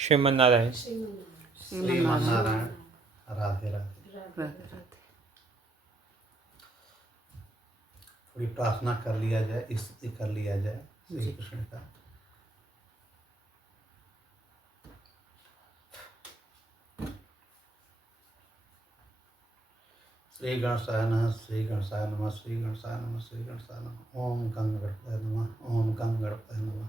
श्रीमन्नारायण। श्रीमन्नारायण। राधे राधे। राधे राधे। थोड़ी प्रार्थना कर लिया जाए, स्तुति कर लिया जाए श्री कृष्ण का। श्री गणेशाय नमः, श्री गणेशाय नमः, श्री गणेशाय नमः, श्री गणेशाय नमः। ओम गंग गणपतये नमः, ओम गंग गणपतये नमः।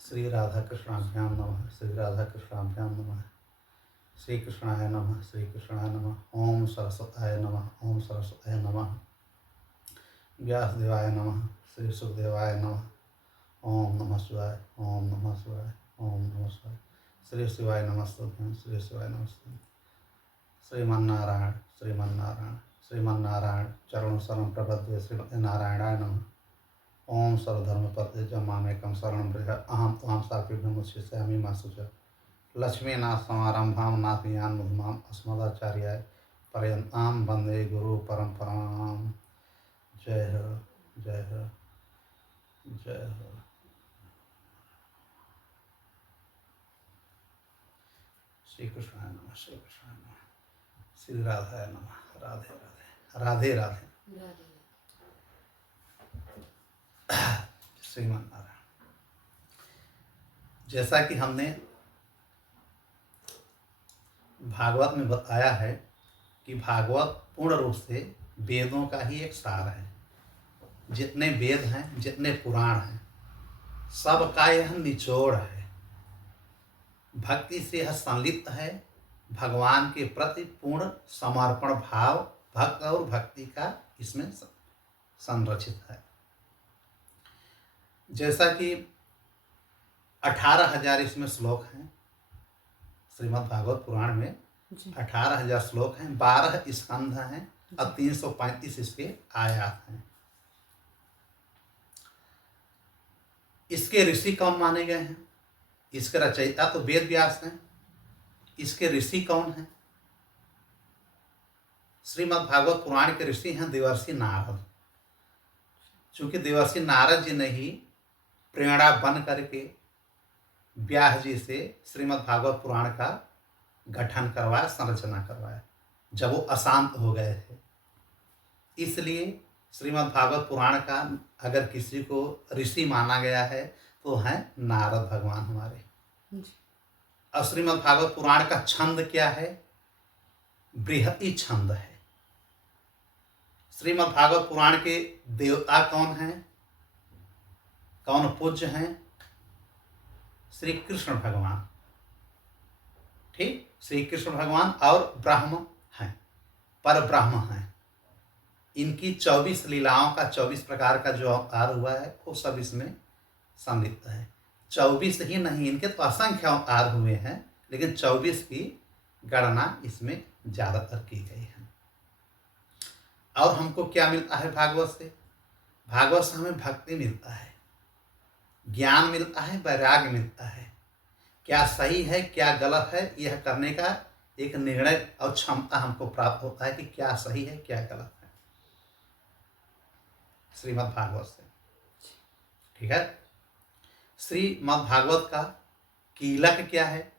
श्री राधा कृष्णाभ्याम नमः, श्री राधा कृष्णाभ्याम नमः। श्री कृष्णाय नमः, श्री कृष्णाय नमः। ओम सरस्वताय नमः, ओम सरस्वताय नमः। व्यासदेवाय नमः, श्री सुखदेवाय नमः। ओम नमः शिवाय, ओम नमः शिवाय, ओम नमः शिवाय। श्री शिवाय नमस्तुभ्यं, श्री शिवाय नमस्तुभ्यं। श्रीमन्नारायण, श्रीमन्नारायण, श्रीमन्नारायण। चरणों शरण प्रपद्ये श्रीमते नारायणाय नमः। ओम सर्वधर्मपते च मामेकं शरणं व्रज। अहं त्वां सार्वभौमुच्चिष्यामि मा शुचः। लक्ष्मीनाथ समारंभां नाथयान् मध्यमाम् अस्मदाचार्याय पर्यन्तां वन्दे गुरु परंपराम्। जय हो, जय हो, जय हो। श्री कृष्णाय नमः, श्री कृष्णाय नमः, श्री राधाय नमः। राधे राधे, राधे राधे। श्रीमन्नारायण। जैसा कि हमने भागवत में बताया है कि भागवत पूर्ण रूप से वेदों का ही एक सार है। जितने वेद हैं, जितने पुराण हैं, सब का यह निचोड़ है। भक्ति से यह संलिप्त है। भगवान के प्रति पूर्ण समर्पण भाव, भक्त और भक्ति का इसमें संरचित है। जैसा कि 18,000 इसमें श्लोक हैं। श्रीमद् भागवत पुराण में 18,000 श्लोक हैं, 12 स्कंध हैं और 335 इसके आयात हैं। इसके ऋषि कौन माने गए हैं? इसके रचयिता तो वेद व्यास हैं। इसके ऋषि कौन हैं? श्रीमद् भागवत पुराण के ऋषि हैं देवर्षि नारद। चूंकि देवर्षि नारद जी ने ही प्रेरणा बन करके व्यास जी से श्रीमद् भागवत पुराण का गठन करवाया, संरचना करवाया, जब वो अशांत हो गए थे। इसलिए श्रीमद् भागवत पुराण का अगर किसी को ऋषि माना गया है तो हैं नारद भगवान हमारे। और श्रीमद् भागवत पुराण का छंद क्या है? बृहति छंद है। श्रीमद् भागवत पुराण के देवता कौन हैं? कौन पूज्य हैं? श्री कृष्ण भगवान। ठीक, श्री कृष्ण भगवान और ब्रह्म हैं, पर ब्रह्म हैं। इनकी 24 लीलाओं का 24 प्रकार का जो अवतार हुआ है वो सब इसमें सम्मिलित है। 24 ही नहीं, इनके तो असंख्य अवतार हुए हैं, लेकिन 24 की गणना इसमें ज़्यादातर की गई है। और हमको क्या मिलता है भागवत से? भागवत से हमें भक्ति मिलता है, ज्ञान मिलता है, वैराग्य मिलता है। क्या सही है, क्या गलत है, यह करने का एक निर्णय और क्षमता हमको प्राप्त होता है कि क्या सही है, क्या गलत है, श्रीमद् भागवत से। ठीक है। श्रीमद् भागवत का कीलक क्या है?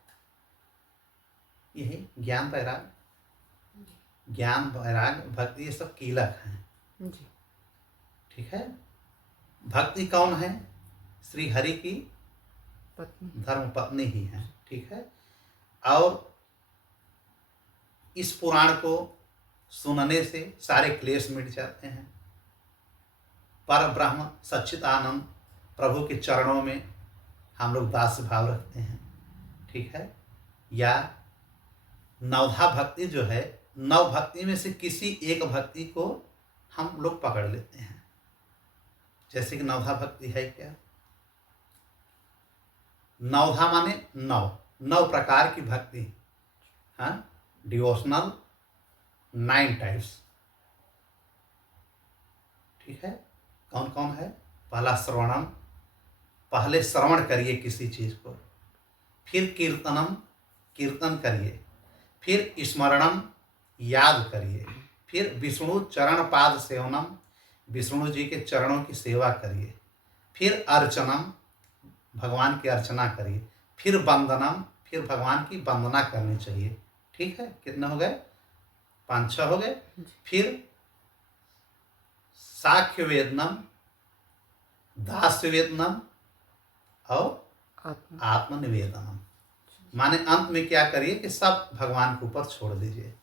यही ज्ञान वैराग्य, ज्ञान वैराग्य भक्ति, ये सब कीलक हैं। ठीक है। भक्ति कौन है? श्री हरि की धर्म पत्नी ही है। ठीक है। और इस पुराण को सुनने से सारे क्लेश मिट जाते हैं। पर ब्रह्म सच्चिदानंद प्रभु के चरणों में हम लोग दास भाव रखते हैं। ठीक है। या नवधा भक्ति जो है, नव भक्ति में से किसी एक भक्ति को हम लोग पकड़ लेते हैं। जैसे कि नवधा भक्ति है क्या? नवधा माने नौ प्रकार की भक्ति। हाँ, डिवोशनल 9 टाइप्स। ठीक है। कौन कौन है? पहला श्रवणम, पहले श्रवण करिए किसी चीज को। फिर कीर्तनम, कीर्तन करिए। फिर स्मरणम, याद करिए। फिर विष्णु चरण पाद सेवनम, विष्णु जी के चरणों की सेवा करिए। फिर अर्चनम, भगवान की अर्चना करिए। फिर वंदनम, फिर भगवान की वंदना करनी चाहिए। ठीक है, कितने हो गए? 5-6 हो गए। फिर साख्य वेदनम, दास्य वेदनम और आत्मनिवेदनम। माने अंत में क्या करिए कि सब भगवान के ऊपर छोड़ दीजिए।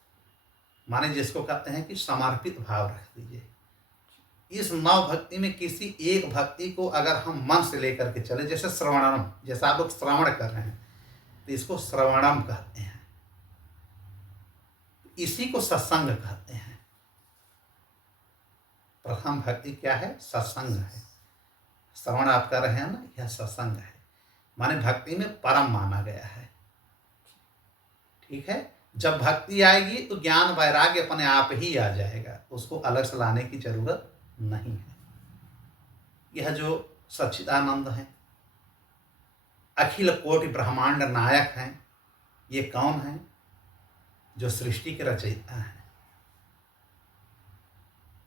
माने जिसको कहते हैं कि समर्पित भाव रख दीजिए। इस 9 भक्ति में किसी एक भक्ति को अगर हम मन से लेकर के चले, जैसे श्रवणम, जैसा आप लोग श्रवण कर रहे हैं तो इसको श्रवणम कहते हैं, इसी को सत्संग कहते हैं। प्रथम भक्ति क्या है? सत्संग है। श्रवण आप कर रहे हैं ना, यह सत्संग है। माने भक्ति में परम माना गया है। ठीक है, जब भक्ति आएगी तो ज्ञान वैराग्य अपने आप ही आ जाएगा, उसको अलग से लाने की जरूरत नहीं है। यह जो सच्चिदानंद है, अखिल कोटि ब्रह्मांड नायक हैं, ये कौन है? जो सृष्टि के रचयिता हैं,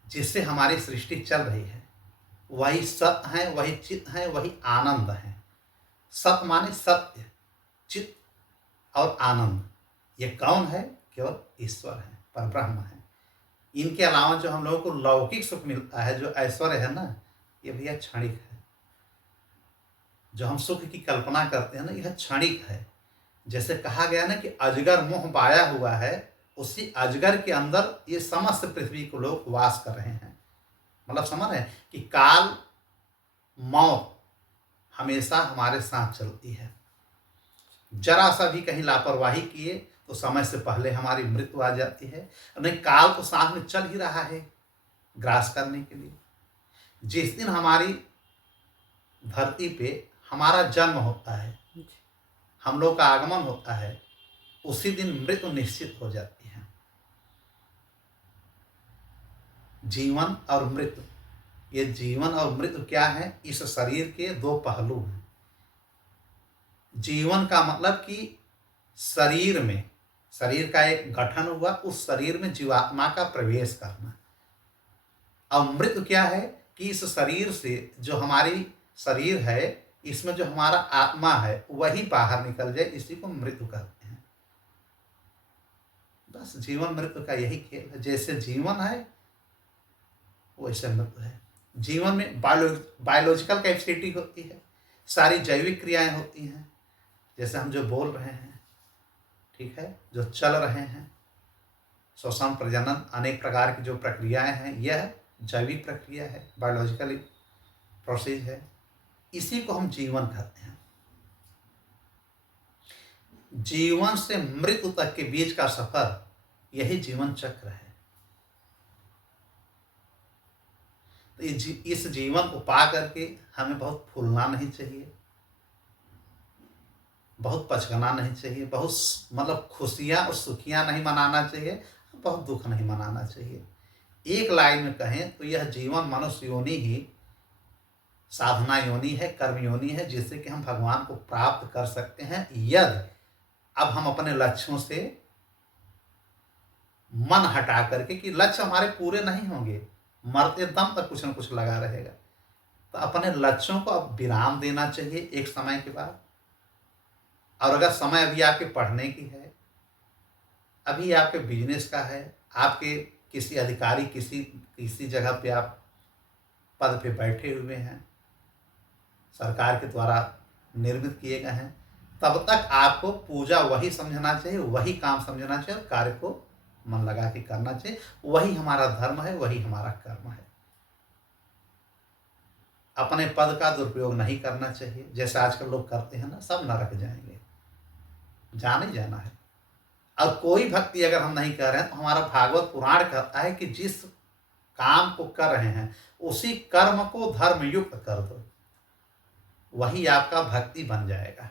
जिससे हमारी सृष्टि चल रही है। वही सत है, वही चित है, वही आनंद है। सत माने सत्य, चित और आनंद। ये कौन है? केवल ईश्वर है, परब्रह्म है। इनके अलावा जो हम लोगों को लौकिक सुख मिलता है, जो ऐश्वर्य है ना, ये भैया क्षणिक है। जो हम सुख की कल्पना करते हैं ना, यह क्षणिक है। जैसे कहा गया ना कि अजगर मोह पाया हुआ है, उसी अजगर के अंदर ये समस्त पृथ्वी को लोग वास कर रहे हैं। मतलब समझ रहे हैं कि काल, मौत हमेशा हमारे साथ चलती है। जरा सा भी कहीं लापरवाही किए तो समय से पहले हमारी मृत्यु आ जाती है। नहीं, काल तो साथ में चल ही रहा है ग्रास करने के लिए। जिस दिन हमारी धरती पे हमारा जन्म होता है, हम लोग का आगमन होता है, उसी दिन मृत्यु निश्चित हो जाती है। जीवन और मृत्यु, ये जीवन और मृत्यु क्या है? इस शरीर के 2 पहलू हैं। जीवन का मतलब कि शरीर में, शरीर का एक गठन हुआ, उस शरीर में जीवात्मा का प्रवेश करना। और मृत्यु क्या है? कि इस शरीर से, जो हमारी शरीर है, इसमें जो हमारा आत्मा है वही बाहर निकल जाए, इसी को मृत्यु कहते हैं। बस जीवन मृत्यु का यही खेल है। जैसे जीवन है वैसे मृत्यु है। जीवन में बायोलॉजिकल कैपेसिटी होती है, सारी जैविक क्रियाएं होती हैं, जैसे हम जो बोल रहे हैं, ठीक है, जो चल रहे हैं, श्वसन, प्रजनन, अनेक प्रकार की जो प्रक्रियाएं हैं, यह जैविक प्रक्रिया है, बायोलॉजिकल प्रोसेस है। इसी को हम जीवन कहते हैं। जीवन से मृत्यु तक के बीच का सफर, यही जीवन चक्र है। तो इस जीवन को पा करके हमें बहुत फूलना नहीं चाहिए, बहुत पचकना नहीं चाहिए, बहुत मतलब खुशियां और सुखियां नहीं मनाना चाहिए, बहुत दुख नहीं मनाना चाहिए। एक लाइन में कहें तो यह जीवन मनुष्य योनि ही साधना योनि है, कर्म योनि है, जिससे कि हम भगवान को प्राप्त कर सकते हैं, यदि अब हम अपने लक्ष्यों से मन हटा करके, कि लक्ष्य हमारे पूरे नहीं होंगे, मरते दम तक कुछ न कुछ लगा रहेगा, तो अपने लक्ष्यों को अब विराम देना चाहिए एक समय के बाद। और अगर समय अभी आपके पढ़ने की है, अभी आपके बिजनेस का है, आपके किसी अधिकारी किसी जगह पे आप पद पे बैठे हुए हैं, सरकार के द्वारा निर्मित किए गए हैं, तब तक आपको पूजा वही समझना चाहिए, वही काम समझना चाहिए, और कार्य को मन लगा के करना चाहिए। वही हमारा धर्म है, वही हमारा कर्म है। अपने पद का दुरुपयोग नहीं करना चाहिए, जैसे आजकल लोग करते हैं ना, सब नरक जाएंगे, जाना ही जाना है। और कोई भक्ति अगर हम नहीं कर रहे हैं, तो हमारा भागवत पुराण कहता है कि जिस काम को कर रहे हैं उसी कर्म को धर्म युक्त कर दो, वही आपका भक्ति बन जाएगा।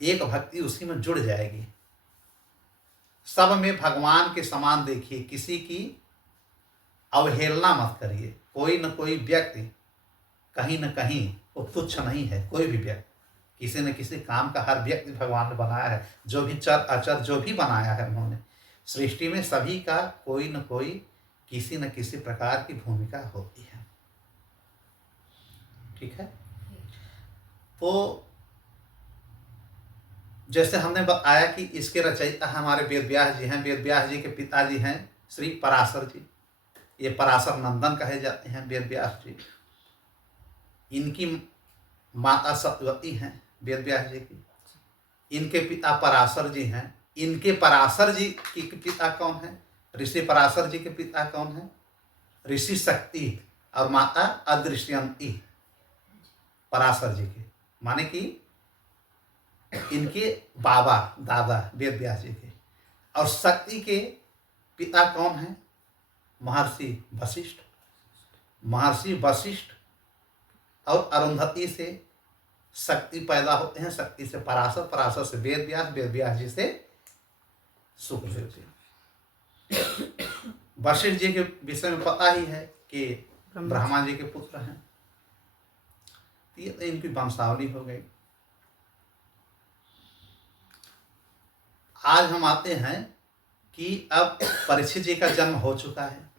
एक भक्ति उसी में जुड़ जाएगी। सब में भगवान के समान देखिए, किसी की अवहेलना मत करिए। कोई न कोई व्यक्ति कहीं न कहीं वो तुच्छ नहीं है। कोई भी व्यक्ति किसी न किसी काम का हर व्यक्ति भगवान ने बनाया है। जो भी चर अचर जो भी बनाया है उन्होंने, सृष्टि में सभी का कोई न कोई किसी न किसी प्रकार की भूमिका होती है। ठीक है, तो जैसे हमने बताया कि इसके रचयिता हमारे वेद व्यास जी हैं। वेद व्यास जी के पिताजी हैं श्री पराशर जी, ये पराशर नंदन कहे जाते हैं वेद व्यास जी। इनकी माता सत्यवती हैं वेद व्यास जी की। इनके पिता पराशर जी हैं। इनके पराशर जी के पिता कौन है? ऋषि पराशर जी के पिता कौन है? ऋषि शक्ति और माता अदृश्यंती पराशर जी के, माने कि इनके बाबा दादा वेद व्यास जी के। और शक्ति के पिता कौन है? महर्षि वशिष्ठ। महर्षि वशिष्ठ और अरुंधति से शक्ति पैदा होते हैं, शक्ति से पराशर, पराशर से वेद व्यास, वेद व्यास जी से सुखदेव जी। वशिष्ठ जी के विषय में पता ही है कि ब्रह्मा जी के पुत्र हैं। ये तो इनकी वंशावली हो गई। आज हम आते हैं कि अब परीक्षित जी का जन्म हो चुका है,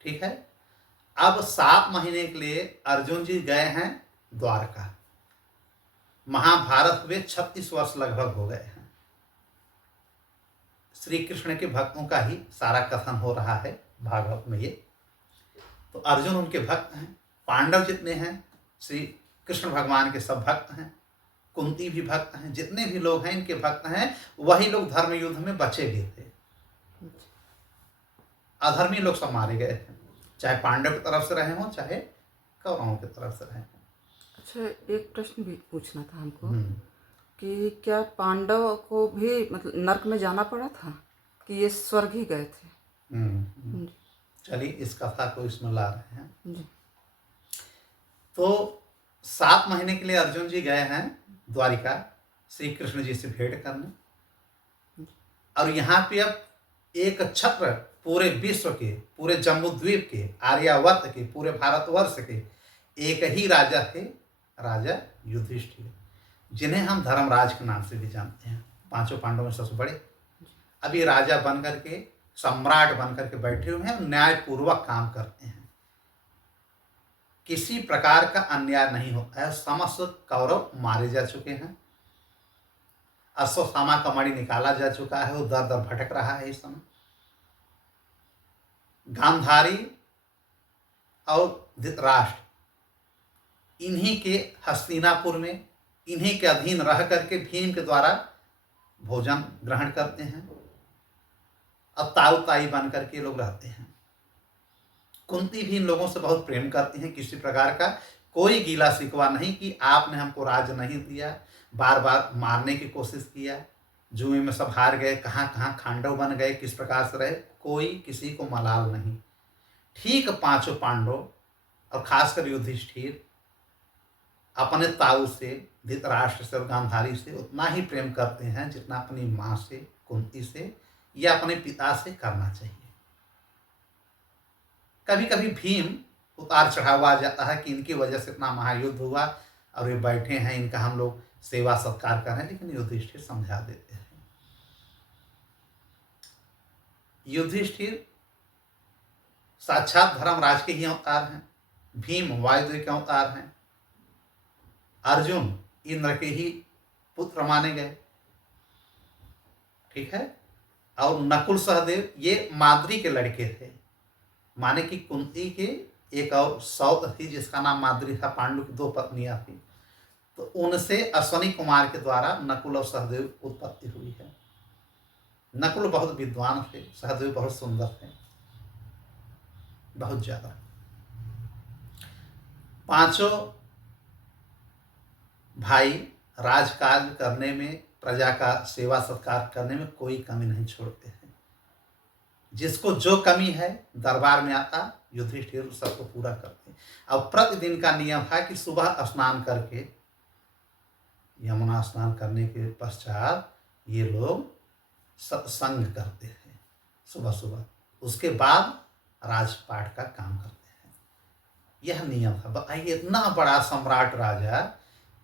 ठीक है। अब 7 महीने के लिए अर्जुन जी गए हैं द्वारका। महाभारत में 36 वर्ष लगभग हो गए हैं। श्री कृष्ण के भक्तों का ही सारा कथन हो रहा है भागवत में ये। तो अर्जुन उनके भक्त हैं, पांडव जितने हैं श्री कृष्ण भगवान के सब भक्त हैं, कुंती भी भक्त हैं, जितने भी लोग हैं इनके भक्त हैं। वही लोग धर्म युद्ध में बचे भी थे। अधर्मी लोग सब मारे गए हैं, चाहे पांडव की तरफ से रहे हों चाहे कौरवों की तरफ से रहे हों। अच्छा, एक प्रश्न भी पूछना था हमको कि क्या पांडव को भी मतलब नरक में जाना पड़ा था कि ये स्वर्ग ही गए थे? चलिए इस कथा को इसमें ला रहे हैं जी। तो 7 महीने के लिए अर्जुन जी गए हैं द्वारिका श्री कृष्ण जी से भेंट करने। और यहाँ पे अब एक छत्र पूरे विश्व के, पूरे जम्बू द्वीप के, आर्यावर्त के, पूरे भारतवर्ष के एक ही राजा थे, राजा युधिष्ठिर, जिन्हें हम धर्मराज के नाम से भी जानते हैं। 5 पांडवों में सबसे बड़े। अभी राजा बन करके, सम्राट बन करके बैठे हुए हैं, न्यायपूर्वक काम करते हैं। किसी प्रकार का अन्याय नहीं होता है। समस्त कौरव मारे जा चुके हैं, अश्वत्थामा का मणि निकाला जा चुका है, वो दर दर भटक रहा है इस समय। गांधारी और धृतराष्ट्र इन्हीं के हस्तिनापुर में, इन्हीं के अधीन रह करके भीम के द्वारा भोजन ग्रहण करते हैं। अब ताऊ ताई बन करके लोग रहते हैं। कुंती भी इन लोगों से बहुत प्रेम करती हैं। किसी प्रकार का कोई गीला शिकवा नहीं कि आपने हमको राज नहीं दिया, बार बार मारने की कोशिश किया, जुए में सब हार गए, कहाँ कहाँ खांडव बन गए, किस प्रकार से रहे, कोई किसी को मलाल नहीं। ठीक 5 पांडव और खासकर युधिष्ठिर अपने ताऊ से, धृतराष्ट्र से और गांधारी से उतना ही प्रेम करते हैं जितना अपनी माँ से, कुंती से या अपने पिता से करना चाहिए। कभी कभी भीम उतार चढ़ाव आ जाता है कि इनकी वजह से इतना महायुद्ध हुआ और ये बैठे हैं, इनका हम लोग सेवा सत्कार कर रहे हैं, लेकिन युधिष्ठिर समझा देते हैं। युधिष्ठिर साक्षात धर्मराज के ही अवतार हैं, भीम वायुदेव के अवतार हैं, अर्जुन इंद्र के ही पुत्र माने गए, ठीक है। और नकुल सहदेव ये माद्री के लड़के थे, माने कि कुंती के एक और सौत थी जिसका नाम माद्री था, पांडु की 2 पत्नियां थी, तो उनसे अश्वनी कुमार के द्वारा नकुल और सहदेव उत्पत्ति हुई है। नकुल बहुत विद्वान थे, सहदेव बहुत सुंदर थे, बहुत ज्यादा। 5 भाई राजकाज करने में, प्रजा का सेवा सत्कार करने में कोई कमी नहीं छोड़ते हैं। जिसको जो कमी है दरबार में आता, युधिष्ठिर सबको पूरा करते हैं। अब प्रतिदिन का नियम था कि सुबह स्नान करके, यमुना स्नान करने के पश्चात ये लोग सत्संग करते हैं सुबह सुबह, उसके बाद राजपाट का काम करते हैं। यह नियम था। बताइए, इतना बड़ा सम्राट राजा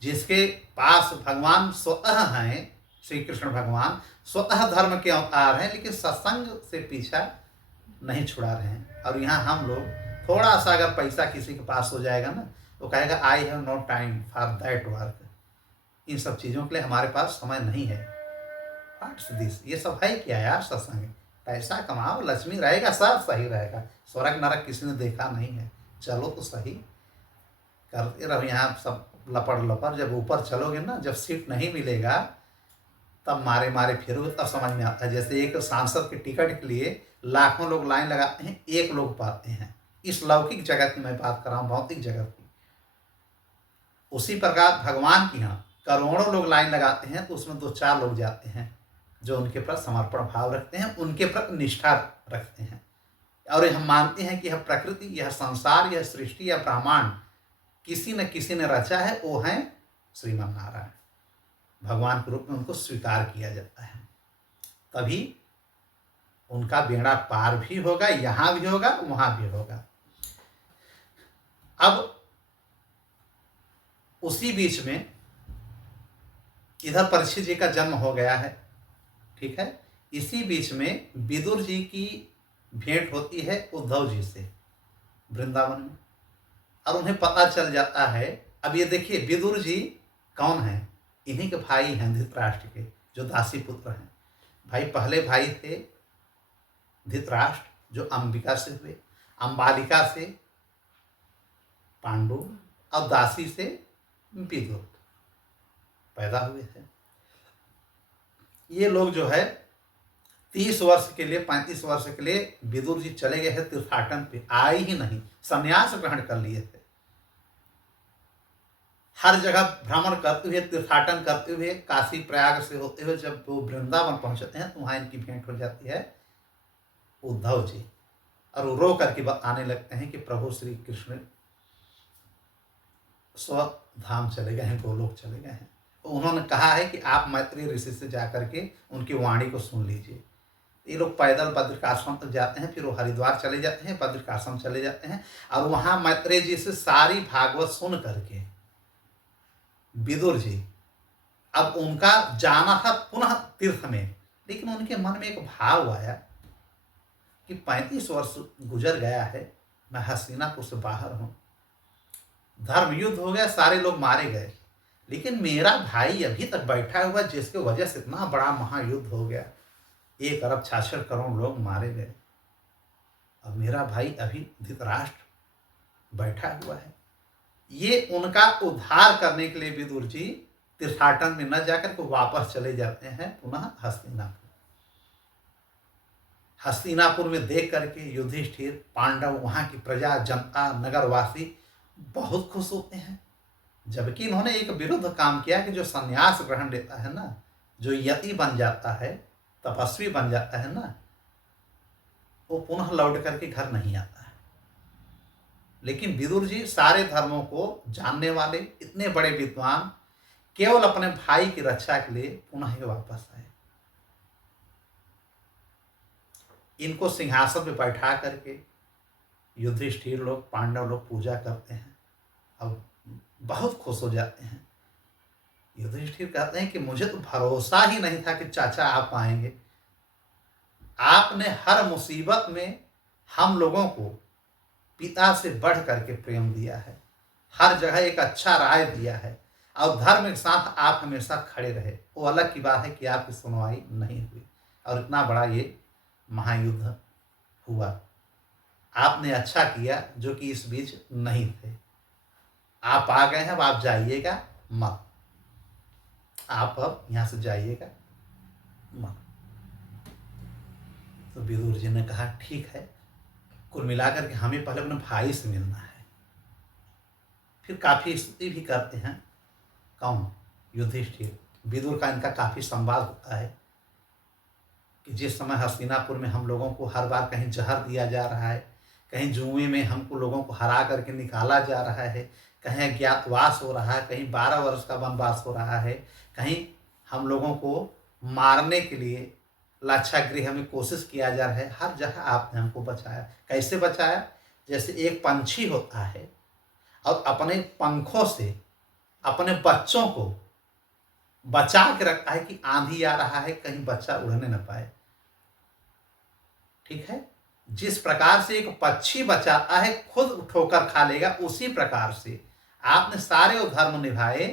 जिसके पास भगवान स्वतः हैं, श्री कृष्ण भगवान स्वतः धर्म के अवतार हैं, लेकिन सत्संग से पीछा नहीं छुड़ा रहे हैं। और यहाँ हम लोग थोड़ा सा अगर पैसा किसी के पास हो जाएगा ना, तो कहेगा I have no time for that work, इन सब चीज़ों के लिए हमारे पास समय नहीं है। व्हाट्स दिस, ये सब है क्या यार सत्संग? पैसा कमाओ, लक्ष्मी रहेगा, सब सही रहेगा। स्वर्ग नरक किसी ने देखा नहीं है। चलो तो सही, करते रहो यहाँ सब लपड़ लपड़। जब ऊपर चलोगे ना, जब सीट नहीं मिलेगा तब मारे मारे फिरोगे, तब समझ में आता है। जैसे एक सांसद के टिकट के लिए लाखों लोग लाइन लगाते हैं, एक लोग पाते हैं। इस लौकिक जगत की मैं बात कर रहा हूँ, भौतिक जगत की। उसी प्रकार भगवान की यहाँ करोड़ों लोग लाइन लगाते हैं, तो उसमें 2-4 लोग जाते हैं जो उनके प्रति समर्पण भाव रखते हैं, उनके प्रति निष्ठा रखते हैं। और हम मानते हैं कि यह प्रकृति, यह संसार, यह सृष्टि, यह ब्रह्मांड किसी न किसी ने रचा है, वो है श्रीमन नारायण। भगवान के रूप में उनको स्वीकार किया जाता है, तभी उनका बेड़ा पार भी होगा, यहाँ भी होगा, वहाँ भी होगा। अब उसी बीच में इधर परीक्षित जी का जन्म हो गया है, ठीक है। इसी बीच में विदुर जी की भेंट होती है उद्धव जी से वृंदावन में, और उन्हें पता चल जाता है। अब ये देखिए, विदुर जी कौन है? इन्हीं के भाई हैं धृतराष्ट्र के, जो दासी पुत्र हैं। भाई पहले भाई थे धृतराष्ट्र, जो अंबिका से हुए, अंबालिका से पांडु, और दासी से विदुर पैदा हुए थे। ये लोग जो है 30 वर्ष के लिए, 35 वर्ष के लिए विदुर जी चले गए हैं तीर्थाटन पे, आए ही नहीं, संन्यास ग्रहण कर लिए थे। हर जगह भ्रमण करते हुए, तीर्थाटन करते हुए, काशी प्रयाग से होते हुए जब वो वृंदावन पहुंचते हैं तो वहां इनकी भेंट हो जाती है उद्धव जी, और वो रो करके बताने लगते हैं कि प्रभु श्री कृष्ण स्वधाम चले गए हैं, गोलोक चले गए हैं। तो उन्होंने कहा है कि आप मैत्रेय ऋषि से जाकर के उनकी वाणी को सुन लीजिए। ये लोग पैदल बद्रिकाश्रम तक जाते हैं, फिर वो हरिद्वार चले जाते हैं, बद्रिकाश्रम चले जाते हैं, और वहां मैत्रेय जी से सारी भागवत सुन करके विदुर जी, अब उनका जाना था पुनः तीर्थ में, लेकिन उनके मन में एक भाव आया कि 35 वर्ष गुजर गया है, मैं हस्तिनापुर से बाहर हूं, धर्म युद्ध हो गया, सारे लोग मारे गए, लेकिन मेरा भाई अभी तक बैठा हुआ, जिसके वजह से इतना बड़ा महायुद्ध हो गया, 1 अरब 66 करोड़ लोग मारे गए, अब मेरा भाई अभी धृतराष्ट्र बैठा हुआ है। ये उनका उद्धार करने के लिए विदुर जी तीर्थाटन में न जाकर के वापस चले जाते हैं पुनः हस्तिनापुर। हस्तिनापुर में देख करके युधिष्ठिर, पांडव, वहां की प्रजा, जनता, नगरवासी बहुत खुश होते हैं। जबकि इन्होंने एक विरुद्ध काम किया कि जो संन्यास ग्रहण लेता है ना, जो यति बन जाता है, तपस्वी बन जाता है ना, वो पुनः लौट करके घर नहीं आता है। लेकिन विदुर जी सारे धर्मों को जानने वाले, इतने बड़े विद्वान, केवल अपने भाई की रक्षा के लिए पुनः ही वापस आए। इनको सिंहासन पे बैठा करके युधिष्ठिर लोग, पांडव लोग पूजा करते हैं, अब बहुत खुश हो जाते हैं। युधिष्ठिर कहते हैं कि मुझे तो भरोसा ही नहीं था कि चाचा आप आएंगे। आपने हर मुसीबत में हम लोगों को पिता से बढ़ करके प्रेम दिया है, हर जगह एक अच्छा राय दिया है, और धर्म के साथ आप हमेशा खड़े रहे। वो अलग की बात है कि आपकी सुनवाई नहीं हुई और इतना बड़ा ये महायुद्ध हुआ। आपने अच्छा किया जो कि इस बीच नहीं थे। आप आ गए हैं, अब आप जाइएगा मत, आप अब यहाँ से जाइएगा मत। तो विदुर जी ने कहा ठीक है, कुल मिलाकर के हमें पहले अपने भाई से मिलना है। फिर काफी स्तुति भी करते हैं, कौन? युधिष्ठिर। विदुर का इनका काफी संवाद होता है कि जिस समय हस्तिनापुर में हम लोगों को हर बार कहीं जहर दिया जा रहा है, कहीं जुए में हमको लोगों को हरा करके निकाला जा रहा है, कहीं अज्ञातवास हो रहा है, कहीं 12 वर्ष का वनवास हो रहा है, कहीं हम लोगों को मारने के लिए लाक्षागृह में कोशिश किया जा रहा है, हर जगह आपने हमको बचाया। कैसे बचाया? जैसे एक पंछी होता है और अपने पंखों से अपने बच्चों को बचा के रखता है कि आंधी आ रहा है, कहीं बच्चा उड़ने न पाए। ठीक है, जिस प्रकार से एक पक्षी बचाता है, खुद ठोकर खा लेगा, उसी प्रकार से आपने सारे वो धर्म निभाए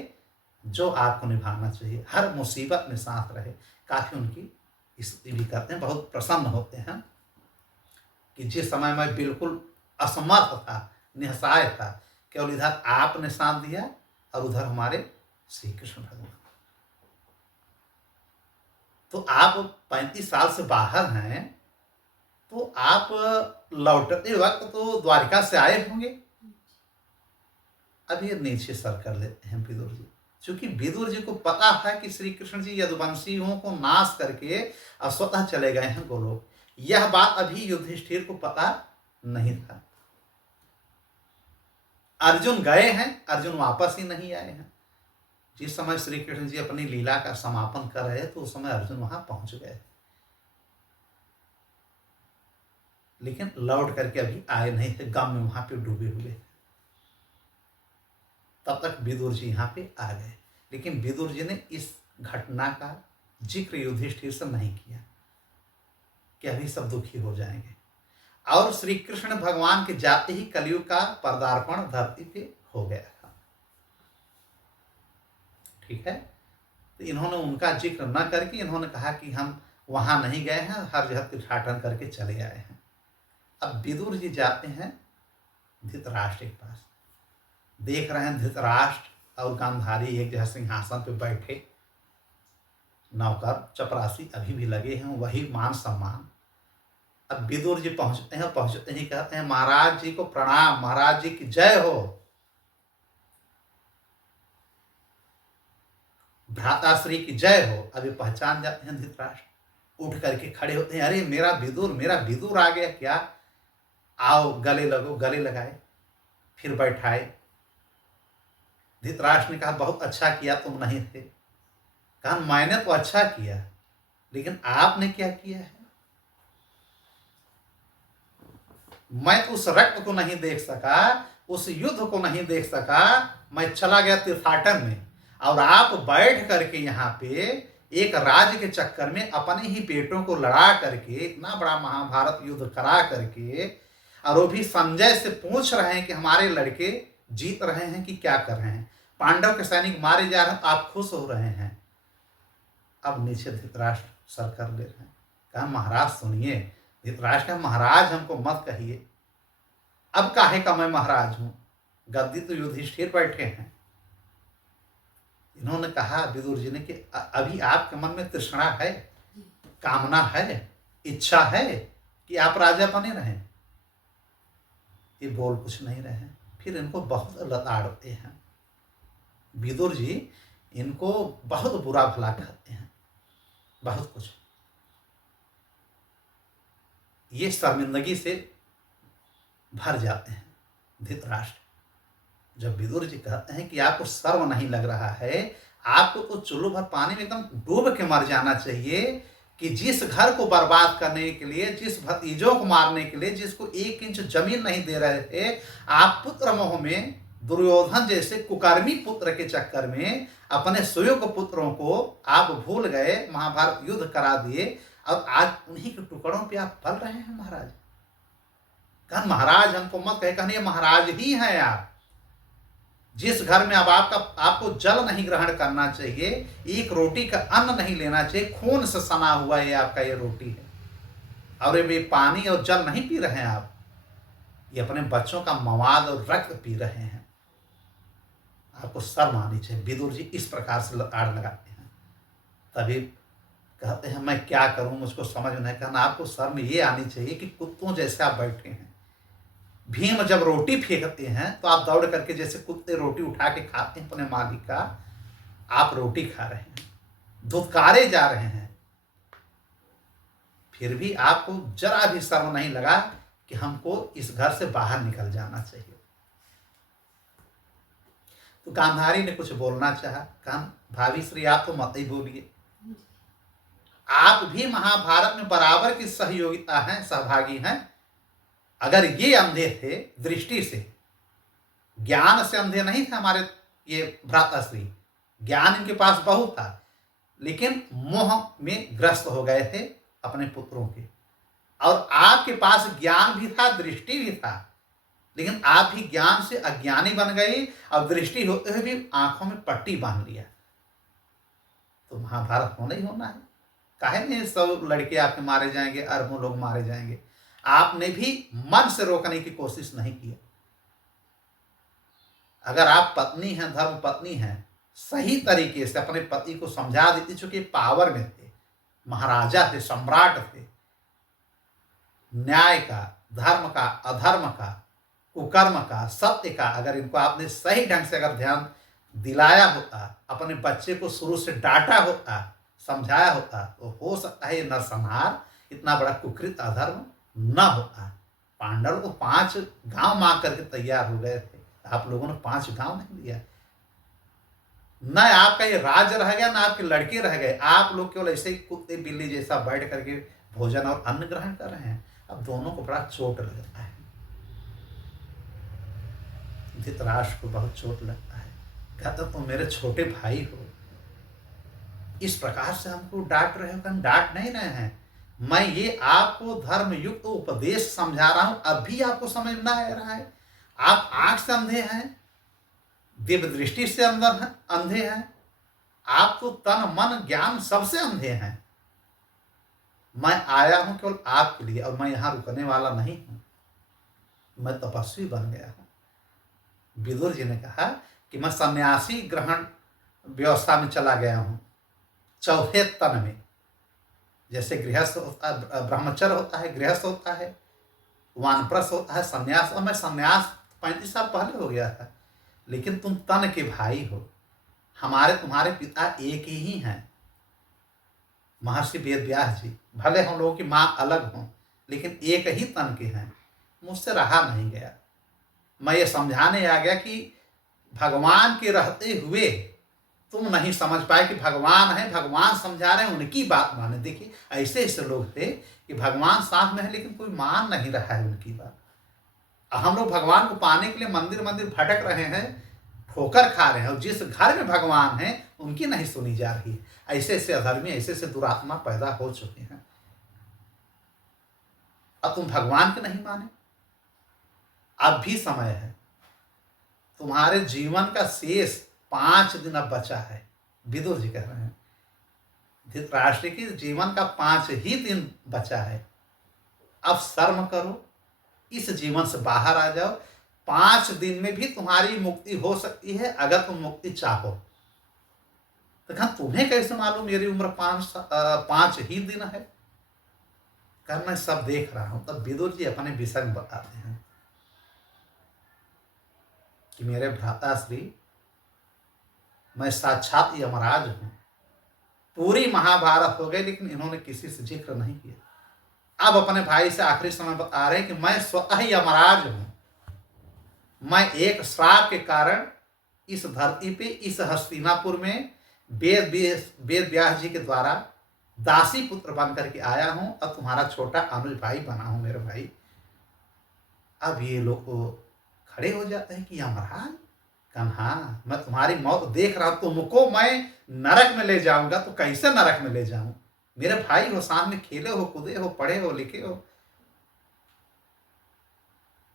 जो आपको निभाना चाहिए, हर मुसीबत में साथ रहे। काफ़ी उनकी स्तुति भी करते हैं, बहुत प्रसन्न होते हैं कि जिस समय मैं बिल्कुल असमर्थ था, निहसाय था, केवल इधर आपने साथ दिया और उधर हमारे श्री कृष्ण भगवान। तो आप 35 साल से बाहर हैं, तो आप लौटते वक्त तो द्वारिका से आए होंगे। अब ये नीचे सर कर लेते हैं विदुर जी, क्योंकि विदुर जी को पता था कि श्री कृष्ण जी यदुवंशियों को नाश करके अब स्वतः चले गए हैं गोलोक। यह बात अभी युधिष्ठिर को पता नहीं था। अर्जुन गए हैं, अर्जुन वापस ही नहीं आए हैं। जिस समय श्री कृष्ण जी अपनी लीला का समापन कर रहे तो उस समय अर्जुन वहां पहुंच गए, लेकिन लौट करके अभी आए नहीं थे, गम में वहां पे डूबे हुए। तब तक विदुर जी यहाँ पे आ गए, लेकिन विदुर जी ने इस घटना का जिक्र युधिष्ठिर से नहीं किया कि अभी सब दुखी हो जाएंगे। और श्री कृष्ण भगवान के जाते ही कलयुग का पदार्पण धरती पे हो गया था। ठीक है, तो इन्होंने उनका जिक्र न करके इन्होंने कहा कि हम वहां नहीं गए हैं, हर जगह तीर्थाटन करके चले आए हैं। अब विदुर जी जाते हैं धृतराष्ट्र के पास, देख रहे हैं धृतराष्ट्र और गांधारी एक जगह सिंहासन पे बैठे, नौकर चपरासी अभी भी लगे हैं, वही मान सम्मान। अब विदुर जी पहुंचते ही कहते हैं महाराज जी को प्रणाम, महाराज जी की जय हो, भ्राताश्री की जय हो। अभी पहचान जाते हैं धृतराष्ट्र, उठ करके खड़े होते हैं, अरे मेरा विदुर आ गया क्या, आओ गले लगो, गले लगाए, फिर बैठाए। धृतराष्ट्र ने कहा बहुत अच्छा किया तुम नहीं थे। कहा मैंने तो अच्छा किया, लेकिन आपने क्या किया है? मैं तो उस रक्त को नहीं देख सका, उस युद्ध को नहीं देख सका, मैं चला गया तीर्थाटन में, और आप बैठ करके यहाँ पे एक राज्य के चक्कर में अपने ही बेटों को लड़ा करके इतना बड़ा महाभारत युद्ध करा करके, और वो भी संजय से पूछ रहे हैं कि हमारे लड़के जीत रहे हैं कि क्या कर रहे हैं, पांडव के सैनिक मारे जा रहे हैं, आप खुश हो रहे हैं। अब नीचे धृतराष्ट्र सर कर ले रहे हैं। कहा महाराज सुनिए। धृतराष्ट्र कहा महाराज हमको मत कहिए, अब काहे का मैं महाराज हूं, गद्दी तो युधिष्ठिर बैठे हैं। इन्होंने कहा विदुर जी ने कि अभी आपके मन में तृष्णा है, कामना है, इच्छा है कि आप राजा बने रहें। ये बोल कुछ नहीं रहे हैं, फिर इनको बहुत लताड़ते हैं। विदुर जी इनको बहुत बुरा भला कहते हैं, बहुत कुछ। ये शर्मिंदगी से भर जाते हैं धृतराष्ट्र। जब विदुर जी कहते हैं कि आपको शर्म नहीं लग रहा है, आपको तो चुल्लू भर पानी में एकदम डूब के मर जाना चाहिए कि जिस घर को बर्बाद करने के लिए, जिस भतीजों को मारने के लिए, जिसको 1 इंच जमीन नहीं दे रहे थे, आप पुत्र मोह में दुर्योधन जैसे कुकर्मी पुत्र के चक्कर में अपने सुयोग्य पुत्रों को आप भूल गए, महाभारत युद्ध करा दिए, और आज उन्हीं के टुकड़ों पे आप पल रहे हैं महाराज। कहा महाराज हमको मत कहे, कहने महाराज ही हैं आप। जिस घर में अब आपको जल नहीं ग्रहण करना चाहिए, एक रोटी का अन्न नहीं लेना चाहिए, खून से सना हुआ है आपका ये रोटी है, और ये पानी और जल नहीं पी रहे हैं आप, ये अपने बच्चों का मवाद और रक्त पी रहे हैं। आपको शर्म आनी चाहिए। विदुर जी इस प्रकार से लताड़ लगाते हैं। तभी कहते हैं मैं क्या करूं, मुझको समझ में नहीं। कहना आपको शर्म ये आनी चाहिए कि कुत्तों जैसे आप बैठे हैं। भीम जब रोटी फेंकते हैं तो आप दौड़ करके जैसे कुत्ते रोटी उठा के खाते हैं अपने मालिक का, आप रोटी खा रहे हैं, धुतकारे जा रहे हैं, फिर भी आपको जरा भी शर्म नहीं लगा कि हमको इस घर से बाहर निकल जाना चाहिए। तो गांधारी ने कुछ बोलना चाहा। कहा भाभी श्री आप तो मत ही बोलिए, आप भी महाभारत में बराबर की सहयोगिता हैं, सहभागी हैं। अगर ये अंधे थे दृष्टि से, ज्ञान से अंधे नहीं थे हमारे ये भ्राताश्री, ज्ञान इनके पास बहुत था, लेकिन मोह में ग्रस्त हो गए थे अपने पुत्रों के। और आपके पास ज्ञान भी था, दृष्टि भी था, लेकिन आप ही ज्ञान से अज्ञानी बन गए और दृष्टि होते हुए भी आंखों में पट्टी बांध लिया। तो महाभारत होना ही होना है। काहे नहीं सब लड़के आपके मारे जाएंगे, अरबों लोग मारे जाएंगे। आपने भी मन से रोकने की कोशिश नहीं की। अगर आप पत्नी हैं, धर्म पत्नी हैं, सही तरीके से अपने पति को समझा देती, चूंकि पावर में थे, महाराजा थे, सम्राट थे, न्याय का, धर्म का, अधर्म का, कुकर्म का, सत्य का, अगर इनको आपने सही ढंग से अगर ध्यान दिलाया होता, अपने बच्चे को शुरू से डांटा होता, समझाया होता, तो हो सकता है ये नरसंहार, इतना बड़ा कुकृत अधर्म न होता। पांडव को 5 गांव मांग करके तैयार हो गए थे, आप लोगों ने 5 गांव नहीं दिया। न आपका ये राज्य रह गया, न आपके लड़के रह गए। आप लोग केवल ऐसे ही कुत्ते बिल्ली जैसा बैठ करके भोजन और अन्न ग्रहण कर रहे हैं। अब दोनों को बड़ा चोट लगता है। धृतराष्ट्र को बहुत चोट लगता है, कहता तुम मेरे छोटे भाई हो, इस प्रकार से हमको डांट रहे हो। हम डांट नहीं रहे हैं, मैं ये आपको धर्म युक्त उपदेश समझा रहा हूं, अब भी आपको समझ में आ रहा है। आप आंख से अंधे हैं, दिव्य दृष्टि से अंदर अंधे हैं, आप तो तन मन ज्ञान सबसे अंधे हैं। मैं आया हूं केवल आपके लिए, और मैं यहां रुकने वाला नहीं हूं, मैं तपस्वी बन गया हूं। विदुर जी ने कहा कि मैं सन्यासी ग्रहण व्यवस्था में चला गया हूं, चौथे तन में। जैसे गृहस्थ ब्रह्मचर्य होता है, गृहस्थ होता है, वानप्रस्थ होता है, सन्यास। और मैं सन्यास 35 साल पहले हो गया था, लेकिन तुम तन के भाई हो। हमारे तुम्हारे पिता एक ही हैं, महर्षि वेद व्यास जी। भले हम लोगों की माँ अलग हों, लेकिन एक ही तन के हैं। मुझसे रहा नहीं गया, मैं ये समझाने आ गया कि भगवान के रहते हुए तुम नहीं समझ पाए कि भगवान है, भगवान समझा रहे हैं, उनकी बात माने। देखिए ऐसे ऐसे लोग थे कि भगवान साथ में है, लेकिन कोई मान नहीं रहा है उनकी बात। हम लोग भगवान को पाने के लिए मंदिर मंदिर भटक रहे हैं, ठोकर खा रहे हैं, और जिस घर में भगवान है उनकी नहीं सुनी जा रही। ऐसे ऐसे अधर्मी, ऐसे ऐसे दुरात्मा पैदा हो चुके हैं। अब तुम भगवान के नहीं माने, अब भी समय है। तुम्हारे जीवन का शेष 5 दिन अब बचा है। विदुर जी कह रहे हैं धृतराष्ट्र के जीवन का 5 ही दिन बचा है। अब शर्म करो, इस जीवन से बाहर आ जाओ। 5 दिन में भी तुम्हारी मुक्ति हो सकती है, अगर तुम मुक्ति चाहो। तो कहा तुम्हें कैसे मालूम मेरी उम्र 5 ही दिन है? कहा मैं सब देख रहा हूं। तब विदुर जी अपने विषय में बताते हैं कि मेरे भ्राताश्री, मैं साक्षात यमराज हूं। पूरी महाभारत हो गई, लेकिन इन्होंने किसी से जिक्र नहीं किया। अब अपने भाई से आखिरी समय बता रहे हैं कि मैं स्वतः यमराज हूं। मैं एक श्राप के कारण इस धरती पे, इस हस्तिनापुर में वेद व्यास जी के द्वारा दासी पुत्र बन करके आया हूं। अब तुम्हारा छोटा अनुज भाई बना हूं, मेरे भाई। अब ये लोग खड़े हो जाते हैं कि यमराज, कन्हा मैं तुम्हारी मौत देख रहा हूं, तुमको मैं नरक में ले जाऊंगा। तो कैसे नरक में ले जाऊं? मेरे भाई हो, साथ में खेले हो, कूदे हो, पढ़े हो, लिखे हो,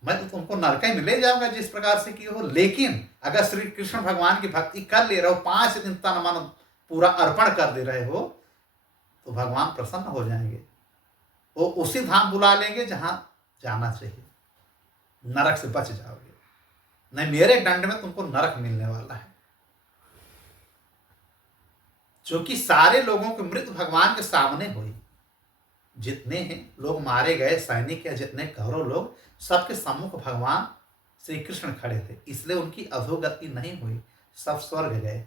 मैं तो तुमको नरक में ले जाऊंगा जिस प्रकार से किए हो। लेकिन अगर श्री कृष्ण भगवान की भक्ति कर ले रहे हो, 5 दिन तन मन पूरा अर्पण कर दे रहे हो, तो भगवान प्रसन्न हो जाएंगे। वो उसी धाम बुला लेंगे जहां जाना चाहिए, नरक से बच जाओगे। नहीं, मेरे दंड में तुमको नरक मिलने वाला है। क्योंकि सारे लोगों की मृत्यु भगवान के सामने हुई। जितने हैं लोग मारे गए, सैनिक या जितने कौरव लोग, सबके सम्मुख भगवान श्री कृष्ण खड़े थे, इसलिए उनकी अधोगति नहीं हुई, सब स्वर्ग गए।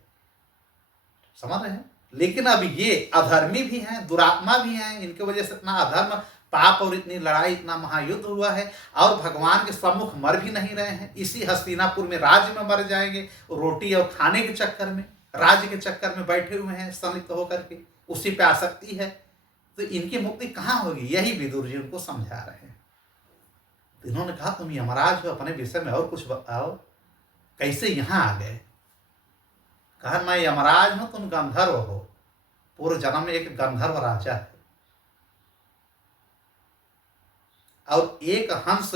समझ रहे हैं? लेकिन अब ये अधर्मी भी हैं, दुरात्मा भी हैं, इनके वजह से इतना अधर्म, पाप और इतनी लड़ाई, इतना महायुद्ध हुआ है, और भगवान के सम्मुख मर भी नहीं रहे हैं। इसी हस्तिनापुर में राज्य में मर जाएंगे, रोटी और खाने के चक्कर में, राज्य के चक्कर में बैठे हुए हैं संलिप्त होकर के, उसी पे आसक्ति है। तो इनकी मुक्ति कहाँ होगी? यही विदुर जी उनको समझा रहे हैं। तो इन्होंने कहा तुम यमराज हो, अपने विषय में और कुछ बताओ, कैसे यहां आ गए? कहा मैं यमराज हूं, तुम गंधर्व हो। पूर्व जन्म में एक गंधर्व राजा है, और एक हंस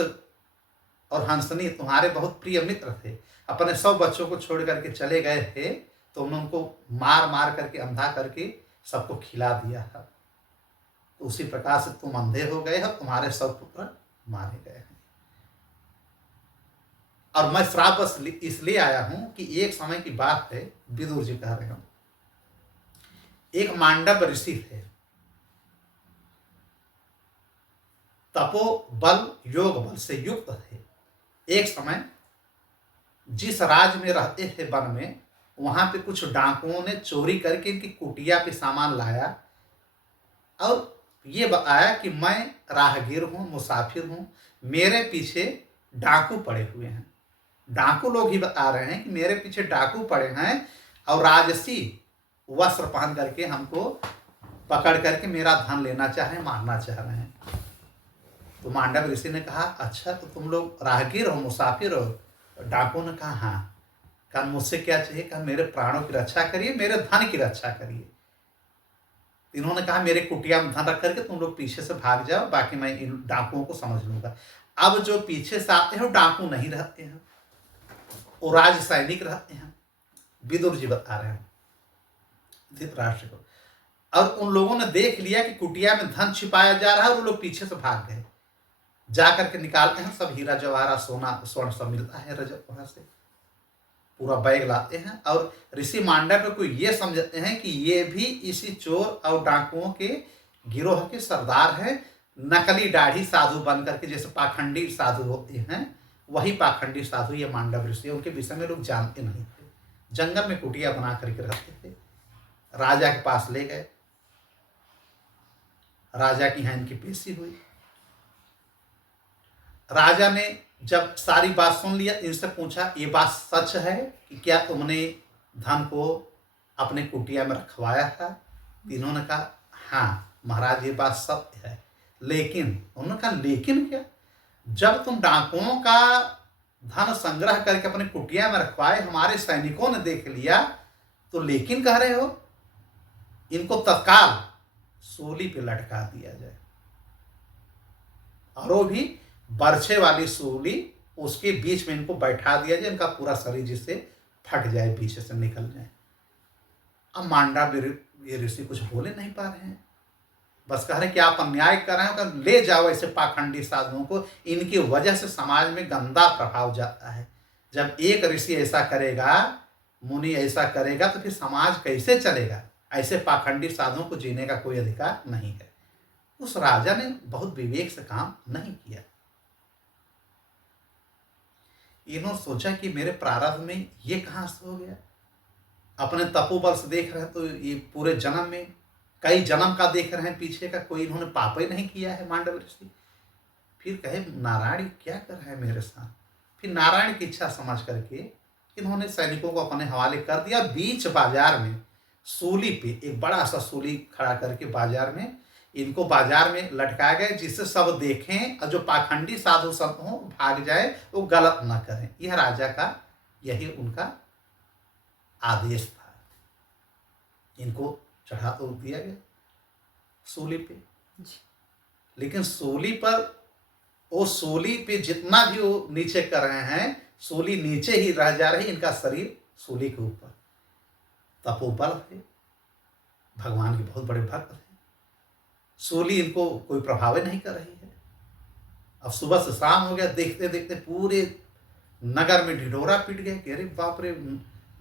और हंसनी तुम्हारे बहुत प्रिय मित्र थे, अपने 100 बच्चों को छोड़ करके चले गए थे, तुमने उनको मार मार करके अंधा करके सबको खिला दिया था। तो उसी प्रकार से तुम अंधे हो गए हो, तुम्हारे सब पुत्र मारे गए हैं। और मैं श्राप बस इसलिए आया हूं कि एक समय की बात है, विदुर जी कह रहे हो, एक मांडव ऋषि थे, तपो बल योग बल से युक्त थे। एक समय जिस राज्य में रहते थे वन में, वहां पे कुछ डाकुओं ने चोरी करके इनकी कुटिया पे सामान लाया और ये बताया कि मैं राहगीर हूं, मुसाफिर हूं, मेरे पीछे डाकू पड़े हुए हैं। डाकू लोग ही बता रहे हैं कि मेरे पीछे डाकू पड़े हैं और राजसी वस्त्र पहन करके हमको पकड़ करके मेरा धन लेना चाह रहे हैं, मारना चाह रहे हैं। तो मांडव ऋषि ने कहा, अच्छा तो तुम लोग राहगीर हो, मुसाफिर हो? डाकू ने कहा हाँ। कहा मुझसे क्या चाहिए? कहा मेरे प्राणों की रक्षा करिए, मेरे धन की रक्षा करिए। इन्होंने कहा मेरे कुटिया में धन रख करके तुम लोग पीछे से भाग जाओ, बाकी मैं इन डाकुओं को समझ लूंगा। अब जो पीछे से आते हैं डाकू नहीं रहते हैं, वो राज सैनिक रहते हैं। विदुर जी बता रहे हैं धृतराष्ट्र को। और उन लोगों ने देख लिया कि कुटिया में धन छिपाया जा रहा है और वो लोग पीछे से भाग गए। जाकर के निकालते हैं, सब हीरा जवाहरात सोना स्वर्ण सब मिलता है रजत, वहां से पूरा बैग लाते हैं। और ऋषि मांडव को ये समझते हैं कि ये भी इसी चोर और डाकुओं के गिरोह के सरदार हैं। नकली दाढ़ी साधु बन करके, जैसे पाखंडी साधु होते हैं, वही पाखंडी साधु ये मांडव ऋषि। उनके विषय में लोग जानते नहीं थे। जंगल में कुटिया बना करके रहते थे। राजा के पास ले गए, राजा की यहाँ इनकी पेशी हुई। राजा ने जब सारी बात सुन लिया, इनसे पूछा ये बात सच है कि क्या तुमने धन को अपने कुटिया में रखवाया था? इन्होंने कहा हाँ महाराज ये बात सत्य है। लेकिन उन्होंने कहा लेकिन क्या? जब तुम डाकुओं का धन संग्रह करके अपने कुटिया में रखवाए, हमारे सैनिकों ने देख लिया, तो लेकिन कह रहे हो? इनको तत्काल सूली पे लटका दिया जाए, और वो भी बरछे वाली सूली, उसके बीच में इनको बैठा दिया जाए, इनका पूरा शरीर जिससे फट जाए, पीछे से निकल जाए। अब मांडव ये ऋषि कुछ बोले नहीं पा रहे हैं, बस कह रहे हैं कि आप अन्याय कर रहे हैं, ले जाओ ऐसे पाखंडी साधुओं को, इनकी वजह से समाज में गंदा प्रभाव जाता है। जब एक ऋषि ऐसा करेगा, मुनि ऐसा करेगा, तो फिर समाज कैसे चलेगा? ऐसे पाखंडी साधुओं को जीने का कोई अधिकार नहीं है। उस राजा ने बहुत विवेक से काम नहीं किया। इन्होंने सोचा कि मेरे प्रारब्ध में ये कहां से हो गया? अपने तपोबल से देख रहे हैं तो ये पूरे जन्म में कई जन्म का देख रहे हैं पीछे का, कोई इन्होंने पाप ही नहीं किया है मांडव ऋषि। फिर कहे नारायण क्या कर रहे हैं मेरे साथ? फिर नारायण की इच्छा समझ करके इन्होंने सैनिकों को अपने हवाले कर दिया। बीच बाजार में सूली पे एक बड़ा सा सूली खड़ा करके बाजार में इनको बाजार में लटकाए गए, जिससे सब देखें और जो पाखंडी साधु संत हों भाग जाए, वो गलत न करें। यह राजा का यही उनका आदेश था। इनको चढ़ा तो दिया गया सूली पे, लेकिन सूली पर, वो सूली पे जितना भी वो नीचे कर रहे हैं, सूली नीचे ही रह जा रही, इनका शरीर सूली के ऊपर। तपोबल थे, भगवान के बहुत बड़े भक्त थे। सूली इनको कोई प्रभाव नहीं कर रही है। अब सुबह से शाम हो गया, देखते देखते पूरे नगर में ढिढोरा पीट गए कि अरे बाप रे,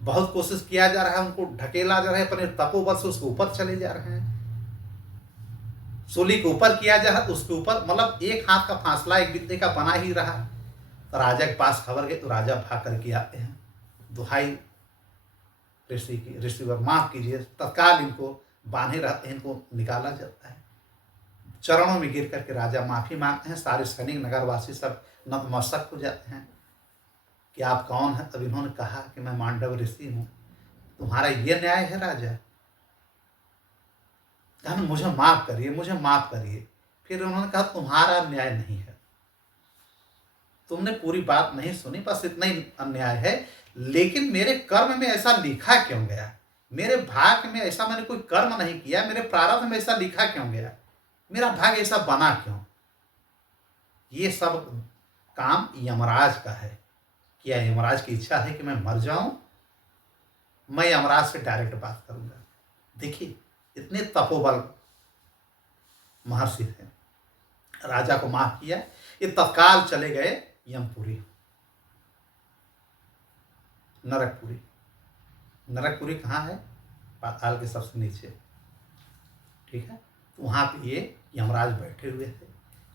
बहुत कोशिश किया जा रहा है, उनको ढकेला जा रहा है, अपने तपोबल से उसके ऊपर चले जा रहे हैं। सूली के ऊपर किया जा रहा है, उसके ऊपर मतलब एक हाथ का फासला एक बित्ते का बना ही रहा। तो राजा के पास खबर गई, तो राजा भाग करके आते हैं, दुहाई ऋषि की, ऋषिवर माफ कीजिए, तत्काल इनको बांधे रहते हैं, इनको निकाला जाता है। चरणों में गिर करके राजा माफी मांगते हैं। सारे सैनिक नगरवासी सब नतमस्तक हो जाते हैं कि आप कौन हैं? तब इन्होंने कहा कि मैं मांडव ऋषि हूं। तुम्हारा ये न्याय है राजा? कहा मुझे माफ करिए, मुझे माफ करिए। फिर उन्होंने कहा तुम्हारा न्याय नहीं है, तुमने पूरी बात नहीं सुनी, बस इतना ही अन्याय है। लेकिन मेरे कर्म में ऐसा लिखा क्यों गया? मेरे भाग्य में ऐसा मैंने कोई कर्म नहीं किया, मेरे प्रारब्ध में ऐसा लिखा क्यों गया? मेरा भाग्य ऐसा बना क्यों? ये सब काम यमराज का है। क्या यमराज की इच्छा है कि मैं मर जाऊं? मैं यमराज से डायरेक्ट बात करूंगा। देखिए इतने तपोबल महर्षि थे। राजा को माफ किया, ये तत्काल चले गए यमपुरी, नरकपुरी। नरकपुरी कहाँ है? पाताल के सबसे नीचे, ठीक है। तो वहां पे ये यमराज बैठे हुए थे।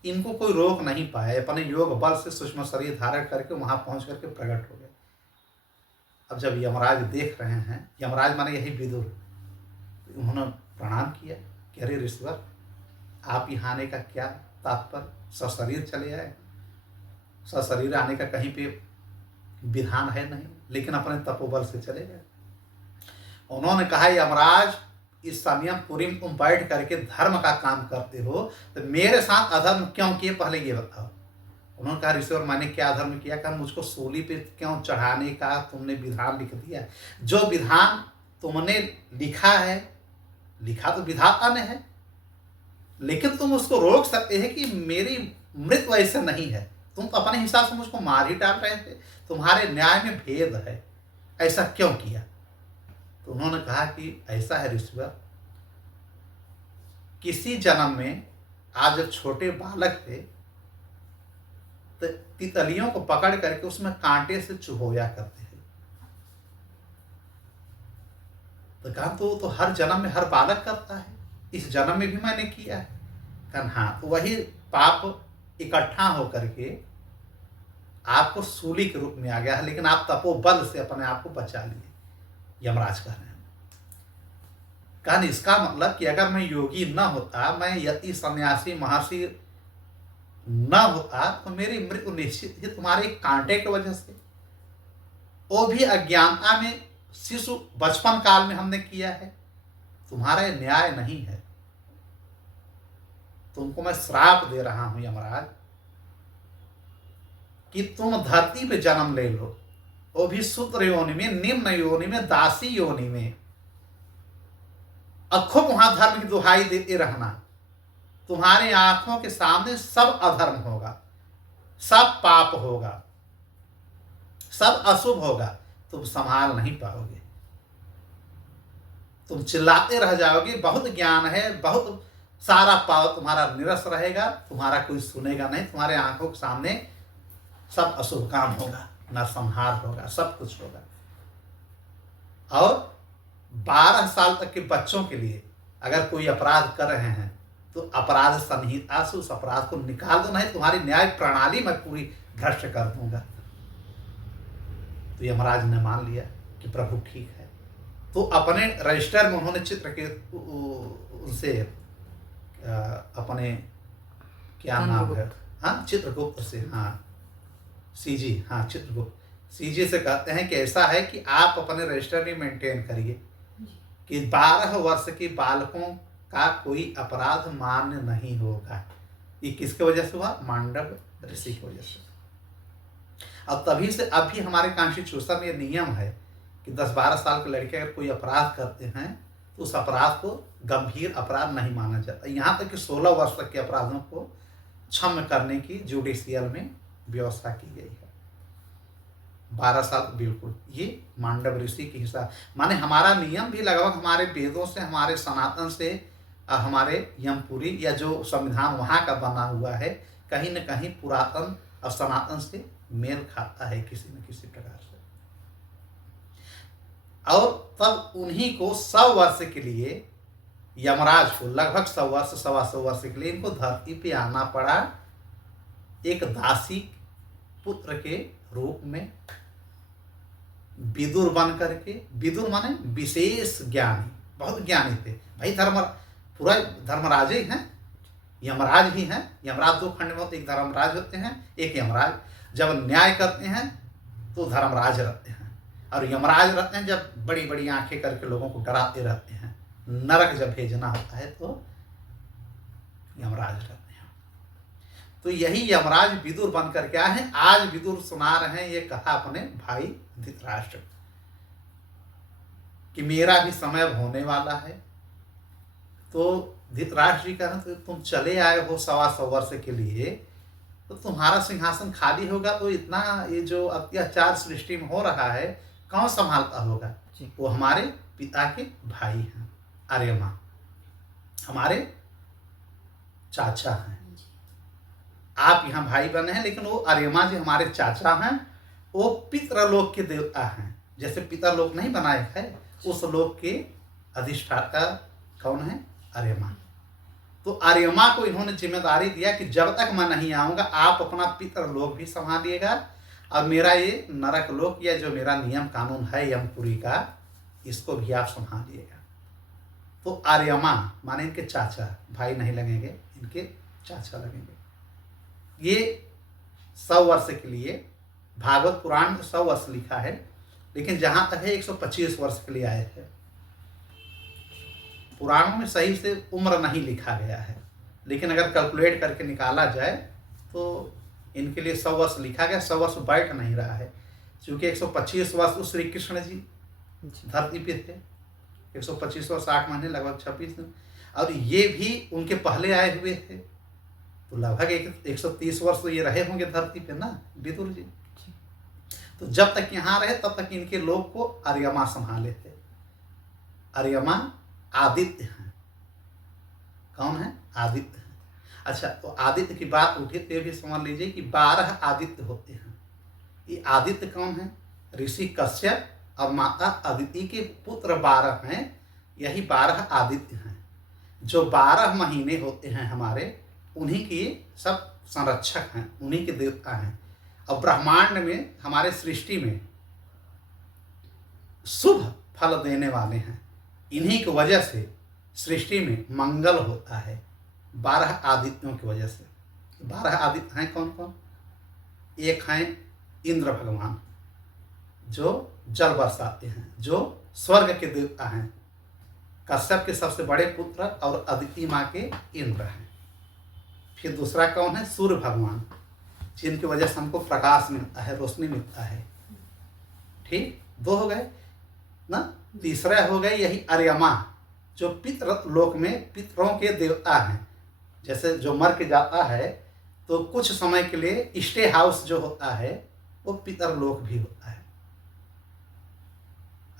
इनको कोई रोक नहीं पाया, अपने योग बल से सूक्ष्म शरीर धारण करके वहां पहुंच करके प्रकट हो गए। अब जब यमराज देख रहे हैं, यमराज माने यही विदुर, तो उन्होंने प्रणाम किया कि अरे ऋषिवर, आप यहाँ आने का क्या तात्पर्य? सशरीर चले आए, सशरीर आने का कहीं पे विधान है नहीं, लेकिन अपने तपोबल से चले गए। उन्होंने कहा यमराज, इस संयम पुरी में तुम बैठ करके धर्म का काम करते हो, तो मेरे साथ अधर्म क्यों किए, पहले ये बताओ। उन्होंने कहा ऋषिवर, मैंने क्या अधर्म किया? कहा मुझको सूली पे क्यों चढ़ाने का तुमने विधान लिख दिया? जो विधान तुमने लिखा है, लिखा तो विधाता ने है, लेकिन तुम उसको रोक सकते हैं कि मेरी मृत्यु ऐसे नहीं है। तुम तो अपने हिसाब से मुझको मार ही डाल रहे थे, तुम्हारे न्याय में भेद है, ऐसा क्यों किया? तो उन्होंने कहा कि ऐसा है ऋषिवर, किसी जन्म में आप जब छोटे बालक थे तो तितलियों को पकड़ करके उसमें कांटे से चुभोया करते थे। तो कहा तो हर जन्म में हर बालक करता है, इस जन्म में भी मैंने किया है। कहा हाँ, तो वही पाप इकट्ठा होकर के आपको सूली के रूप में आ गया है, लेकिन आप तपोबल से अपने आप को बचा लिए। यमराज कह रहे हैं। कहा इसका मतलब कि अगर मैं योगी न होता, मैं यति सन्यासी महर्षि न होता, तो मेरी मृत्यु निश्चित ही तुम्हारे कांटे की वजह से, वो भी अज्ञानता में, शिशु बचपन काल में हमने किया है। तुम्हारा न्याय नहीं है। तुमको मैं श्राप दे रहा हूं यमराज कि तुम धरती पे जन्म ले लो, वो भी शूद्र योनि में, निम्न योनि में, दासी योनि में, और खूब वहां धर्म की दुहाई देते रहना। तुम्हारे आंखों के सामने सब अधर्म होगा, सब पाप होगा, सब अशुभ होगा, तुम संभाल नहीं पाओगे, तुम चिल्लाते रह जाओगे। बहुत ज्ञान है, बहुत सारा पाप तुम्हारा निरस रहेगा, तुम्हारा कोई सुनेगा नहीं, तुम्हारे आंखों के सामने सब अशुभ काम होगा, नरसंहार होगा, सब कुछ होगा। और 12 साल तक के बच्चों के लिए अगर कोई अपराध कर रहे हैं तो अपराध संहिता से उस अपराध को निकाल दो, नहीं तुम्हारी न्याय प्रणाली मैं पूरी भ्रष्ट कर दूंगा। तो यमराज ने मान लिया कि प्रभु ठीक है। तो अपने रजिस्टर में उन्होंने चित्र के उनसे अपने क्या नाम है, हाँ चित्रगुप्त से, हाँ सीजी, हाँ चित्रगुप्त सीजी से कहते हैं कि ऐसा है कि आप अपने रजिस्टर में मेंटेन करिए कि 12 वर्ष के बालकों का कोई अपराध मान्य नहीं होगा। ये किसके वजह से हुआ? मांडव ऋषि की वजह से। अब तभी से अभी हमारे कॉन्स्टिट्यूशन में नियम है कि 10-12 साल के लड़के अगर कोई अपराध करते हैं तो उस अपराध को गंभीर अपराध नहीं माना जाता। यहाँ तक कि 16 वर्ष तक के अपराधों को क्षम्य करने की जुडिशियल में व्यवस्था की गई है। 12 साल बिल्कुल, ये मांडव ऋषि की हिसाब माने हमारा नियम भी लगभग हमारे वेदों से, हमारे सनातन से, हमारे यमपुरी या जो संविधान वहाँ का बना हुआ है, कहीं न कहीं पुरातन और सनातन से मेल खाता है किसी न किसी प्रकार से। और तब उन्हीं को 100 वर्ष के लिए, यमराज को लगभग 100 वर्ष, 125 वर्ष के लिए इनको धरती पे आना पड़ा, एक दासी पुत्र के रूप में, विदुर बन करके। विदुर माने विशेष ज्ञानी, बहुत ज्ञानी थे भाई। पूरा धर्मराज ही हैं, यमराज भी हैं। यमराज 2 खंड में होते, एक धर्मराज होते हैं, एक यमराज। जब न्याय करते हैं तो धर्मराज रहते हैं, और यमराज रहते हैं जब बड़ी बड़ी आंखें करके लोगों को डराते रहते हैं। नरक जब भेजना होता है तो यमराज रहते हैं। तो यही यमराज विदुर बन करके आए हैं। आज विदुर सुना रहे हैं, ये कहा अपने भाई धृतराष्ट्र कि मेरा भी समय होने वाला है। तो धृतराष्ट्र जी कह रहे हैं तो तुम चले आए हो 125 वर्ष के लिए, तो तुम्हारा सिंहासन खाली होगा तो इतना ये जो अत्याचार सृष्टि में हो रहा है कौन संभालता होगा? जी। वो हमारे पिता के भाई हैं, आर्यमा हमारे चाचा हैं। आप यहाँ भाई बने हैं, लेकिन वो आर्यमा जी हमारे चाचा हैं। वो पितृलोक के देवता हैं। जैसे पितरलोक नहीं बनाए है, उस लोक के अधिष्ठाता कौन है? आर्यमा। तो आर्यमा को इन्होंने जिम्मेदारी दिया कि जब तक मैं नहीं आऊँगा आप अपना पितरलोक भी संभालिएगा और मेरा ये नरक लोक या जो मेरा नियम कानून है यमपुरी का, इसको भी आप संभालिएगा। तो आर्यमा माने इनके चाचा, भाई नहीं लगेंगे, इनके चाचा लगेंगे। ये 100 वर्ष के लिए भागवत पुराण में 100 वर्ष लिखा है, लेकिन जहाँ तक है 125 वर्ष के लिए आए थे। पुराणों में सही से उम्र नहीं लिखा गया है, लेकिन अगर कैलकुलेट करके निकाला जाए तो इनके लिए 100 वर्ष लिखा गया। 100 वर्ष बैठ नहीं रहा है, क्योंकि 125 वर्ष उस श्री कृष्ण जी धरती पे थे। 125 वर्ष 8 महीने लगभग 26 दिन, और ये भी उनके पहले आए हुए थे, तो लगभग 130 वर्ष तो ये रहे होंगे धरती पे ना विदुर जी। तो जब तक यहाँ रहे तब तक इनके लोग को आर्यमा संभाले थे। आर्यमा आदित्य हैं। कौन है? आदित्य हैं। अच्छा, तो आदित्य की बात उठी तो ये भी समझ लीजिए कि 12 आदित्य होते हैं। ये आदित्य कौन है? ऋषि कश्यप और माता अदिति के पुत्र 12 हैं। यही 12 आदित्य हैं। जो 12 महीने होते हैं हमारे, उन्हीं की सब संरक्षक हैं, उन्हीं के देवता हैं। और ब्रह्मांड में हमारे सृष्टि में शुभ फल देने वाले हैं। इन्हीं की वजह से सृष्टि में मंगल होता है, 12 आदित्यों की वजह से। 12 आदित्य हैं कौन कौन? एक हैं इंद्र भगवान, जो जल बरसाते हैं, जो स्वर्ग के देवता हैं। कश्यप के सबसे बड़े पुत्र और अदिति माँ के इंद्र हैं। फिर दूसरा कौन है? सूर्य भगवान, जिनकी वजह से हमको प्रकाश मिलता है, रोशनी मिलता है। ठीक, 2 हो गए ना। तीसरा हो गए यही आर्यमा, जो पितृ लोक में पितरों के देवता हैं। जैसे जो मर के जाता है तो कुछ समय के लिए स्टे हाउस जो होता है वो पितर लोक भी होता है।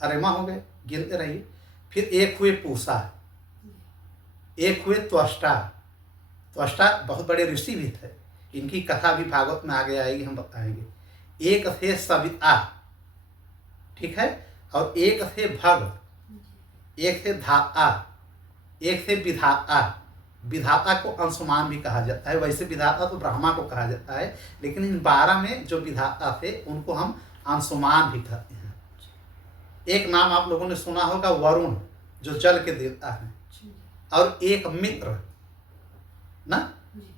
आर्यमा हो गए, गिनते रहिए। फिर एक हुए पूषा, एक हुए त्वष्टा। त्वष्टा बहुत बड़े ऋषि भी थे, इनकी कथा भी भागवत में आगे आएगी, हम बताएंगे। एक थे सविता, ठीक है, और एक थे भग, एक थे धाता, एक थे विधाता। विधाता को अंशुमान भी कहा जाता है। वैसे विधाता तो ब्रह्मा को कहा जाता है, लेकिन इन 12 में जो विधाता थे उनको हम अंशुमान भी कहते हैं। एक नाम आप लोगों ने सुना होगा वरुण, जो जल के देवता हैं, और एक मित्र ना,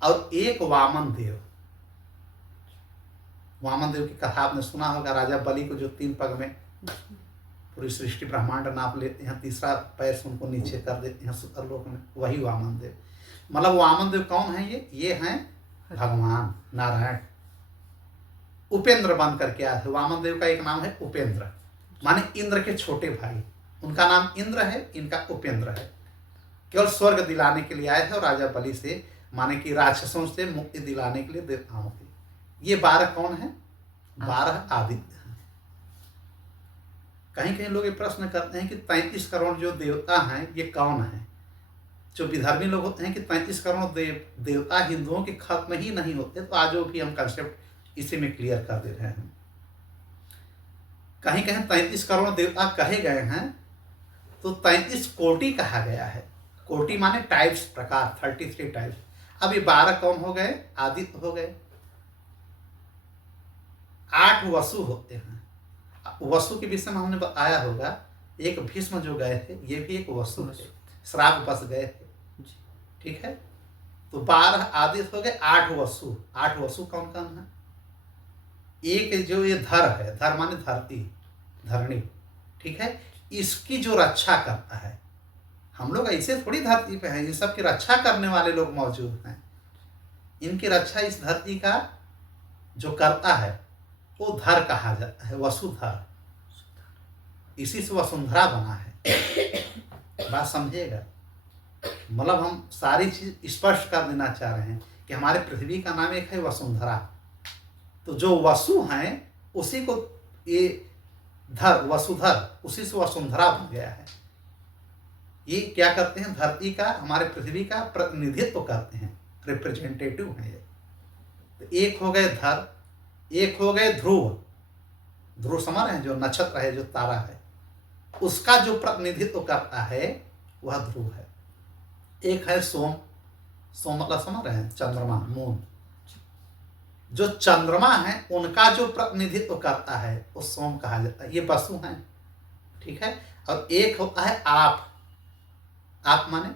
और एक वामन देव। वामन देव की कथा आपने सुना होगा, राजा बलि को जो 3 पग में पूरी सृष्टि ब्रह्मांड नाप लेते हैं, तीसरा पैर से उनको नीचे कर देते हैं सुतरलोक में, वही वामन देव। मतलब वामन देव कौन है? ये हैं भगवान नारायण। उपेंद्र बन करके आए थे। वामन देव का एक नाम है उपेंद्र, माने इंद्र के छोटे भाई। उनका नाम इंद्र है, इनका उपेंद्र है। केवल स्वर्ग दिलाने के लिए आए थे और राजा बलि से, माने कि राक्षसों से मुक्ति दिलाने के लिए देवताओं की। ये 12 कौन है? 12 आदित्य हैं। कहीं कहीं लोग ये प्रश्न करते हैं कि 33 करोड़ जो देवता हैं ये कौन है? जो विधर्मी लोग होते हैं कि 33 करोड़ देवता हिंदुओं के खत्म ही नहीं होते, तो आज वो भी हम कंसेप्ट इसी में क्लियर कर दे रहे हैं। कहीं कहीं 33 करोड़ देवता कहे गए हैं, तो 33 कोटि कहा गया है। कोटि माने टाइप्स, प्रकार, 33 टाइप्स। अब ये 12 कौन हो गए? आदित्य हो गए। 8 वसु होते हैं। वसु के विषय में हमने बताया होगा, एक भीष्म जो गए थे ये भी एक वसु है, श्राप बस गए थे, ठीक है। तो 12 आदित्य हो गए, 8 वसु। 8 वसु कौन कौन है? एक जो ये धर है, धर माने धरती, धरणी, ठीक है, इसकी जो रक्षा करता है। हम लोग ऐसे थोड़ी धरती पे हैं, इन सब की रक्षा करने वाले लोग मौजूद हैं। इनकी रक्षा इस धरती का जो करता है वो धर कहा जाता है, वसुधर। इसी से वसुंधरा बना है। बात समझिएगा। मतलब हम सारी चीज स्पष्ट कर देना चाह रहे हैं कि हमारे पृथ्वी का नाम एक है वसुंधरा, तो जो वसु हैं उसी को ये धर, वसुधर, उसी से वसुंधरा बन गया है। ये क्या करते हैं, धरती का, हमारे पृथ्वी का प्रतिनिधित्व करते हैं, रिप्रेजेंटेटिव है ये। तो एक हो गए धर, एक हो गए ध्रुव, ध्रुव समझ रहे हैं, जो नक्षत्र है, जो तारा है, उसका जो प्रतिनिधित्व करता है वह ध्रुव है। एक है सोम, सोम मतलब समझ रहे हैं, चंद्रमा, मून, जो चंद्रमा है उनका जो प्रतिनिधित्व करता है वो सोम कहा जाता है। ये वसु हैं, ठीक है। और एक होता है आप, आप माने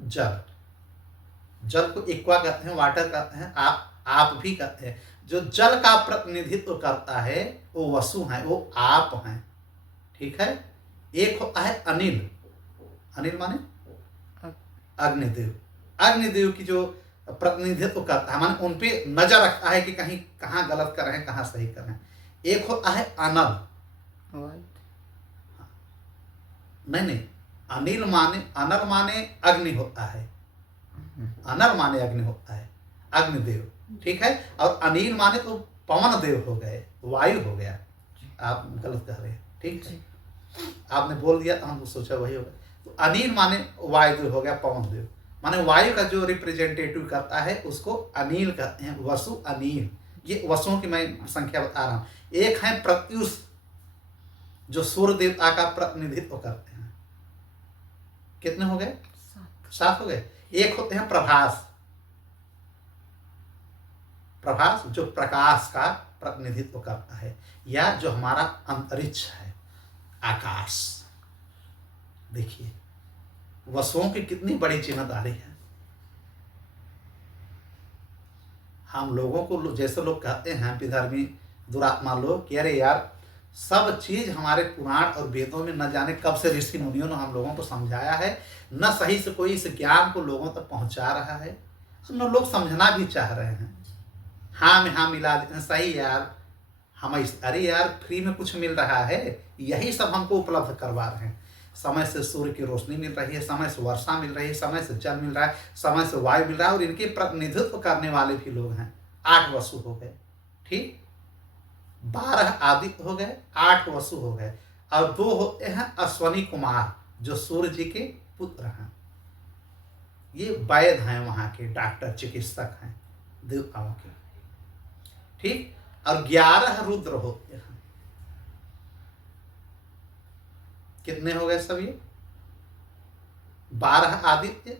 जल, जल को एक्वा कहते हैं, वाटर कहते हैं, आप भी कहते हैं। जो जल का प्रतिनिधित्व करता है वो वसु हैं, वो आप हैं, ठीक है। एक होता है अनिल, अनिल माने अग्निदेव, अग्निदेव की जो प्रतिनिधित्व करता है, माने उन पे नजर रखता है कि कहीं कहाँ गलत कर रहे हैं, कहाँ सही कर रहे हैं। एक होता है अनल, नहीं, अनिल माने, अनल माने अग्नि होता है, अनल माने अग्नि होता है, अग्निदेव, ठीक है। और अनिल माने तो पवन देव हो गए, वायु हो गया, आप गलत कह रहे हैं, ठीक है। आपने बोल दिया तो हम सोचा वही होगा। तो अनिल माने वायुदेव हो गया, पवन देव माने वायु का जो रिप्रेजेंटेटिव करता है उसको अनिल कहते हैं, वसु अनिल। ये वसुओं की मैं संख्या बता रहा हूँ। एक है प्रत्युष, जो सूर्य देवता का प्रतिनिधित्व करते हैं, कितने हो गए, 7 हो गए। एक होते हैं प्रभास, प्रभास जो प्रकाश का प्रतिनिधित्व करता है, या जो हमारा अंतरिक्ष है, आकाश। देखिए वसुओं की कितनी बड़ी जिम्मेदारी है। हम लोगों को, जैसे लोग कहते हैं विधर्मी दुरात्मा लोग कि अरे यार सब चीज हमारे पुराण और वेदों में न जाने कब से ऋषि मुनियों ने हम लोगों को समझाया है, न सही से कोई इस ज्ञान को लोगों तक पहुंचा रहा है, न लोग समझना भी चाह रहे हैं। हाँ में हाँ मिला देते हैं, सही यार हम अरे यार फ्री में कुछ मिल रहा है, यही सब हमको उपलब्ध करवा रहे हैं। समय से सूर्य की रोशनी मिल रही है, समय से वर्षा मिल रही है, समय से जल मिल रहा है, समय से वायु मिल रहा है, और इनके प्रतिनिधित्व करने वाले भी लोग हैं। 8 वसु हो गए, ठीक, 12 आदित्य हो गए, 8 वसु हो गए, और 2 होते हैं अश्वनी कुमार, जो सूर्य जी के पुत्र हैं। ये वैद्य हैं, वहाँ के डॉक्टर, चिकित्सक हैं देवताओं के, ठीक। और 11 रुद्र होते हैं। कितने हो गए सब ये, 12 आदित्य,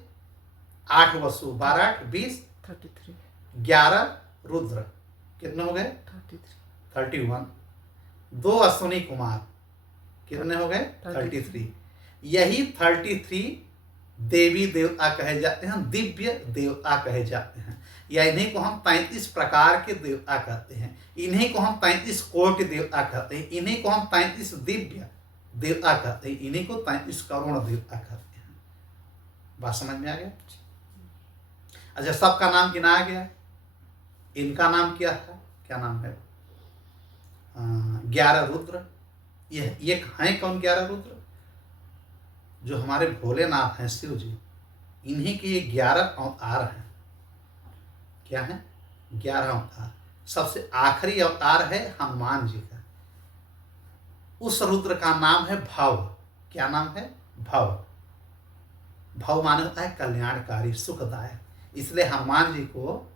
8 वसु, 12 8 20, 33, 11 रुद्र, कितने हो गए 31, 2 अश्विनी कुमार, कितने हो गए 33। यही 33 देवी देवता कहे जाते हैं, दिव्य देवता कहे जाते हैं, या इन्हीं को हम 33 प्रकार के देवता कहते हैं, इन्हीं को हम 33 कोटि देवता कहते हैं, इन्हीं को हम 33 दिव्य देवता कहते हैं, इन्हीं को 33 करोड़ देवता कहते हैं। बात समझ में आ गया? अच्छा, सबका नाम गिनाया गया। इनका नाम क्या था, क्या नाम है? 11 रुद्र। ये हैं कौन 11 रुद्र? जो हमारे भोलेनाथ हैं, शिव जी, इन्हीं के ये 11 अवतार हैं। क्या है? 11 अवतार। सबसे आखिरी अवतार है हनुमान जी का। उस रुद्र का नाम है भव। क्या नाम है? भव। भव माने होता है कल्याणकारी, सुखदायक। इसलिए हनुमान जी को,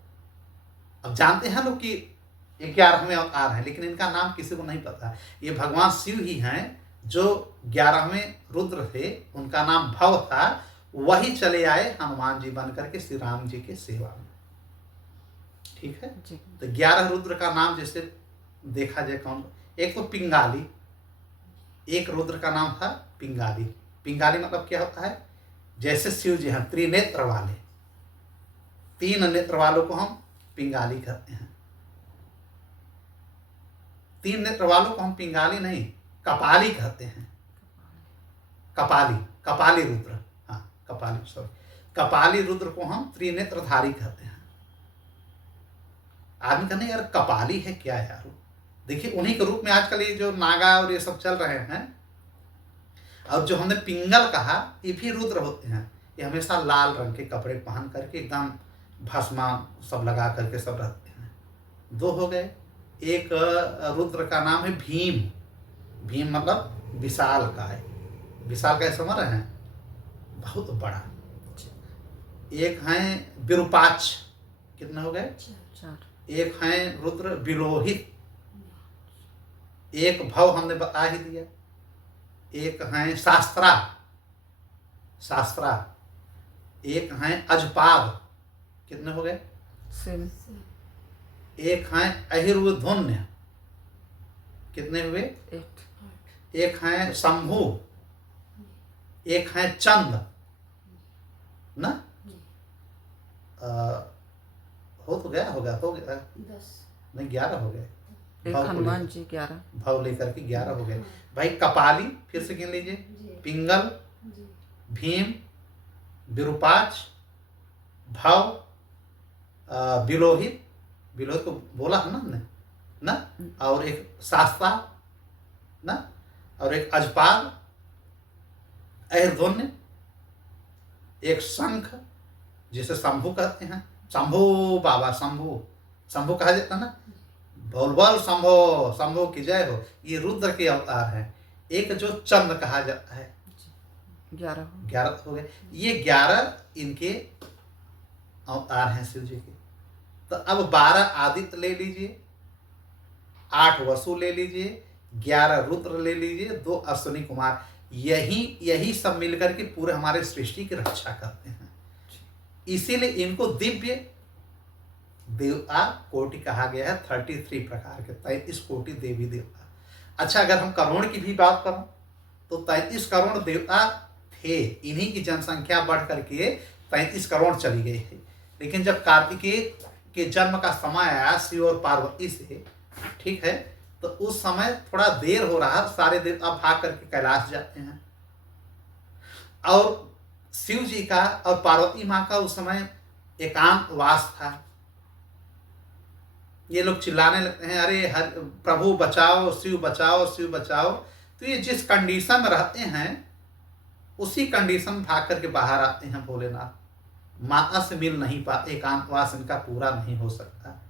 अब जानते हैं लोग कि 11वें अवतार हैं, लेकिन इनका नाम किसी को नहीं पता। ये भगवान शिव ही हैं जो 11वें रुद्र थे, उनका नाम भव था। वही चले आए हनुमान जी बन करके श्री राम जी के सेवा में। ठीक है जी। तो 11 रुद्र का नाम जैसे देखा जाए कौन, एक तो पिंगाली, एक रुद्र का नाम था पिंगाली। पिंगाली मतलब क्या होता है? जैसे शिव जी हैं त्रिनेत्र वाले, 3 नेत्र वालों को हम पिंगाली कहते हैं। 3 नेत्र वालों को हम पिंगाली नहीं, कपाली कहते हैं। कपाली, कपाली रुद्र, हाँ कपाली, सॉरी, कपाली रुद्र को हम त्रिनेत्रधारी कहते हैं। आदमी कहते यार कपाली है क्या यार? देखिए उन्हीं के रूप में आजकल ये जो नागा और ये सब चल रहे हैं। और जो हमने पिंगल कहा, ये भी रुद्र होते हैं। ये हमेशा लाल रंग के कपड़े पहन करके एकदम भस्मा सब लगा करके सब रहते हैं। 2 हो गए। एक रुद्र का नाम है भीम। भीम मतलब विशाल काय। विशाल काय समझ रहे हैं, बहुत बड़ा। एक हैं विरूपाक्ष। कितने हो गए? 4। एक हैं रुद्र विलोहित। एक भव हमने बता ही दिया। एक हैं शास्त्रा। शास्त्रा। एक हैं अजपाद। कितने हो गए? 7। एक हैं अहिर्वधुन्य। कितने हुए? 8। एक हैं शंभु। एक हैं चंद ना। हो तो गया, होगा हो गया 10 नहीं 11 हो गए। एक हनुमान जी 11। भाव लेकर के 11 हो गए भाई। कपाली फिर से गिन लीजिए। पिंगल, भीम, विरूपाक्ष, भव, विलोहित। विलोहित को बोला है ना हमने ना। और एक शास्ता ना, और एक अजपाद, अहिर्धुन्य, एक शंख जिसे शंभु कहते हैं। शंभु बाबा, शंभु शंभु कहा जाता है ना। बोल बोल शंभो, शंभु की जय हो। ये रुद्र के अवतार हैं। एक जो चंद कहा जाता है। 11 हो गए। ये 11 इनके अवतार हैं शिव जी के। तो अब 12 आदित्य ले लीजिए, 8 वसु ले लीजिए, 11 रुद्र ले लीजिए, 2 अश्विनी कुमार। यही सब मिलकर के पूरे हमारे सृष्टि की रक्षा करते हैं। इसीलिए इनको दिव्य देवता कोटि कहा गया है। 33 प्रकार के 33 कोटि देवी देवता। अच्छा, अगर हम करोड़ की भी बात करें तो 33 करोड़ देवता थे। इन्हीं की जनसंख्या बढ़ करके 33 करोड़ चली गई है। लेकिन जब कार्तिकेय के जन्म का समय आया शिव और पार्वती से, ठीक है, तो उस समय थोड़ा देर हो रहा। सारे देवता भाग करके कैलाश जाते हैं। और शिव जी का और पार्वती माँ का उस समय एकांतवास था। ये लोग चिल्लाने लगते हैं, अरे हर प्रभु बचाओ, शिव बचाओ, शिव बचाओ। तो ये जिस कंडीशन में रहते हैं उसी कंडीशन में भाग करके बाहर आते हैं भोलेनाथ। माता से मिल नहीं पाते, एकांतवास इनका पूरा नहीं हो सकता।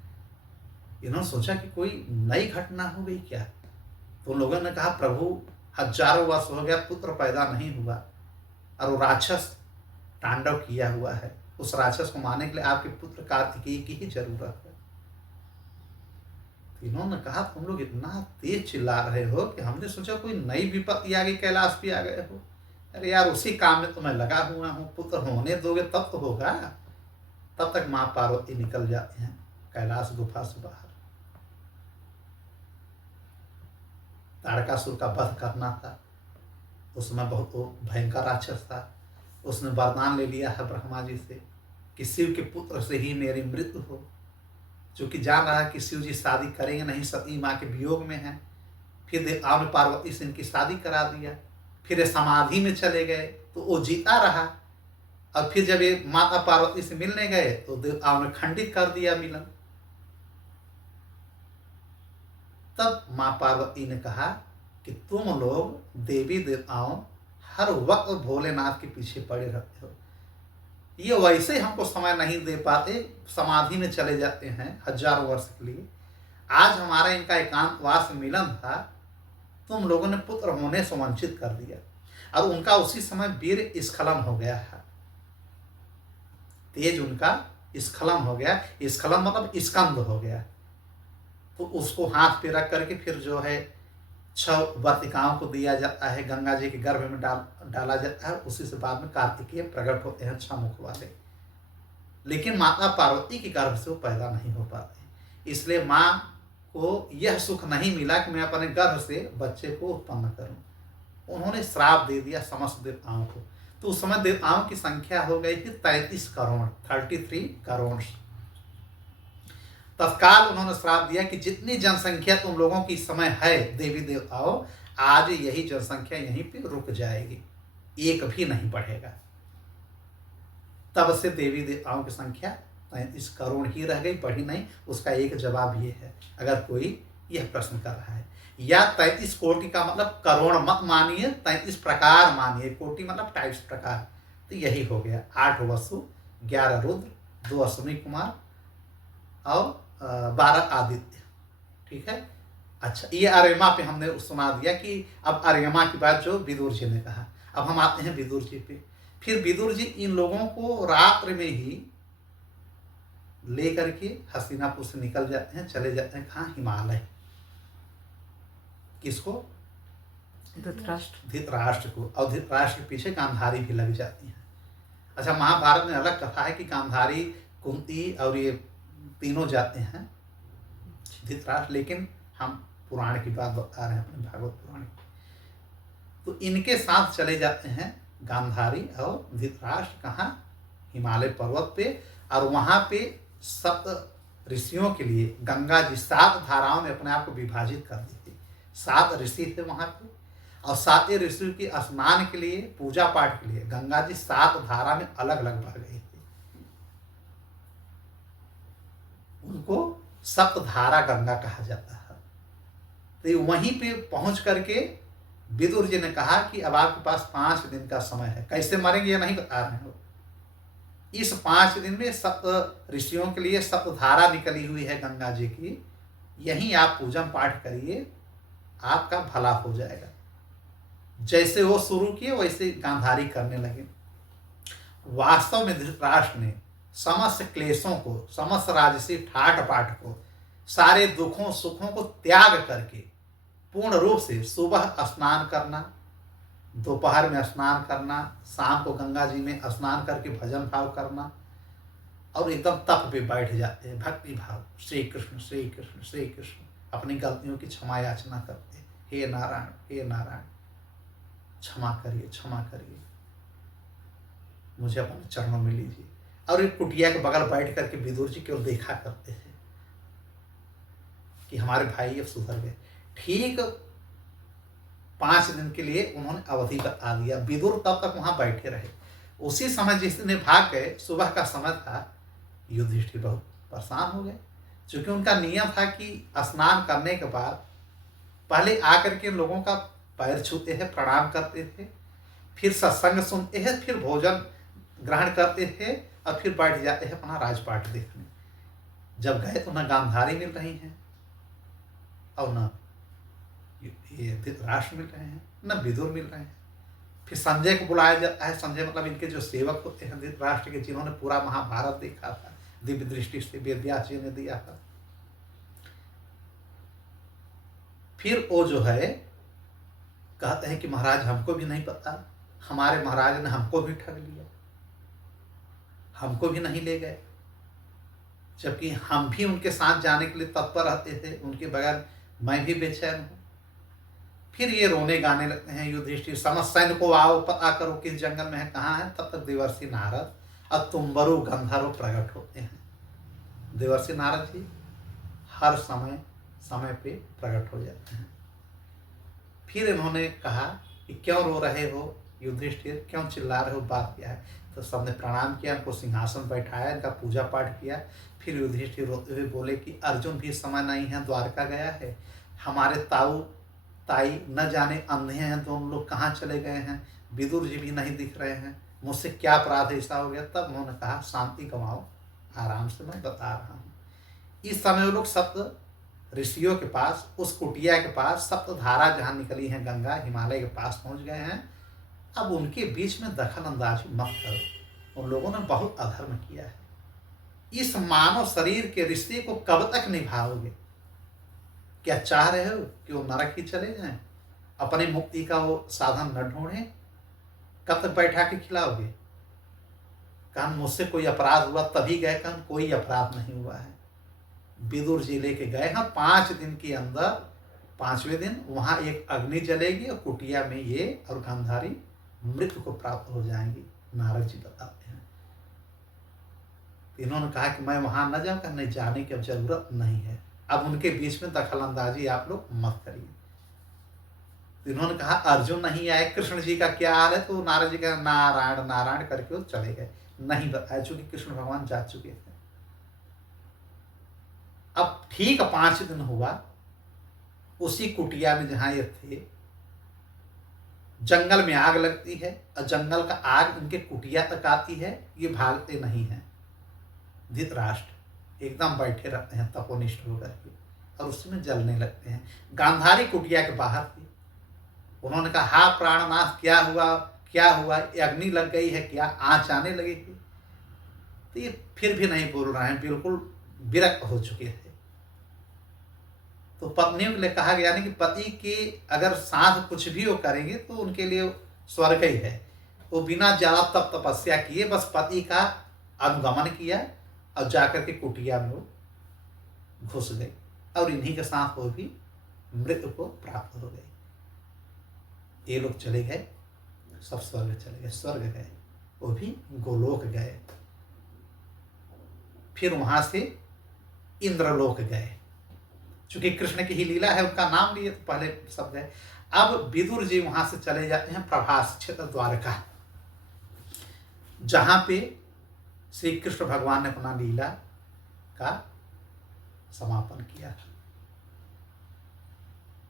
इन्होंने सोचा कि कोई नई घटना हो गई क्या। तो लोगों ने कहा, प्रभु हजारों वर्ष हो गया पुत्र पैदा नहीं हुआ और वो राक्षस तांडव किया हुआ है। उस राक्षस को मारने के लिए आपके पुत्र कार्तिकेय की ही जरूरत है। तो इन्होंने कहा, तुम लोग इतना तेज चिल्ला रहे हो कि हमने सोचा कोई नई विपत्ति आ गई, कैलाश पे आ गए हो। अरे यार, उसी काम में तो मैं लगा हुआ हूँ। पुत्र होने दोगे तब तो होगा। तब तक माँ पार्वती निकल जाते हैं कैलाश गुफा से बाहर। तारकासुर का वध करना था। उसमें बहुत भयंकर राक्षस था। उसने वरदान ले लिया है ब्रह्मा जी से कि शिव के पुत्र से ही मेरी मृत्यु हो। चूंकि जान रहा है कि शिव जी शादी करेंगे नहीं, सती माँ के वियोग में है। फिर देवताओं ने पार्वती से इनकी शादी करा दिया। फिर ये समाधि में चले गए तो वो जीता रहा। और फिर जब ये माता पार्वती से मिलने गए तो देवताओं ने खंडित कर दिया मिलन। तब माँ पार्वती ने कहा कि तुम लोग देवी देवताओं हर वक्त भोलेनाथ के पीछे पड़े रहते हो। ये वैसे हमको समय नहीं दे पाते, समाधि में चले जाते हैं हजारों वर्ष के लिए। आज हमारा इनका एकांतवास मिलन था, तुम लोगों ने पुत्र होने से वंचित कर दिया। और उनका उसी समय वीर स्खलन हो गया है। तेज उनका स्खलन हो गया। स्खलन मतलब स्कंद हो गया। तो उसको हाथ पे रख करके फिर जो है 6 वर्तिकाओं को दिया जाता है, गंगा जी के गर्भ में डाला जाता है। उसी से बाद में कार्तिकेय प्रकट होते हैं 6 मुख वाले। लेकिन माता पार्वती के गर्भ से वो पैदा नहीं हो पाते। इसलिए माँ को यह सुख नहीं मिला कि मैं अपने गर्भ से बच्चे को उत्पन्न करूं। उन्होंने श्राप दे दिया समस्त देवताओं को। तो उस समय देवताओं की संख्या हो गई थी 33 करोड़, 33 करोड़। तत्काल उन्होंने श्राप दिया कि जितनी जनसंख्या तुम लोगों की इस समय है देवी देवताओं, आज यही जनसंख्या यहीं पे रुक जाएगी, एक भी नहीं बढ़ेगा। तब से देवी देवताओं की संख्या 33 करोड़ ही रह गई, बढ़ी नहीं। उसका एक जवाब ये है, अगर कोई यह प्रश्न कर रहा है। या 33 कोटि का मतलब करोड़ मत मानिए, 33 प्रकार मानिए। कोटि मतलब टाइप्स, प्रकार। तो यही हो गया 8 वसु, 11 रुद्र, 2 अश्विनी कुमार और 12 आदित्य। ठीक है। अच्छा, ये अर्यमा पे हमने सुना दिया कि अब अर्यमा की बात जो विदुर जी ने कहा। अब हम आते हैं विदुर जी पे। फिर विदुर जी इन लोगों को रात्रि में ही ले करके हस्तिनापुर से निकल जाते हैं, चले जाते हैं कहाँ? हिमालय। किसको? धृतराष्ट्र को। और धृतराष्ट्र के पीछे गांधारी भी लग जाती है। अच्छा, महाभारत में अलग कथा है कि गांधारी, कुंती और ये तीनों जाते हैं धृतराष्ट्र, लेकिन हम पुराण की बात बता रहे हैं, अपने भागवत पुराण की। तो इनके साथ चले जाते हैं गांधारी और धृतराष्ट्र कहाँ? हिमालय पर्वत पे। और वहाँ पे 7 ऋषियों के लिए गंगा जी 7 धाराओं में अपने आप को विभाजित कर दी थी। 7 ऋषि थे वहाँ पे, और 7 ऋषियों के स्नान के लिए, पूजा पाठ के लिए गंगा जी 7 धारा में अलग अलग बह गई थी। उनको सप्तधारा गंगा कहा जाता है। तो वहीं पे पहुंच करके विदुर जी ने कहा कि अब आपके पास 5 दिन का समय है। कैसे मरेंगे ये नहीं बता रहे हो। इस 5 दिन में 7 ऋषियों के लिए सप्तधारा निकली हुई है गंगा जी की, यहीं आप पूजन पाठ करिए, आपका भला हो जाएगा। जैसे वो शुरू किए वैसे गांधारी करने लगे। वास्तव में धृतराष्ट्र ने समस्त क्लेशों को, समस्त राजसी ठाट पाठ को, सारे दुखों सुखों को त्याग करके पूर्ण रूप से सुबह स्नान करना, दोपहर में स्नान करना, शाम को गंगा जी में स्नान करके भजन भाव करना, और एकदम तप पे बैठ जाते हैं, भक्ति भाव, श्री कृष्ण श्री कृष्ण श्री कृष्ण, अपनी गलतियों की क्षमा याचना करते हैं, हे नारायण हे नारायण, क्षमा करिए, मुझे अपने चरणों में लीजिए। और एक कुटिया के बगल बैठ करके विदुर जी की ओर देखा करते थे कि हमारे भाई अब सुधर गए। ठीक 5 दिन के लिए उन्होंने अवधि बता दिया। विदुर तब तक वहां बैठे रहे। उसी समय जिस दिन भाग गए, सुबह का समय था, युधिष्ठिर बहुत परेशान हो गए, क्योंकि उनका नियम था कि स्नान करने के बाद पहले आकर के लोगों का पैर छूते थे, प्रणाम करते थे, फिर सत्संग सुनते हैं, फिर भोजन ग्रहण करते थे, और फिर बैठ जाते हैं अपना राजपाट देखने। जब गए तो न गांधारी मिल रही हैं और न ये धृतराष्ट्र मिल रहे हैं, न विदुर मिल रहे हैं। फिर संजय को बुलाया जाता है। संजय मतलब इनके जो सेवक होते हैं धृतराष्ट्र के, जिन्होंने पूरा महाभारत देखा था, दिव्य दृष्टि से वेदव्यास जी ने दिया था। फिर वो जो है कहते हैं कि महाराज हमको भी नहीं पता, हमारे महाराज ने हमको भी ठग लिया, हमको भी नहीं ले गए, जबकि हम भी उनके साथ जाने के लिए तत्पर रहते थे, उनके बगैर मैं भी बेचैन हूँ। फिर ये रोने गाने लगते हैं युधिष्ठिर, समस्त सैन्य को आओ, पता करो किस जंगल में है, कहाँ है। तब तक देवर्षि नारद और तुम्बरु गंधर्व प्रकट होते हैं। देवर्षि नारद जी हर समय पे प्रकट हो जाते हैं। फिर इन्होंने कहा कि क्यों रो रहे हो युधिष्ठिर, क्यों चिल्ला रहे हो, बात क्या है। तो सबने प्रणाम किया, उनको सिंहासन बैठाया, इनका पूजा पाठ किया। फिर युधिष्ठिर रोते हुए बोले कि अर्जुन भी समय नहीं है, द्वारका गया है, हमारे ताऊ ताई न जाने अंधे हैं, दोनों लोग कहाँ चले गए हैं, विदुर जी भी नहीं दिख रहे हैं, मुझसे क्या अपराध ऐसा हो गया। तब उन्होंने कहा शांति कमाओ, आराम से मैं बता रहा हूँ। इस समय वो लोग 7 ऋषियों के पास, उस कुटिया के पास, सप्तधारा जहाँ निकली है गंगा, हिमालय के पास पहुँच गए हैं। अब उनके बीच में दखल अंदाजी मत करो, उन लोगों ने बहुत अधर्म किया है। इस मानव शरीर के रिश्ते को कब तक निभाओगे? क्या चाह रहे हो कि वो नरक ही चले जाएं, अपनी मुक्ति का वो साधन न ढूंढें? कब तक बैठा के खिलाओगे? कहा मुझसे कोई अपराध हुआ तभी गए, कहा कोई अपराध नहीं हुआ है। विदुर जी लेके गए हैं, 5 दिन के अंदर 5वें दिन वहां एक अग्नि जलेगी और कुटिया में ये और गांधारी मृत्यु को प्राप्त हो जाएंगी। नारद जी बताते हैं। इन्होंने कहा कि मैं वहां न जाऊं, नहीं जाने की अब जरूरत नहीं है, अब उनके बीच में दखल अंदाजी आप लोग मत करिए। तो इन्होंने कहा अर्जुन नहीं आए, कृष्ण जी का क्या हाल है। तो नारद जी का नारायण नारायण करके वो चले गए, नहीं बताया, चूंकि कृष्ण भगवान जा चुके थे। अब ठीक 5 दिन हुआ, उसी कुटिया में जहां ये थे, जंगल में आग लगती है और जंगल का आग इनके कुटिया तक आती है, ये भागते नहीं हैं। धृतराष्ट्र एकदम बैठे रहते हैं तपोनिष्ठ होकर के और उसमें जलने लगते हैं। गांधारी कुटिया के बाहर थी। उन्होंने कहा, हा प्राणनाथ, क्या हुआ क्या हुआ, अग्नि लग गई है क्या, आँच आने लगेगी। तो ये फिर भी नहीं बोल रहे हैं, बिल्कुल विरक्त हो चुके थे। तो पत्नियों के लिए कहा गया नहीं कि पति की अगर साथ कुछ भी वो करेंगे तो उनके लिए स्वर्ग ही है। वो बिना ज्यादा तप तपस्या किए बस पति का अनुगमन किया और जाकर के कुटिया में वो घुस गए और इन्हीं के साथ वो भी मृत्यु को प्राप्त हो गए। ये लोग चले गए, सब स्वर्ग चले गए, स्वर्ग गए, वो भी गोलोक गए, फिर वहां से इंद्रलोक गए। चूंकि कृष्ण की ही लीला है, उनका नाम लिए तो पहले सब गए। अब विदुर जी वहां से चले जाते हैं प्रभास क्षेत्र द्वारका, जहां पे श्री कृष्ण भगवान ने अपना लीला का समापन किया।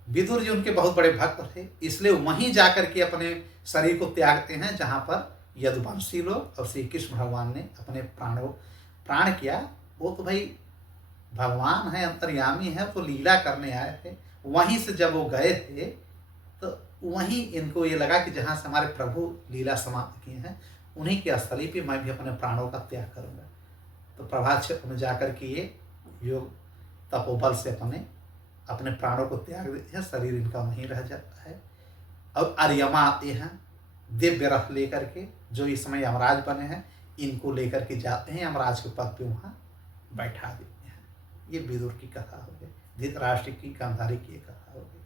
विदुर जी उनके बहुत बड़े भक्त थे, इसलिए वहीं जाकर के अपने शरीर को त्यागते हैं जहां पर यदुवंशी लोग और श्री कृष्ण भगवान ने अपने प्राण किया। वो तो भाई भगवान है, अंतर्यामी है, तो लीला करने आए थे। वहीं से जब वो गए थे तो वहीं इनको ये लगा कि जहाँ से हमारे प्रभु लीला समाप्त किए हैं उन्हीं की स्थली पे मैं भी अपने प्राणों का त्याग करूँगा। तो प्रभात क्षेत्र में जाकर के ये योग तपोबल से अपने प्राणों को त्याग देते हैं, शरीर इनका वहीं रह जाता है। और अर्यमा आते हैं दिव्य रथ लेकर के, जो इस समय यमराज बने हैं, इनको लेकर के जाते हैं, यमराज के पद पे वहाँ बैठा देते हैं। ये विदुर की कथा हो गई, धृतराष्ट्र की, गांधारी की कथा हो गई।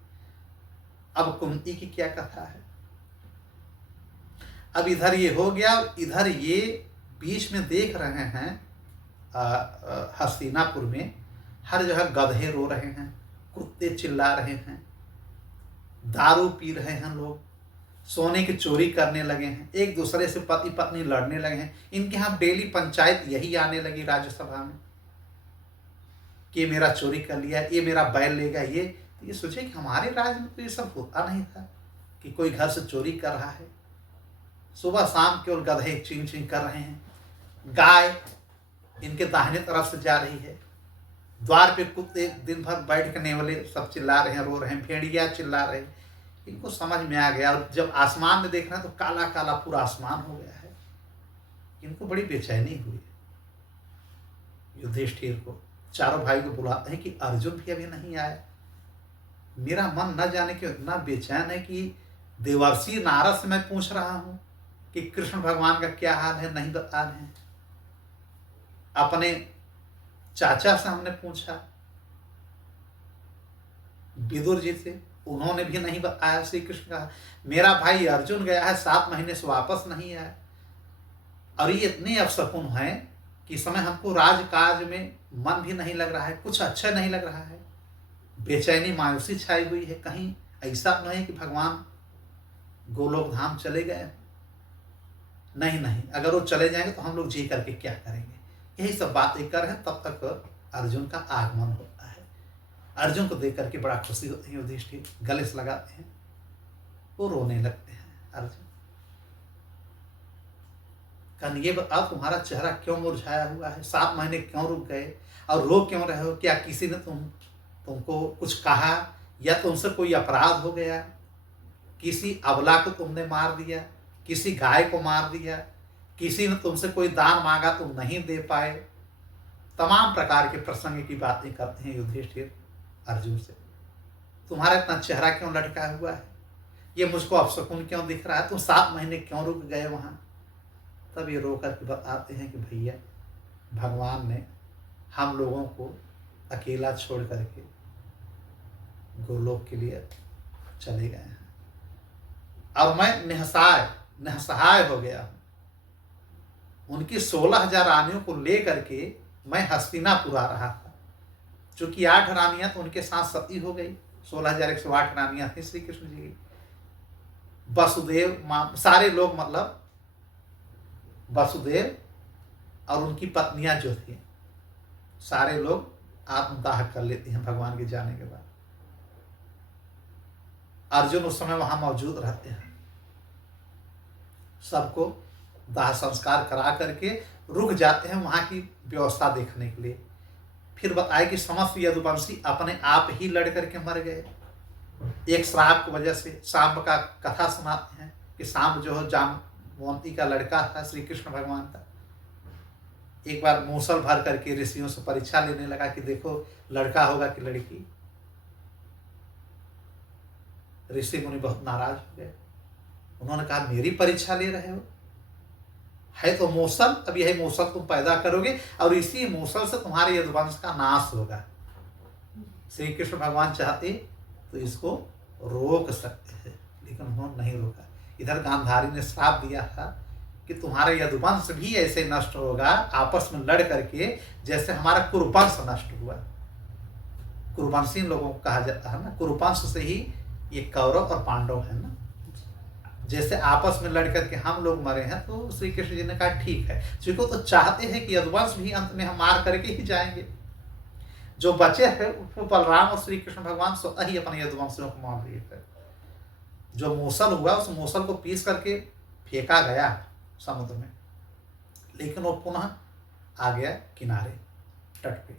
अब कुंती की क्या कथा है? अब इधर ये हो गया, इधर ये बीच में देख रहे हैं हस्तिनापुर में हर जगह गधे रो रहे हैं, कुत्ते चिल्ला रहे हैं, दारू पी रहे हैं लोग, सोने की चोरी करने लगे हैं, एक दूसरे से पति पत्नी लड़ने लगे हैं। इनके यहाँ डेली पंचायत यही आने लगी राज्यसभा में कि मेरा चोरी कर लिया, ये मेरा बैल लेगा। ये सोचे कि हमारे राज्य में तो ये सब होता नहीं था कि कोई घर से चोरी कर रहा है। सुबह शाम केवल गधे चिंग चिंग कर रहे हैं, गाय इनके दाहिने तरफ से जा रही है, द्वार पे कुत्ते दिन भर बैठ के नेवले सब चिल्ला रहे हैं, रो रहे हैं, भेड़िया चिल्ला रहे हैं। इनको समझ में आ गया, और जब आसमान में देख रहे हैं तो काला काला पूरा आसमान हो गया है। इनको बड़ी बेचैनी हुई। युधिष्ठिर को, चारों भाई को बुलाते हैं कि अर्जुन भी अभी नहीं आया। मेरा मन न जाने क्यों इतना बेचैन है कि देवर्षि नारद से मैं पूछ रहा हूं कि कृष्ण भगवान का क्या हाल है, नहीं बता रहे हैं। अपने चाचा से हमने पूछा, विदुर जी से, उन्होंने भी नहीं बताया श्री कृष्ण का। मेरा भाई अर्जुन गया है 7 महीने से वापस नहीं आया। और ये इतने अपशकुन हैं कि इस समय हमको राजकाज में मन भी नहीं लग रहा है, कुछ अच्छा नहीं लग रहा है, बेचैनी मायूसी छाई हुई है। कहीं ऐसा नहीं कि भगवान गोलोक धाम चले गए। नहीं, अगर वो चले जाएंगे तो हम लोग जी करके क्या करेंगे। यही सब बातें कर रहे हैं। तब तक अर्जुन का आगमन होता है। अर्जुन को देख करके बड़ा खुशी होती है। युधिष्ठिर गले से लगाते हैं, वो रोने लगते हैं। अर्जुन कहन, ये बताओ तुम्हारा चेहरा क्यों मुरझाया हुआ है, 7 महीने क्यों रुक गए और रो क्यों रहे हो? क्या किसी ने तुमको कुछ कहा, या तुमसे कोई अपराध हो गया? किसी अबला को तुमने मार दिया, किसी गाय को मार दिया, किसी ने तुमसे कोई दान मांगा तुम नहीं दे पाए? तमाम प्रकार के प्रसंग की बातें करते हैं युधिष्ठिर अर्जुन से। तुम्हारा इतना चेहरा क्यों लटका हुआ है, ये मुझको अपशकुन क्यों दिख रहा है, तुम 7 महीने क्यों रुक गए वहां? तब ये रो करके बताते हैं कि भैया भगवान ने हम लोगों को अकेला छोड़ करके गोलोक के लिए चले गए हैं, और मैं निहसहाय हो गया हूं। उनकी 16,000 रानियों को ले करके मैं हस्तिनापुर आ रहा था। चूंकि 8 रानियां तो उनके साथ सती हो गई, 16,108 रानियां थी श्री कृष्ण जी की। वसुदेव सारे लोग, मतलब वसुदेव और उनकी पत्नियां जो थी, सारे लोग आत्मदाह कर लेते हैं भगवान के जाने के बाद। अर्जुन उस समय वहां मौजूद रहते हैं, सबको दाह संस्कार करा करके रुक जाते हैं वहाँ की व्यवस्था देखने के लिए। फिर बताए कि समस्त यदुवंशी अपने आप ही लड़ करके मर गए एक श्राप की वजह से। सांब का कथा सुनाते हैं कि सांब जो है जाम्बवंती का लड़का था श्री कृष्ण भगवान का। एक बार मूसल भर करके ऋषियों से परीक्षा लेने लगा कि देखो लड़का होगा कि लड़की। ऋषि मुनि बहुत नाराज हो गए। उन्होंने कहा मेरी परीक्षा ले रहे हो, है तो मूसल, अब यही मूसल तुम पैदा करोगे और इसी मूसल से तुम्हारे यदुवंश का नाश होगा। श्री कृष्ण भगवान चाहते तो इसको रोक सकते हैं, लेकिन उन्होंने नहीं रोका। इधर गांधारी ने श्राप दिया था कि तुम्हारा यदुवंश भी ऐसे नष्ट होगा आपस में लड़ करके जैसे हमारा कुरुवंश नष्ट हुआ। कुरुवंशी लोगों को कहा जाता है ना, कुरुवंश से ही ये कौरव और पांडव है ना। जैसे आपस में लड़ करके हम लोग मरे हैं, तो श्री कृष्ण जी ने कहा ठीक है, क्योंकि तो चाहते हैं कि यदुवंश भी अंत में हम मार करके ही जाएंगे। जो बचे हैं उसको बलराम और श्री कृष्ण भगवान स्वतः ही अपने यदुवंशियों को मार दिए थे। जो मूसल हुआ उस मूसल को पीस करके फेंका गया समुद्र में, लेकिन वो पुनः आ गया किनारे तट पे,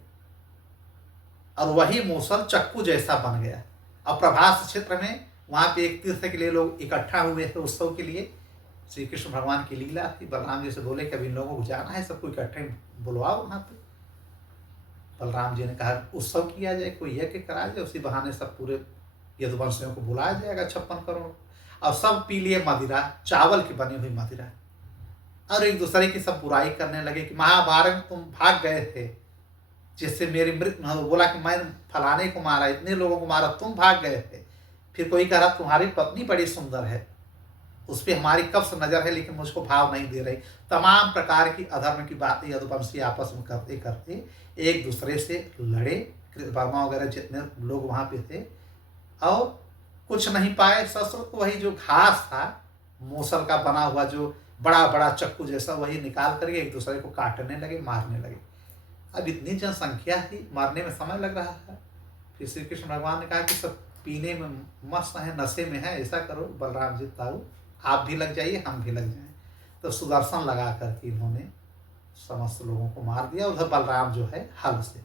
और वही मूसल चक्कू जैसा बन गया। अब प्रभास क्षेत्र में वहां पे एक तीर्थ के लिए लोग इकट्ठा हुए थे उत्सव के लिए। श्री कृष्ण भगवान की लीला थी। बलराम जी से बोले कि अभी इन लोगों को जाना है, सबको इकट्ठे बुलवाओ वहां पे। बलराम जी ने कहा उत्सव किया जाए, कोई यज्ञ कराया जाए, उसी बहाने सब पूरे यदुवंशियों को बुलाया जाएगा 56 करोड़। और सब पी लिए मदिरा, चावल की बनी हुई मदिरा, और एक दूसरे की सब बुराई करने लगे कि महाभारत में तुम भाग गए थे जिससे मेरी मृत्यु। बोला कि मैं फलाने को मारा, इतने लोगों को मारा, तुम भाग गए थे। फिर कोई कह रहा तुम्हारी पत्नी बड़ी सुंदर है, उस पर हमारी कब से नजर है, लेकिन मुझको भाव नहीं दे रही। तमाम प्रकार की अधर्म की बातें यदुवंशी आपस में करते करते एक दूसरे से लड़े। वर्मा वगैरह जितने लोग वहां पे थे, और कुछ नहीं पाए शस्त्र, तो वही जो घास था मूसल का बना हुआ जो बड़ा बड़ा चक्कू जैसा, वही निकाल करके एक दूसरे को काटने लगे, मारने लगे। अब इतनी जनसंख्या थी, मारने में समय लग रहा था। फिर श्री कृष्ण भगवान ने कहा कि सब पीने में मस्त है, नशे में है, ऐसा करो बलराम जी ताऊ आप भी लग जाइए, हम भी लग जाएं। तो सुदर्शन लगा करके इन्होंने समस्त लोगों को मार दिया। उधर बलराम जो है हल से।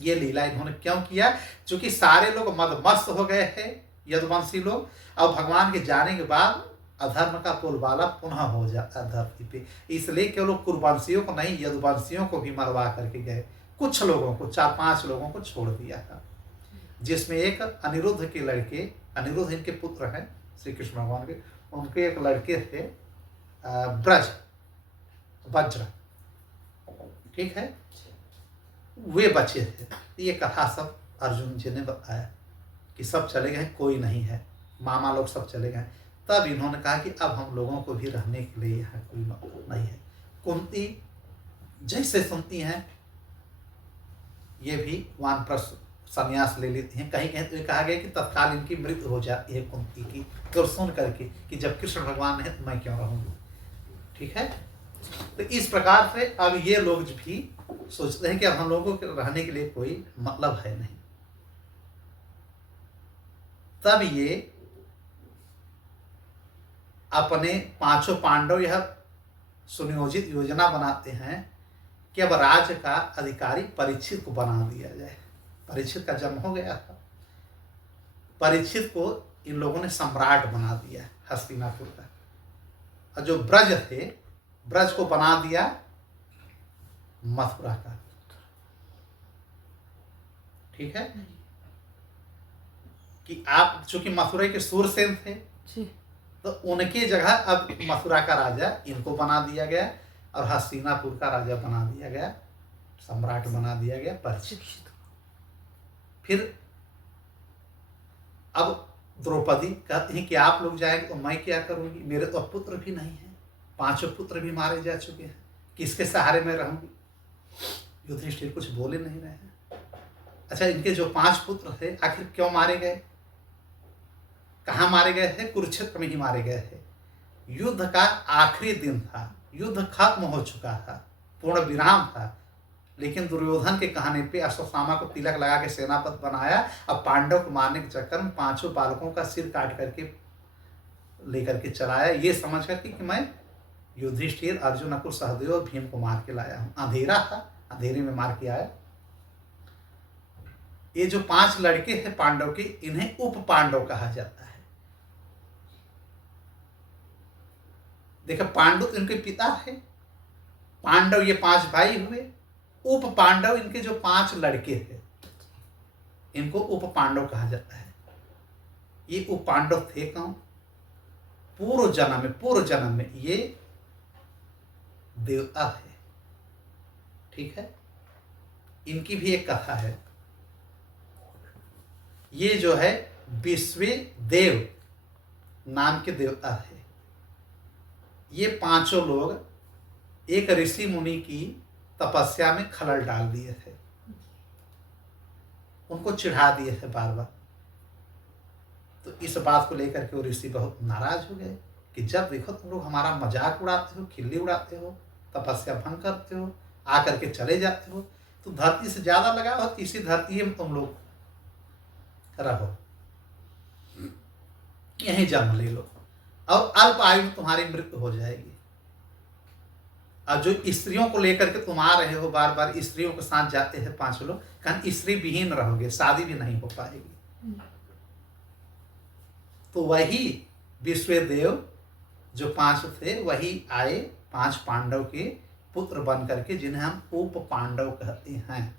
ये लीला इन्होंने क्यों किया? क्योंकि सारे लोग मदमस्त हो गए थे यदुवंशी लोग, और भगवान के जाने के बाद अधर्म का बोलबाला पुनः हो जाता धरती पे। इसलिए केवल कुरुवंशियों को नहीं, यदुवंशियों को भी मरवा करके गए। कुछ लोगों को, 4-5 लोगों को छोड़ दिया था, जिसमें एक अनिरुद्ध के लड़के, अनिरुद्ध इनके पुत्र हैं श्री कृष्ण भगवान के, उनके एक लड़के थे ब्रज, वज्र, ठीक है, वे बचे थे। ये कथा सब अर्जुन जी ने बताया कि सब चले गए, कोई नहीं है, मामा लोग सब चले गए। तब इन्होंने कहा कि अब हम लोगों को भी रहने के लिए यहाँ कोई मतलब नहीं है। कुंती जैसे सुनती हैं, ये भी वानप्रस्थ संन्यास ले लेती हैं। कहीं कहीं तो कहा गया कि तत्काल इनकी मृत्यु हो जाती है कुंती की, तो सुन करके कि जब कृष्ण भगवान है तो मैं क्यों रहूँगी। ठीक है, तो इस प्रकार से अब ये लोग भी सोचते हैं कि अब हम लोगों को रहने के लिए कोई मतलब है नहीं। तब ये अपने 5 पांडव यह सुनियोजित योजना बनाते हैं कि अब राज्य का अधिकारी परीक्षित को बना दिया जाए। परीक्षित का जन्म हो गया था, परीक्षित को इन लोगों ने सम्राट बना दिया हस्तिनापुर का, और जो ब्रज थे, ब्रज को बना दिया मथुरा का। ठीक है, कि आप चूंकि मथुरा के सूरसेन थे जी, तो उनकी जगह अब मथुरा का राजा इनको बना दिया गया, और हस्तिनापुर का राजा बना दिया गया, सम्राट बना दिया गया परीक्षित। फिर अब द्रौपदी कहती हैं कि आप लोग जाएंगे तो मैं क्या करूंगी, मेरे तो पुत्र भी नहीं है, 5 पुत्र भी मारे जा चुके हैं, किसके सहारे में रहूंगी। युधिष्ठिर कुछ बोले नहीं रहे हैं। अच्छा, इनके जो 5 पुत्र थे आखिर क्यों मारे गए, कहाँ मारे गए थे? कुरुक्षेत्र में ही मारे गए थे। युद्ध का आखिरी दिन था, युद्ध खत्म हो चुका था, पूर्ण विराम था, लेकिन दुर्योधन के कहने पे अश्वत्थामा को तिलक लगा के सेनापति बनाया। अब पांडव को मारने के चक्कर में 5 बालकों का सिर काट करके लेकर के चलाया, ये समझ करके कि मैं युधिष्ठिर, अर्जुन, नकुल, सहदेव और भीम को मार के लाया हूं। अंधेरा था, अंधेरे में मार के आया। ये जो 5 लड़के हैं पांडव के, इन्हें उप पांडव कहा जाता है। देखो, पांडु इनके पिता है, पांडव ये 5 भाई हुए, उप पांडव इनके जो 5 लड़के हैं, इनको उप पांडव कहा जाता है। ये उप पांडव थे कौन? पूर्व जन्म में ये देवता है। ठीक है, इनकी भी एक कथा है। ये जो है विश्व देव नाम के देवता है। ये 5 लोग एक ऋषि मुनि की तपस्या में खलल डाल दिए थे, उनको चिढ़ा दिए थे बार बार। तो इस बात को लेकर के वो ऋषि बहुत नाराज हो गए कि जब देखो तुम लोग हमारा मजाक उड़ाते हो, खिल्ली उड़ाते हो, तपस्या भंग करते हो, आकर के चले जाते हो, तो धरती से ज्यादा लगा हो, इसी धरती में तुम लोग रहो, यहीं जन्म ले लो और अल्प आयु में तुम्हारी मृत्यु हो जाएगी। अब जो स्त्रियों को लेकर के तुम आ रहे हो, बार बार स्त्रियों के साथ जाते हैं 5 लोग, कहन स्त्री विहीन रहोगे, शादी भी नहीं हो पाएगी। तो वही विश्वदेव जो 5 थे, वही आए 5 पांडव के पुत्र बन करके, जिन्हें हम उप पांडव कहते हैं।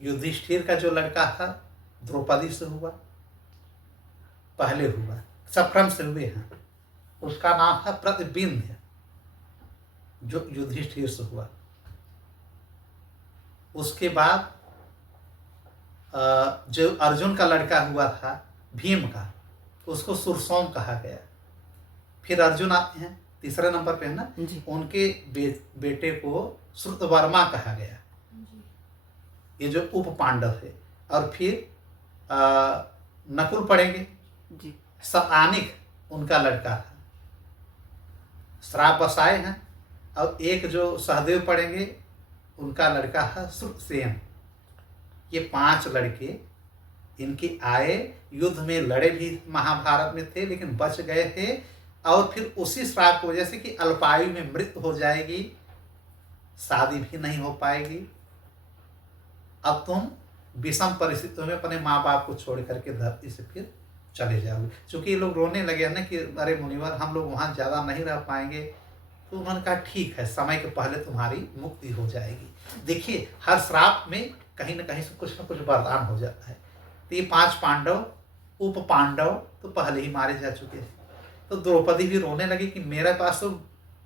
युधिष्ठिर का जो लड़का था द्रौपदी से हुआ, पहले हुआ, सप्रम से हुए हैं, उसका नाम था प्रतिबिंध्य, जो युधिष्ठिर से हुआ। उसके बाद जो अर्जुन का लड़का हुआ था भीम का, उसको सुरसोम कहा गया। फिर अर्जुन आते हैं तीसरे नंबर पे, है ना, उनके बेटे को श्रुतवर्मा कहा गया, ये जो उप पांडव है। और फिर नकुल पढ़ेंगे, शतानिक उनका लड़का था, श्राप बसाए हैं। और एक जो सहदेव पढ़ेंगे, उनका लड़का है श्रुतसेन। ये 5 लड़के इनके आए, युद्ध में लड़े भी, महाभारत में थे, लेकिन बच गए थे। और फिर उसी श्राप की वजह से कि अल्पायु में मृत्यु हो जाएगी, शादी भी नहीं हो पाएगी, अब तुम विषम परिस्थितियों में अपने माँ बाप को छोड़ करके धरती से फिर चले जाओगे। क्योंकि ये लोग रोने लगे ना कि अरे मुनिवर, हम लोग वहाँ ज़्यादा नहीं रह पाएंगे। तो उन्होंने कहा ठीक है, समय के पहले तुम्हारी मुक्ति हो जाएगी। देखिए, हर श्राप में कहीं ना कहीं से कुछ ना कुछ वरदान हो जाता है। तो ये 5 पांडव, उप पांडव तो पहले ही मारे जा चुके थे। तो द्रौपदी भी रोने लगी कि मेरे पास तो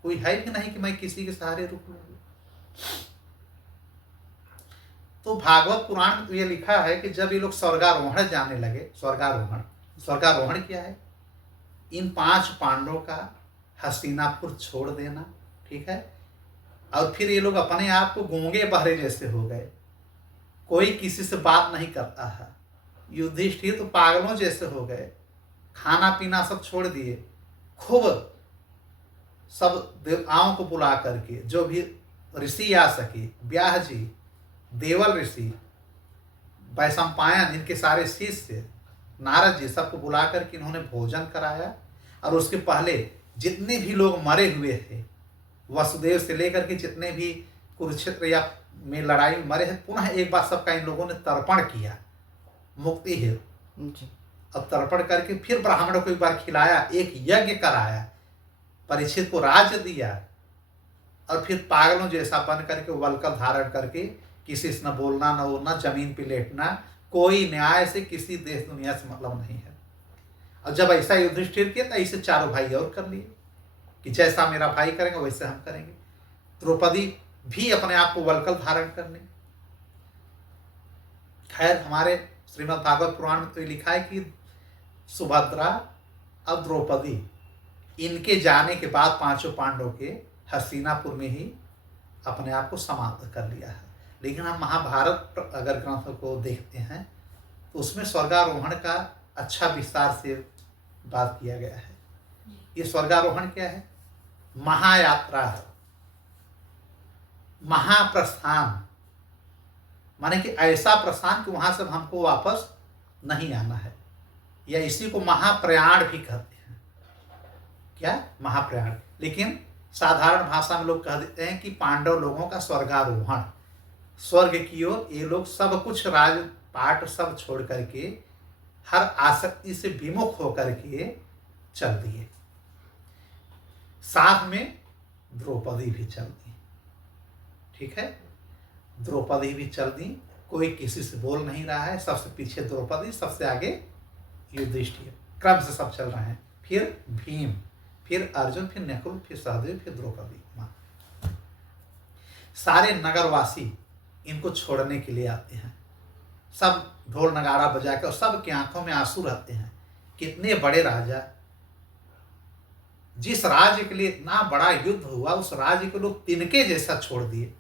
कोई है भी नहीं कि मैं किसी के सहारे रुक लूँगी। तो भागवत पुराण में तो ये लिखा है कि जब ये लोग स्वर्गारोहण जाने लगे, स्वर्गारोहण क्या है? इन 5 पांडवों का हस्तिनापुर छोड़ देना, ठीक है। और फिर ये लोग अपने आप को गूंगे बहरे जैसे हो गए, कोई किसी से बात नहीं करता है। युधिष्ठिर तो पागलों जैसे हो गए, खाना पीना सब छोड़ दिए, खूब सब देवताओं को बुला करके, जो भी ऋषि आ सके, व्यास जी, देवल ऋषि, वैशंपायन, इनके सारे शिष्य, नारद जी, सबको बुला करके इन्होंने भोजन कराया। और उसके पहले जितने भी लोग मरे हुए थे, वसुदेव से लेकर के जितने भी कुरुक्षेत्र या में लड़ाई में मरे हैं, पुनः एक बार सबका इन लोगों ने तर्पण किया मुक्ति है। अब तर्पण करके फिर ब्राह्मणों को एक बार खिलाया, एक यज्ञ कराया, परीक्षित को राज्य दिया। और फिर पागलों जैसा बन करके वल्कल धारण करके, किसी से न बोलना न उड़ना, जमीन पे लेटना, कोई न्याय से किसी देश दुनिया से मतलब नहीं है। और जब ऐसा युधिष्ठिर किया, तो ऐसे 4 भाई और कर लिए कि जैसा मेरा भाई करेंगे वैसे हम करेंगे। द्रौपदी भी अपने आप को वल्कल धारण करने। खैर, हमारे श्रीमद् भागवत पुराण में तो ये लिखा है कि सुभद्रा और द्रौपदी, इनके जाने के बाद 5 पांडवों के हस्तिनापुर में ही अपने आप को समाप्त कर लिया है। लेकिन हम महाभारत अगर ग्रंथों को देखते हैं, तो उसमें स्वर्गारोहण का अच्छा विस्तार से बात किया गया है। ये स्वर्गारोहण क्या है? महायात्रा है, महाप्रस्थान, माने कि ऐसा प्रस्थान कि वहां से हमको वापस नहीं आना है, या इसी को महाप्रयाण भी कहते हैं। क्या, महाप्रयाण। लेकिन साधारण भाषा में लोग कह देते हैं कि पांडव लोगों का स्वर्गारोहण, स्वर्ग की ओर ये लोग सब कुछ राजपाट सब छोड़ करके हर आसक्ति से विमुख होकर के चल दिए। साथ में द्रौपदी भी चल दी। ठीक है, द्रौपदी भी चल दी, कोई किसी से बोल नहीं रहा है, सबसे पीछे द्रौपदी, सबसे आगे युधिष्ठिर, क्रम से सब चल रहे हैं। फिर भीम, फिर अर्जुन, फिर नकुल, फिर सहदेव, फिर द्रौपदी माँ। सारे नगरवासी इनको छोड़ने के लिए आते हैं, सब ढोल नगाड़ा बजाकर, और सब की आंखों में आंसू रहते हैं। कितने बड़े राजा, जिस राज्य के लिए इतना बड़ा युद्ध हुआ, उस राज्य को लोग तिनके जैसा छोड़ दिए।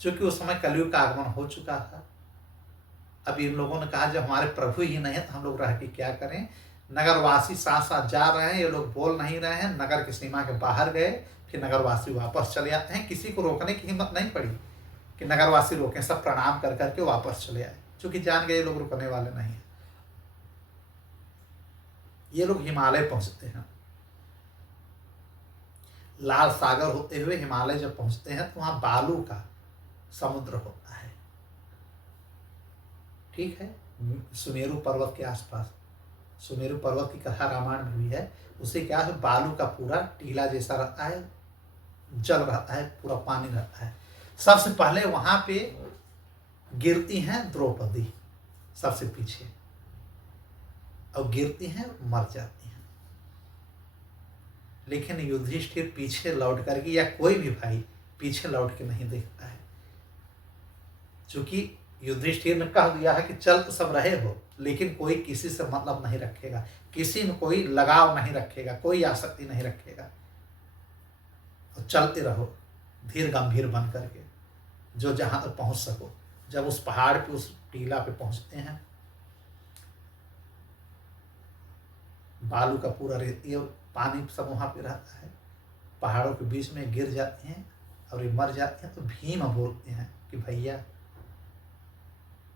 क्योंकि उस समय कलयुग का आगमन हो चुका था। अब इन लोगों ने कहा जब हमारे प्रभु ही नहीं है तो हम लोग रह के क्या करें। नगरवासी साथ साथ जा रहे हैं, ये लोग बोल नहीं रहे हैं, नगर की सीमा के बाहर गए, फिर नगरवासी वापस चले आते हैं। किसी को रोकने की हिम्मत नहीं पड़ी कि नगरवासी रोकें, सब प्रणाम कर करके वापस चले आए, क्योंकि जान गए ये लोग रुकने वाले नहीं है। ये लोग हिमालय पहुंचते हैं। लाल सागर होते हुए हिमालय जब पहुंचते हैं तो वहां बालू का समुद्र होता है। ठीक है, सुमेरु पर्वत के आसपास, सुमेरु पर्वत की कथा रामायण में भी है। उसे क्या है, बालू का पूरा टीला जैसा रहता है, जल रहता है, पूरा पानी रहता है। सबसे पहले वहां पे गिरती हैं द्रौपदी, सबसे पीछे, और गिरती हैं, मर जाती हैं। लेकिन युधिष्ठिर पीछे लौट करके, या कोई भी भाई पीछे लौट के नहीं देखता है, क्योंकि युधिष्ठिर ने कह दिया है कि चल तो सब रहे हो, लेकिन कोई किसी से मतलब नहीं रखेगा, किसी में कोई लगाव नहीं रखेगा, कोई आसक्ति नहीं रखेगा, तो चलते रहो धीर गंभीर बन करके, जो जहां तक पहुंच सको। जब उस पहाड़ पे, उस टीला पे पहुंचते हैं, बालू का पूरा रेती और पानी सब वहां पे रहता है, पहाड़ों के बीच में गिर जाते हैं और ये मर जाते हैं। तो भीम बोलते हैं कि भैया,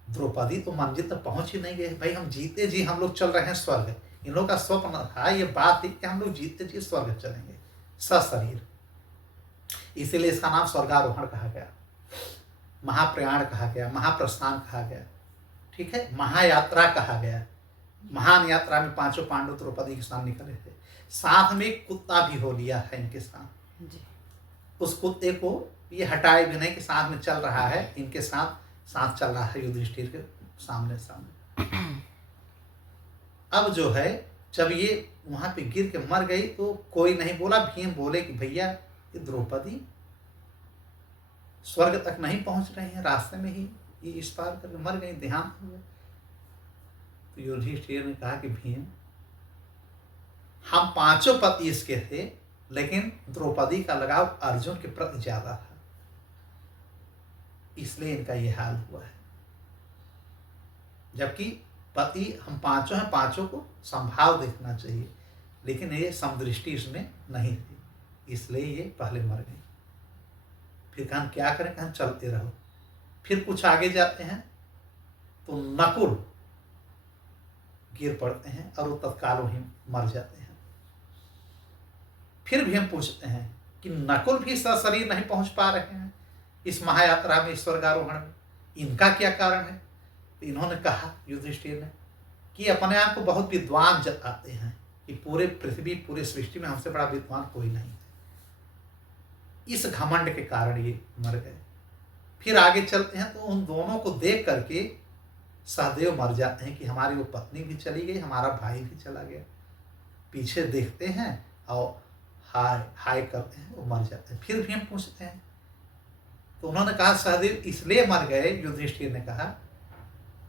द्रौपदी तो मंजिल तक पहुंच ही नहीं गए भाई, हम जीते जी हम लोग चल रहे हैं स्वर्ग। इन लोगों का स्वप्न था, ये बात थी कि हम लोग जीते जी स्वर्ग चलेंगे सशरीर। इसीलिए इसका नाम स्वर्गारोहण कहा गया, महाप्रयाण कहा गया, महाप्रस्थान कहा गया। ठीक है, महायात्रा कहा गया। महान यात्रा में पांचों पांडव द्रौपदी के साथ निकले थे। साथ में एक कुत्ता भी हो लिया है इनके साथ जी। उस कुत्ते को ये हटाए भी नहीं कि साथ में चल रहा है, इनके साथ साथ चल रहा है युधिष्ठिर के सामने सामने। अब जो है, जब ये वहां पे गिर के मर गई तो कोई नहीं बोला। भीम बोले कि भैया, ये द्रौपदी स्वर्ग तक नहीं पहुंच रही है, रास्ते में ही ये इस पार करके मर गई, ध्यान हुआ। तो युधिष्ठिर ने कहा कि भीम, हम पांचों पति इसके थे, लेकिन द्रौपदी का लगाव अर्जुन के प्रति ज्यादा था, इसलिए इनका ये हाल हुआ है। जबकि पति हम पांचों हैं, पांचों को संभाव देखना चाहिए, लेकिन ये समदृष्टि इसमें नहीं थी, इसलिए ये पहले मर गई। फिर कहा क्या करें, कहा चलते रहो। फिर कुछ आगे जाते हैं तो नकुल गिर पड़ते हैं और वो तत्काल वहीं मर जाते हैं। फिर भी हम पूछते हैं कि नकुल भी सशरीर नहीं पहुंच पा रहे हैं इस महायात्रा में, स्वर्गारोहण में, इनका क्या कारण है। तो इन्होंने कहा, युधिष्ठिर ने, कि अपने आप को बहुत विद्वान जताते हैं कि पूरे पृथ्वी, पूरे सृष्टि में हमसे बड़ा विद्वान कोई नहीं है। इस घमंड के कारण ये मर गए। फिर आगे चलते हैं तो उन दोनों को देख करके सहदेव मर जाते हैं कि हमारी वो पत्नी भी चली गई, हमारा भाई भी चला गया। पीछे देखते हैं और हाय हाय करते हैं, वो मर जाते हैं। फिर भी हम पूछते हैं तो उन्होंने कहा सहदेव इसलिए मर गए, युधिष्ठिर ने कहा,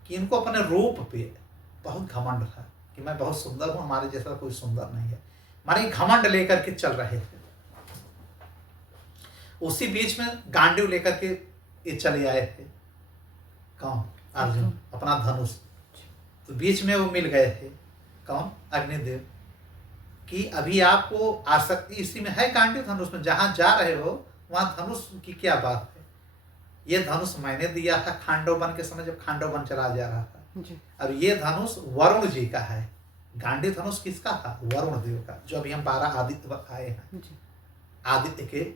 कि इनको अपने रूप पे बहुत घमंड था कि मैं बहुत सुंदर हूं, हमारे जैसा कोई सुंदर नहीं है, मारे घमंड लेकर के चल रहे थे। उसी बीच में गांडीव लेकर के ये चले आए थे, कौन, अर्जुन, अपना धनुष। तो बीच में वो मिल गए थे, कौन, अग्निदेव, कि अभी आपको आसक्ति इसी में है, गांडीव धनुष में, जहां जा रहे हो वहां धनुष की क्या बात है। ये धनुष मैंने दिया था खांडव वन के समय, जब खांडव वन चला जा रहा था जी। और ये धनुष वरुण जी का है, गांडी धनुष किसका था? वरुण देव का। जो अभी हम 12 आदित्य बताए हैं, जी। आदित्य के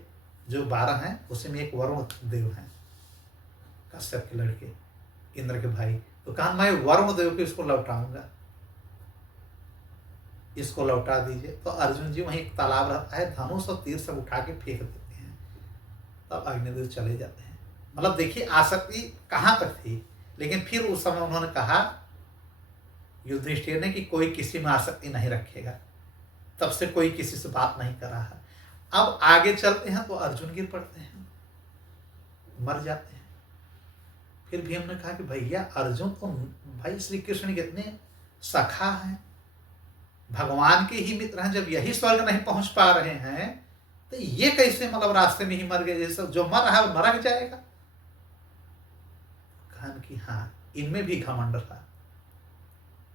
जो 12 हैं उसी में एक वरुण देव हैं, कश्यप के लड़के, इंद्र के भाई। तो कहा मैं वरुण देव को इसको लौटाऊंगा, इसको लौटा दीजिए। तो अर्जुन जी वहीं एक तालाब रहता है, धनुष और तीर सब उठा के फेंक देते हैं, तब अग्निदेव चले जाते हैं। मतलब देखिए आसक्ति कहाँ तक थी। लेकिन फिर उस समय उन्होंने कहा युधिष्ठिर ने कि कोई किसी में आसक्ति नहीं रखेगा, तब से कोई किसी से बात नहीं कर रहा है। अब आगे चलते हैं तो अर्जुन गिर पड़ते हैं, मर जाते हैं। फिर भीम ने कहा कि भैया अर्जुन तो भाई श्री कृष्ण के इतने सखा हैं, भगवान के ही मित्र हैं, जब यही स्वर्ग नहीं पहुंच पा रहे हैं तो ये कैसे मतलब रास्ते में ही मर गए? जैसे जो मर रहा है वो नरक जाएगा। कहा कि हाँ, इनमें भी घमंड था।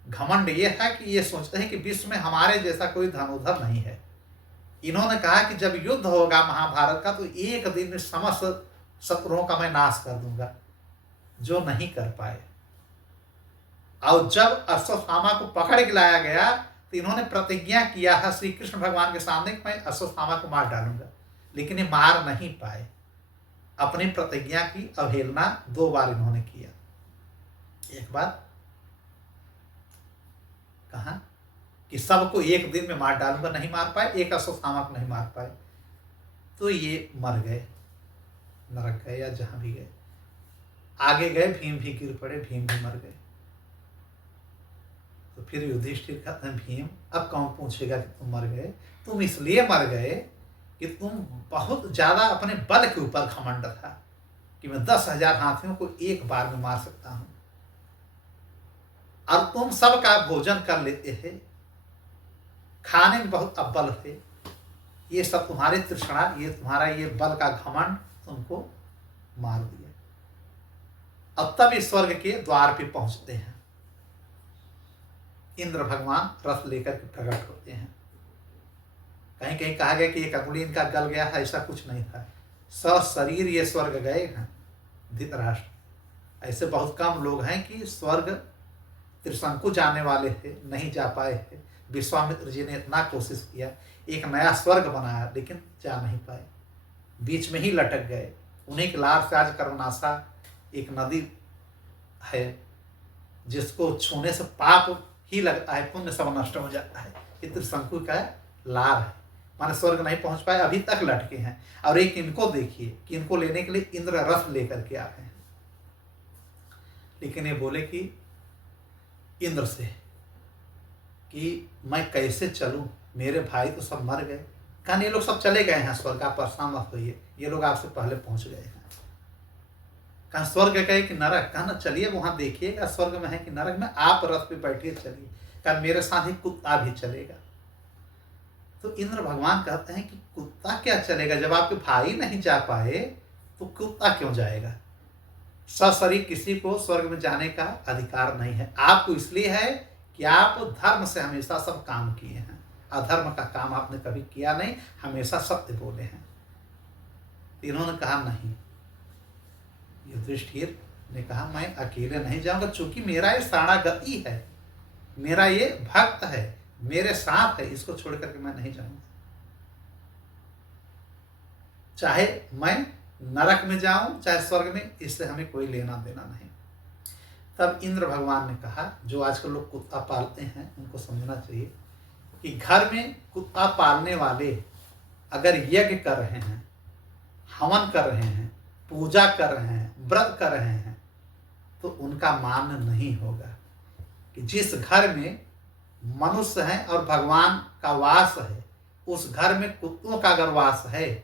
घमंड ये है कि ये सोचते हैं कि विश्व में हमारे जैसा कोई धनुर्धर नहीं है। इन्होंने कहा कि जब युद्ध होगा महाभारत का तो एक दिन में समस्त शत्रुओं का मैं नाश कर दूंगा, जो नहीं कर पाए। और जब अश्वत्थामा को पकड़ के लाया गया तो इन्होंने प्रतिज्ञा किया है श्री कृष्ण भगवान के सामने कि मैं अश्वत्थामा को मार डालूंगा, लेकिन ये मार नहीं पाए। अपनी प्रतिज्ञा की अवहेलना 2 बार इन्होंने किया। एक बार कहा कि सबको एक दिन में मार डालूंगा, नहीं मार पाए, एक अश्वत्थामा को नहीं मार पाए, तो ये मर गए, नरक गए या जहां भी गए। आगे गए, भीम भी गिर पड़े, भीम भी मर गए। तो फिर युधिष्ठिर कहते हैं भीम अब कौन पूछेगा कि तुम मर गए? तुम इसलिए मर गए कि तुम बहुत ज्यादा अपने बल के ऊपर घमंड था कि मैं 10,000 हाथियों को एक बार में मार सकता हूं, और तुम सबका भोजन कर लेते थे, खाने में बहुत अव्वल थे। ये सब तुम्हारे तृष्णा, ये तुम्हारा ये बल का घमंड तुमको मार दिया। अब तब इस स्वर्ग के द्वार पे पहुंचते हैं। इंद्र भगवान रथ लेकर के प्रकट होते हैं। कहीं कहीं कहा गया कि एक अंगुली इनका गल गया था, ऐसा कुछ नहीं था। सशरीर ये स्वर्ग गए हैं धृतराष्ट्र। ऐसे बहुत कम लोग हैं कि स्वर्ग त्रिशंकु जाने वाले थे, नहीं जा पाए थे। विश्वामित्र जी ने इतना कोशिश किया, एक नया स्वर्ग बनाया, लेकिन जा नहीं पाए, बीच में ही लटक गए। उन्हीं के लार से आज कर्मनाशा एक नदी है, जिसको छूने से पाप ही लगता है, पुण्य सब नष्ट हो जाता है। ये त्रिशंकु का लार है, माने स्वर्ग नहीं पहुंच पाए, अभी तक लटके हैं। और एक इनको देखिए कि इनको लेने के लिए इंद्र रथ लेकर के आ रहे हैं। लेकिन ये बोले कि इंद्र से कि मैं कैसे चलूं, मेरे भाई तो सब मर गए। कहा ये लोग सब चले गए हैं स्वर्ग, आप परेशान मत होइए, ये लोग आपसे पहले पहुंच गए हैं। कहा स्वर्ग कहे कि नरक? कहा ना चलिए वहां देखिएगा स्वर्ग में है कि नरक में, आप रथ पे बैठिए चलिए। कहा मेरे साथ ही कुत्ता भी चलेगा। तो इंद्र भगवान कहते हैं कि कुत्ता क्या चलेगा, जब आपके भाई नहीं जा पाए तो कुत्ता क्यों जाएगा? सशरीर किसी को स्वर्ग में जाने का अधिकार नहीं है। आपको इसलिए है कि आप धर्म से हमेशा सब काम किए हैं, अधर्म का काम आपने कभी किया नहीं, हमेशा सत्य बोले हैं। इन्होंने कहा नहीं। युधिष्ठिर ने कहा मैं अकेले नहीं जाऊंगा, चूंकि मेरा ये शरणागति है, मेरा ये भक्त है, मेरे साथ है, इसको छोड़ करके मैं नहीं जाऊंगा। चाहे मैं नरक में जाऊं चाहे स्वर्ग में, इससे हमें कोई लेना देना नहीं। तब इंद्र भगवान ने कहा, जो आजकल लोग कुत्ता पालते हैं उनको समझना चाहिए कि घर में कुत्ता पालने वाले अगर यज्ञ कर रहे हैं, हवन कर रहे हैं, पूजा कर रहे हैं, व्रत कर रहे हैं, तो उनका मान नहीं होगा। कि जिस घर में मनुष्य है और भगवान का वास है, उस घर में कुत्तों का अगर वास है,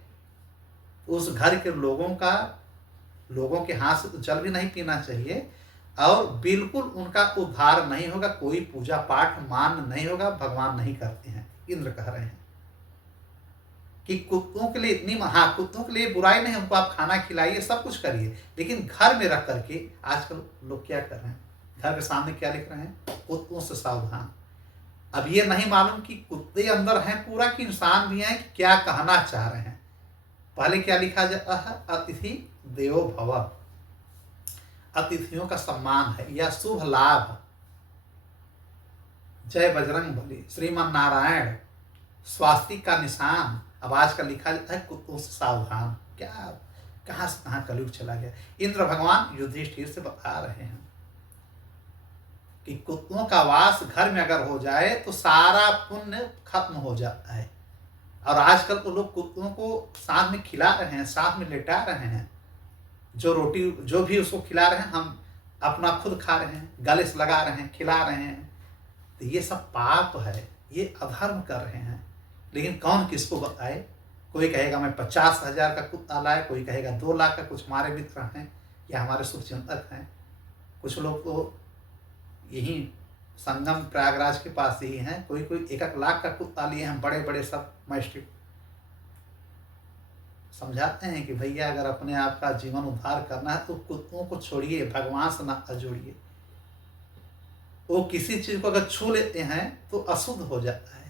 उस घर के लोगों के हाथ से तो जल भी नहीं पीना चाहिए, और बिल्कुल उनका उद्धार नहीं होगा, कोई पूजा पाठ मान नहीं होगा, भगवान नहीं करते हैं। इंद्र कह रहे हैं कि कुत्तों के लिए इतनी, हाँ कुत्तों के लिए बुराई नहीं, उनको आप खाना खिलाइए, सब कुछ करिए, लेकिन घर में रख करके आजकल लोग क्या कर रहे हैं, घर के सामने क्या लिख रहे हैं, कुत्तों से सावधान। अब ये नहीं मालूम कि कुत्ते अंदर हैं पूरा कि इंसान भी हैं, कि क्या कहना चाह रहे हैं। पहले क्या लिखा जाता है, अतिथि देवो भव, अतिथियों का सम्मान है या शुभ लाभ। जय बजरंग बली, श्रीमन नारायण, स्वास्तिक का निशान। अब आज का लिखा जाता है कुत्तों से सावधान। क्या कहाँ से कहाँ कलयुग चला गया। इंद्र भगवान युधिष्ठिर से बता रहे हैं कि कुत्तों का वास घर में अगर हो जाए तो सारा पुण्य खत्म हो जाता है। और आजकल तो लोग कुत्तों को साथ में खिला रहे हैं, साथ में लेटा रहे हैं। जो रोटी जो भी उसको खिला रहे हैं, हम अपना खुद खा रहे हैं, गले से लगा रहे हैं, खिला रहे हैं। तो ये सब पाप है, ये अधर्म कर रहे हैं। लेकिन कौन किसको बताए। कोई कहेगा मैं 50,000 का कुत्ता लाया, कोई कहेगा 2 लाख का। कुछ हमारे मित्र हैं या हमारे शुभचिंतक हैं, कुछ लोग तो यही संगम प्रयागराज के पास ही हैं, कोई 1-1 लाख का कुत्ता लिए हैं, बड़े बड़े सब मैस्टिक। समझाते हैं कि भैया अगर अपने आप का जीवन उद्धार करना है तो कुत्तों को छोड़िए, भगवान से ना जोड़िए। वो किसी चीज को अगर छू लेते हैं तो अशुद्ध हो जाता है।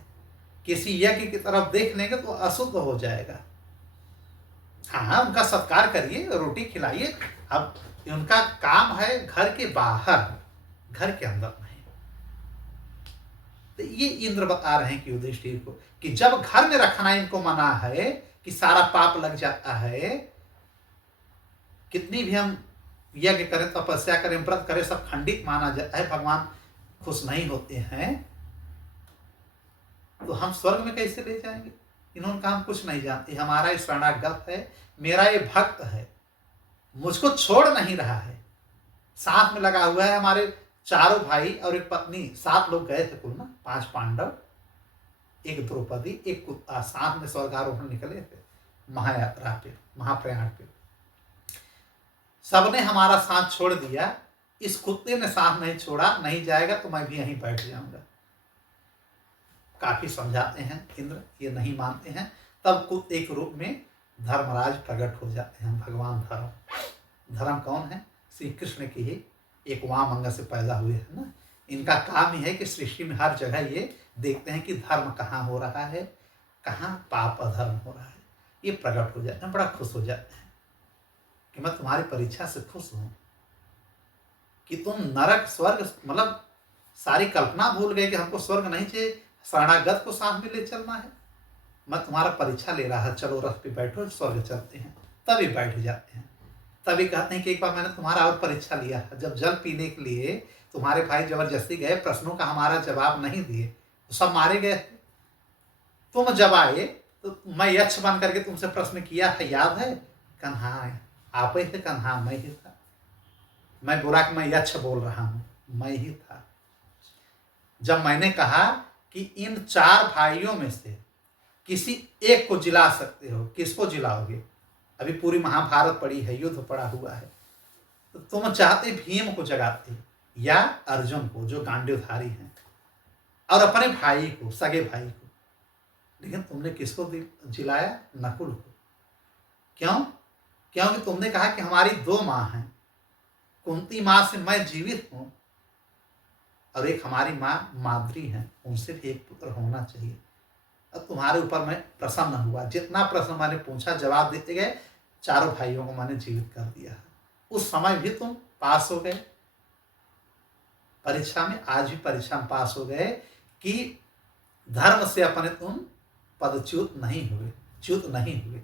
किसी यज्ञ की तरफ देख लेंगे तो अशुद्ध हो जाएगा। हाँ, उनका सत्कार करिए, रोटी खिलाइए। अब उनका काम है घर के बाहर, घर के अंदर नहीं। तो ये इंद्र बता रहे हैं कि युधिष्ठिर को कि जब घर में रखना इनको मना है कि सारा पाप लग जाता है। कितनी भी हम यज्ञ करें, तपस्या करें, व्रत करें, सब खंडित माना जाता है, भगवान खुश नहीं होते हैं। तो हम स्वर्ग में कैसे ले जाएंगे। इन्होंने कहा हम कुछ नहीं जानते, हमारा ये शरणागत है, मेरा ये भक्त है, मुझको छोड़ नहीं रहा है, साथ में लगा हुआ है। हमारे 4 भाई और 1 पत्नी, 7 लोग गए थे कुल ना, 5 पांडव, 1 द्रौपदी, 1 कुत्ता, साथ में स्वर्गारोहण निकले थे महायात्रा पे, महाप्रयाण पे। सबने हमारा साथ छोड़ दिया, इस कुत्ते ने साथ नहीं छोड़ा, नहीं जाएगा तो मैं भी यहीं बैठ जाऊंगा। काफी समझाते हैं इंद्र, ये नहीं मानते हैं। तब कुत्ते के रूप में धर्मराज प्रकट हो जाते हैं। भगवान धर्म कौन है। श्री कृष्ण की ही एक वामंग से पैदा हुए हैं ना। इनका काम ही है कि सृष्टि में हर जगह ये देखते हैं कि धर्म कहाँ हो रहा है, कहाँ पाप अधर्म हो रहा है। ये प्रकट हो जाते हैं, बड़ा खुश हो जाते हैं कि मैं तुम्हारी परीक्षा से खुश हूँ कि तुम नरक स्वर्ग मतलब सारी कल्पना भूल गए कि हमको स्वर्ग नहीं चाहिए, शरणागत को साथ में ले चलना है। मैं तुम्हारा परीक्षा ले रहा है, चलो रथ पे बैठो, स्वर्ग चलते हैं। तभी बैठ जाते हैं। तभी कहते हैं कि एक बार मैंने तुम्हारा और परीक्षा लिया, जब जल पीने के लिए तुम्हारे भाई जबरदस्ती गए, प्रश्नों का हमारा जवाब नहीं दिए, तो सब मारे गए। तुम जब आए तो मैं यक्ष बन करके तुमसे प्रश्न किया था, याद है। कन्हा आप ही थे, कन्हा मैं ही था। मैं बुरा कि मैं यक्ष बोल रहा हूं, मैं ही था। जब मैंने कहा कि इन 4 भाइयों में से किसी एक को जिला सकते हो, किसको जिलाओगे। अभी पूरी महाभारत पड़ी है, युद्ध पड़ा हुआ है, तो तुम चाहते भीम को जगाते या अर्जुन को जो गांडीवधारी हैं, और अपने भाई को, सगे भाई को। लेकिन तुमने किसको जिलाया, नकुल को। क्यों? क्योंकि तुमने कहा कि हमारी 2 माँ हैं, कुंती माँ से मैं जीवित हूं और एक हमारी माँ माद्री है, उनसे भी एक पुत्र होना चाहिए। अब तुम्हारे ऊपर मैं प्रसन्न हुआ, जितना प्रश्न मैंने पूछा जवाब देते गए, 4 भाइयों को मैंने जीवित कर दिया। उस समय भी तुम पास हो गए परीक्षा में, आज भी परीक्षा में पास हो गए कि धर्म से अपने तुम पदच्युत नहीं हुए, च्युत नहीं हुए।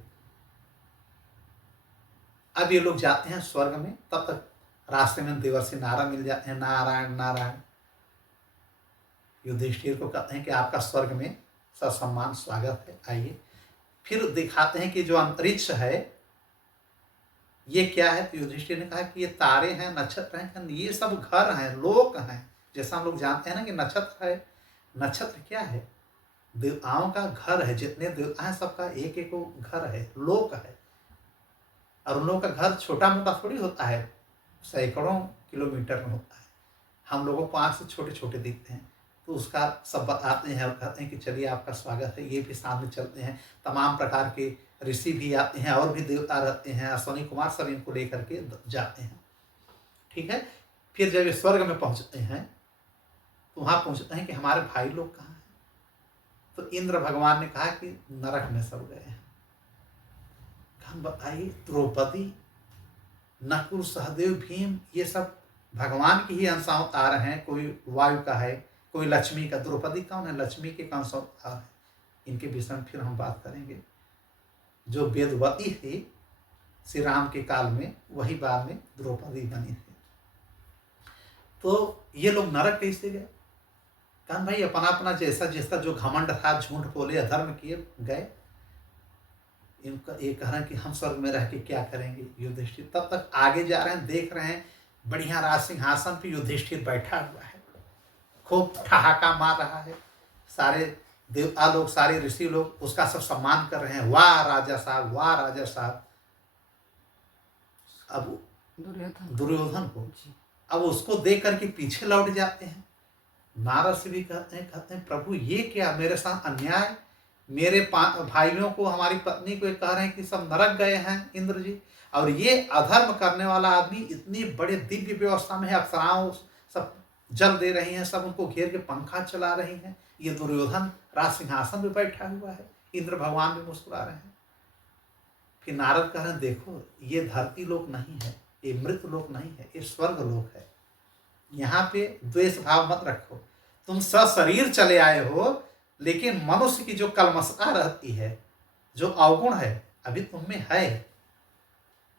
अब ये लोग जाते हैं स्वर्ग में, तब तक रास्ते में देवर्षि नारद मिल जाते हैं। नारायण नारायण। युधिष्ठिर को कहते हैं कि आपका स्वर्ग में ससम्मान स्वागत है, आइए। फिर दिखाते हैं कि जो अंतरिक्ष है ये क्या है। तो युधिष्ठिर ने कहा कि ये तारे हैं, नक्षत्र हैं, ये सब घर हैं, लोक हैं। जैसा हम लोग जानते हैं ना कि नक्षत्र है, नक्षत्र क्या है, देवताओं का घर है। जितने देवता हैं सबका एक एक घर है, लोक है। और उन लोगों का घर छोटा मोटा थोड़ी होता है, सैकड़ों किलोमीटर में होता है। हम लोगों को आँख से छोटे छोटे दिखते हैं। तो उसका सब बताते हैं और कहते हैं कि चलिए आपका स्वागत है। ये भी साथ में चलते हैं, तमाम प्रकार के ऋषि भी आते हैं और भी देवता रहते हैं, अश्विनी कुमार सब इनको लेकर के जाते हैं। ठीक है। फिर जब ये स्वर्ग में पहुंचते हैं तो वहां पूछते हैं कि हमारे भाई लोग कहाँ हैं। तो इंद्र भगवान ने कहा कि नरक में सब गए हैं। हम बताइए, द्रौपदी, नकुल, सहदेव, भीम, ये सब भगवान की ही अंश अवतार हैं। कोई वायु का है, कोई लक्ष्मी का, द्रौपदी कौन है, लक्ष्मी के कौन सा अवतार है, इनके विषय में फिर हम बात करेंगे। जो वेदवती थी श्री राम के काल में, वही बाद में द्रौपदी बनी थी। तो ये लोग नरक कैसे गए? कहा भाई अपना अपना जैसा जिसका जो घमंड था, झूठ बोले, अधर्म किए, गए। इनका ये कह रहे हैं कि हम स्वर्ग में रह के क्या करेंगे। युधिष्ठिर तब तक आगे जा रहे हैं, देख रहे हैं बढ़िया राज सिंहासन पे युधिष्ठिर बैठा हुआ है, खूब ठहाका मार रहा है, सारे देवता लोग, सारे ऋषि लोग उसका सब सम्मान कर रहे हैं, वाह राजा साहब, वाह राजा साहब। अब दुर्योधन को अब उसको देख करके पीछे लौट जाते हैं। नारद से भी कहते हैं प्रभु ये क्या, मेरे साथ अन्याय, मेरे भाइयों को, हमारी पत्नी को कह रहे हैं कि सब नरक गए हैं इंद्र जी, और ये अधर्म करने वाला आदमी इतनी बड़े दिव्य व्यवस्था में है, अप्सराओं सब जल दे रही हैं, सब उनको घेर के पंखा चला रही हैं, ये दुर्योधन राज सिंहासन पे बैठा हुआ है। इंद्र भगवान भी मुस्कुरा रहे हैं। फिर नारद कह रहे हैं देखो ये धरती लोक नहीं है, ये मृत लोक नहीं है, ये स्वर्ग लोक है। यहाँ पे द्वेष भाव मत रखो, तुम सशरीर चले आए हो, लेकिन मनुष्य की जो कलमशता रहती है, जो अवगुण है, अभी तुम में है।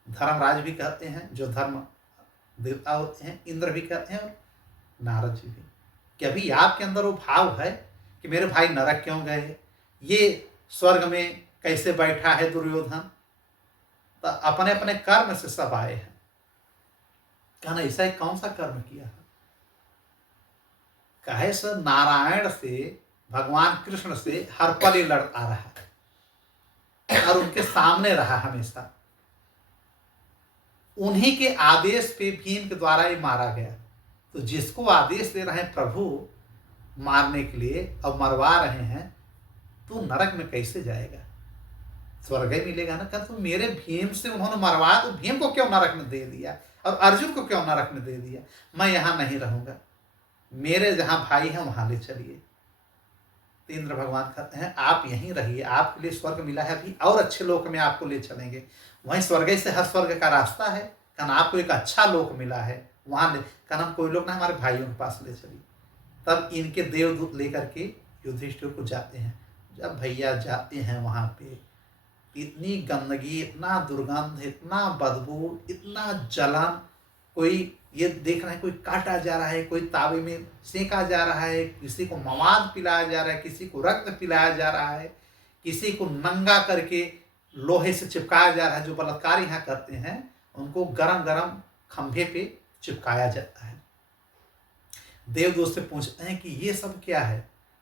धर्मराज भी कहते हैं, जो धर्म देवता होते हैं, इंद्र भी कहते हैं, और नारद जी भी, कि अभी आपके अंदर वो भाव है कि मेरे भाई नरक क्यों गए, ये स्वर्ग में कैसे बैठा है दुर्योधन। तो अपने अपने कर्म से सब आए हैं। कहना ऐसा कौन सा कर्म किया है? कहे सर नारायण से, भगवान कृष्ण से हर पल ही लड़ता रहा और उनके सामने रहा हमेशा। उन्हीं के आदेश पे भीम के द्वारा ये मारा गया। तो जिसको आदेश दे रहे हैं प्रभु मारने के लिए और मरवा रहे हैं, तू नरक में कैसे जाएगा? स्वर्ग ही मिलेगा ना। कहते तो मेरे भीम से उन्होंने मरवाया, तो भीम को क्यों नरक में दे दिया और अर्जुन को क्यों नरक में दे दिया? मैं यहाँ नहीं रहूंगा, मेरे जहाँ भाई हैं वहां ले चलिए। तो इंद्र भगवान कहते हैं आप यहीं रहिए, आपके लिए स्वर्ग मिला है, अभी और अच्छे लोक में आपको ले चलेंगे। वहीं स्वर्ग से हर स्वर्ग का रास्ता है, कहना आपको एक अच्छा लोक मिला है, वहां ले कहना कोई लोग ना हमारे भाइयों के पास ले चलिए। तब इनके देवदूत लेकर के युधिष्ठिर को जाते हैं। जब भैया जाते हैं वहां पे, इतनी गंदगी, इतना दुर्गंध, इतना बदबू, इतना जलन, कोई ये देख रहे हैं कोई काटा जा रहा है, कोई तावे में सेका जा रहा है, किसी को मवाद पिलाया जा रहा है, किसी को रक्त पिलाया जा रहा है, किसी को नंगा करके लोहे से चिपकाया जा रहा है। जो बलात्कार यहाँ करते हैं उनको गरम गरम खंभे पे चिपकाया जाता है। देवदूत से पूछते हैं कि ये सब क्या है?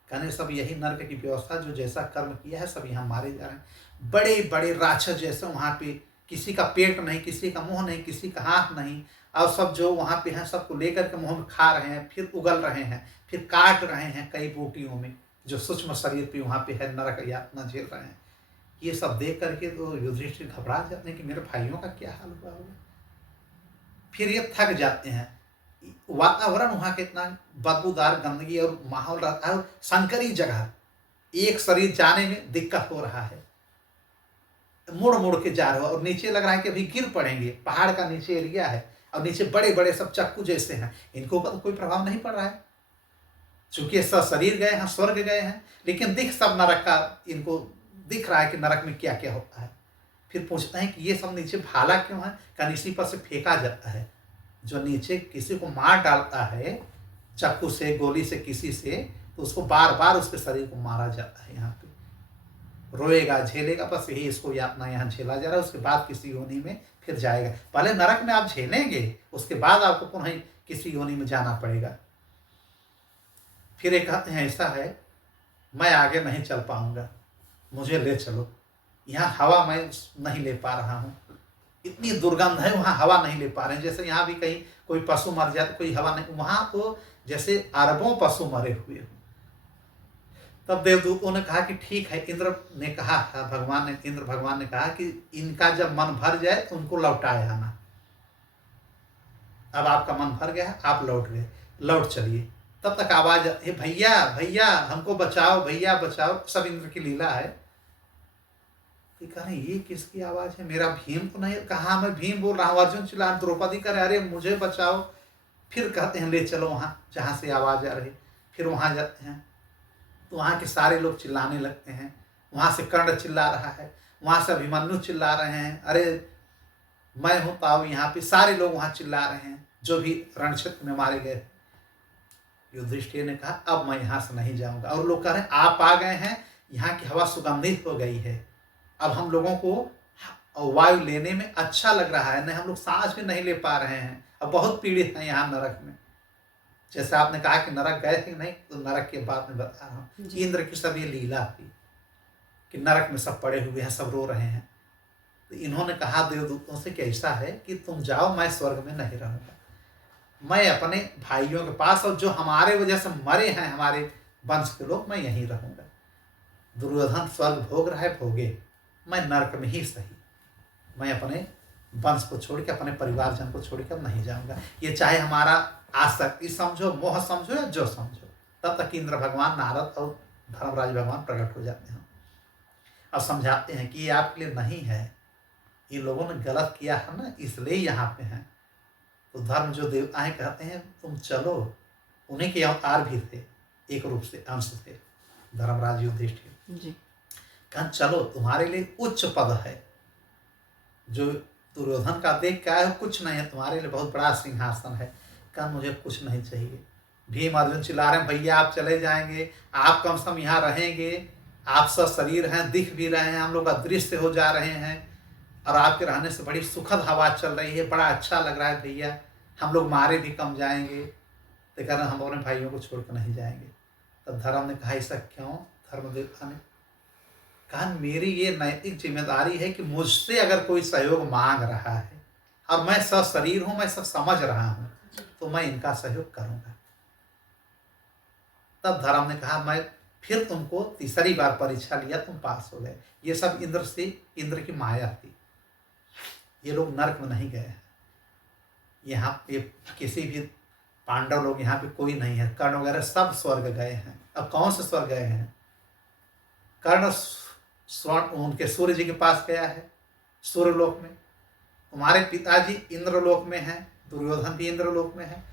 कहने सब यही नरक की व्यवस्था, जो जैसा कर्म किया है सब यहाँ मारे जा रहे हैं। बड़े बड़े राक्षस जैसे वहाँ पे, किसी का पेट नहीं, किसी का मुंह नहीं, किसी का हाथ नहीं, और सब जो वहाँ पे हैं सबको लेकर के मुंह में खा रहे हैं, फिर उगल रहे हैं, फिर काट रहे हैं कई बोटियों में, जो सूक्ष्म शरीर पे वहाँ पे है, नरक यातना झेल रहे हैं। ये सब देख करके तो युधिष्ठिर घबरा जाते हैं कि मेरे भाइयों का क्या हाल हुआ होगा। फिर ये थक जाते हैं। वातावरण वहाँ के इतना बदबूदार, गंदगी और माहौल रहता है, संकरी जगह, एक शरीर जाने में दिक्कत हो रहा है, मुड़ मुड़ के जा रहा है, और नीचे लग रहा है कि अभी गिर पड़ेंगे। पहाड़ का नीचे एरिया है और नीचे बड़े बड़े सब चक्कू जैसे हैं, इनको ऊपर कोई प्रभाव नहीं पड़ रहा है, चूंकि सब शरीर गए हैं, स्वर्ग गए हैं, लेकिन दिख सब नरक का इनको दिख रहा है कि नरक में क्या क्या होता है। फिर पूछते हैं कि ये सब नीचे भाला क्यों है? कारण इसी पर से फेंका जाता है। जो नीचे किसी को मार डालता है चाकू से, गोली से, किसी से, तो उसको बार बार उसके शरीर को मारा जाता है। यहाँ पे रोएगा, झेलेगा, बस यही इसको यातना यहाँ झेला जा रहा है। उसके बाद किसी योनि में फिर जाएगा। पहले नरक में आप झेलेंगे, उसके बाद आपको पुनः किसी योनि में जाना पड़ेगा। फिर एक कहते हैं ऐसा है, मैं आगे नहीं चल पाऊंगा, मुझे ले चलो। यहाँ हवा मैं नहीं ले पा रहा हूँ, इतनी दुर्गंध है, वहाँ हवा नहीं ले पा रहे हैं। जैसे यहाँ भी कहीं कोई पशु मर जाए, कोई हवा नहीं, वहाँ तो जैसे अरबों पशु मरे हुए हों। तब देवदूतों ने कहा कि ठीक है। इंद्र ने कहा, इंद्र भगवान ने कहा कि इनका जब मन भर जाए तो उनको लौटाए आना। अब आपका मन भर गया, आप लौट गए, लौट चलिए। तब तक आवाज, हे भैया भैया हमको बचाओ, भैया बचाओ। सब इंद्र की लीला है। कह रहे ये किसकी आवाज है? मेरा भीम तो नहीं? कहा मैं भीम बोल रहा हूँ। अर्जुन चिल्ला, द्रौपदी करे अरे मुझे बचाओ। फिर कहते हैं ले चलो वहां जहां से आवाज आ रही। फिर वहाँ जाते हैं तो वहाँ के सारे लोग चिल्लाने लगते हैं। वहाँ से कर्ण चिल्ला रहा है, वहाँ से अभिमन्यु चिल्ला रहे हैं, अरे मैं हूँ ताऊ यहाँ पे, सारे लोग वहाँ चिल्ला रहे हैं जो भी रण क्षेत्र में मारे गए। युधिष्ठिर ने कहा अब मैं यहाँ से नहीं जाऊँगा। और लोग कह रहे हैं आप आ गए हैं, यहाँ की हवा सुगंधित हो गई है, अब हम लोगों को वायु लेने में अच्छा लग रहा है, नहीं हम लोग सांस भी नहीं ले पा रहे हैं, अब बहुत पीड़ित हैं यहाँ नरक में। जैसे आपने कहा कि नरक गए थे, नहीं तो नरक के बात में बता रहा हूँ। इंद्र की सब ये लीला थी कि नरक में सब पड़े हुए हैं, सब रो रहे हैं। तो इन्होंने कहा देवदूतों से कि ऐसा है कि तुम जाओ, मैं स्वर्ग में नहीं रहूंगा, मैं अपने भाइयों के पास, और जो हमारे वजह से मरे हैं हमारे वंश के लोग, मैं यहीं रहूंगा। दुर्योधन स्वर्ग भोग रहा है, भोगे, मैं नरक में ही सही, मैं अपने वंश को छोड़ के, अपने परिवारजन को छोड़ के अब नहीं जाऊंगा। ये चाहे हमारा आसक्ति समझो, मोह समझो या जो समझो। तब तक इंद्र भगवान, नारद और धर्मराज भगवान प्रकट हो जाते हैं और समझाते हैं कि ये आपके लिए नहीं है, ये लोगों ने गलत किया है ना, इसलिए यहाँ पे हैं। तो धर्म जो देवताएं कहते हैं तुम चलो, उन्हीं के अवतार भी थे, एक रूप से अंश थे धर्मराज युधिष्ठिर जी। कहा चलो तुम्हारे लिए उच्च पद है, जो दुर्योधन का देख के आए हो कुछ नहीं है, तुम्हारे लिए बहुत बड़ा सिंहासन है। कहा मुझे कुछ नहीं चाहिए। भीम अर्जुन चिल्ला रहे हैं भैया आप चले जाएंगे, आप कम से कम यहाँ रहेंगे, आप सब शरीर हैं, दिख भी रहे हैं, हम लोग अदृश्य हो जा रहे हैं, और आपके रहने से बड़ी सुखद हवा चल रही है, बड़ा अच्छा लग रहा है भैया, हम लोग मारे भी कम जाएंगे। तो कह रहे हम अपने भाइयों को छोड़कर नहीं जाएंगे। तब धर्म ने कहा ऐसा क्यों? धर्मदेवता ने कहा मेरी ये नैतिक जिम्मेदारी है कि मुझसे अगर कोई सहयोग मांग रहा है और मैं सब शरीर हूं, मैं सब समझ रहा हूं, तो मैं इनका सहयोग करूंगा। तब धर्म ने कहा मैं फिर तुमको तीसरी बार परीक्षा लिया, तुम पास हो गए। ये सब इंद्र की माया थी, ये लोग नरक में नहीं गए हैं। यहाँ पे किसी भी पांडव लोग यहाँ पे कोई नहीं है, कर्ण वगैरह सब स्वर्ग गए हैं। अब कौन से स्वर्ग गए हैं? कर्ण उनके सूर्य जी के पास गया है, सूर्य लोक में। तुम्हारे पिताजी इंद्रलोक में हैं, दुर्योधन भी इंद्रलोक में है।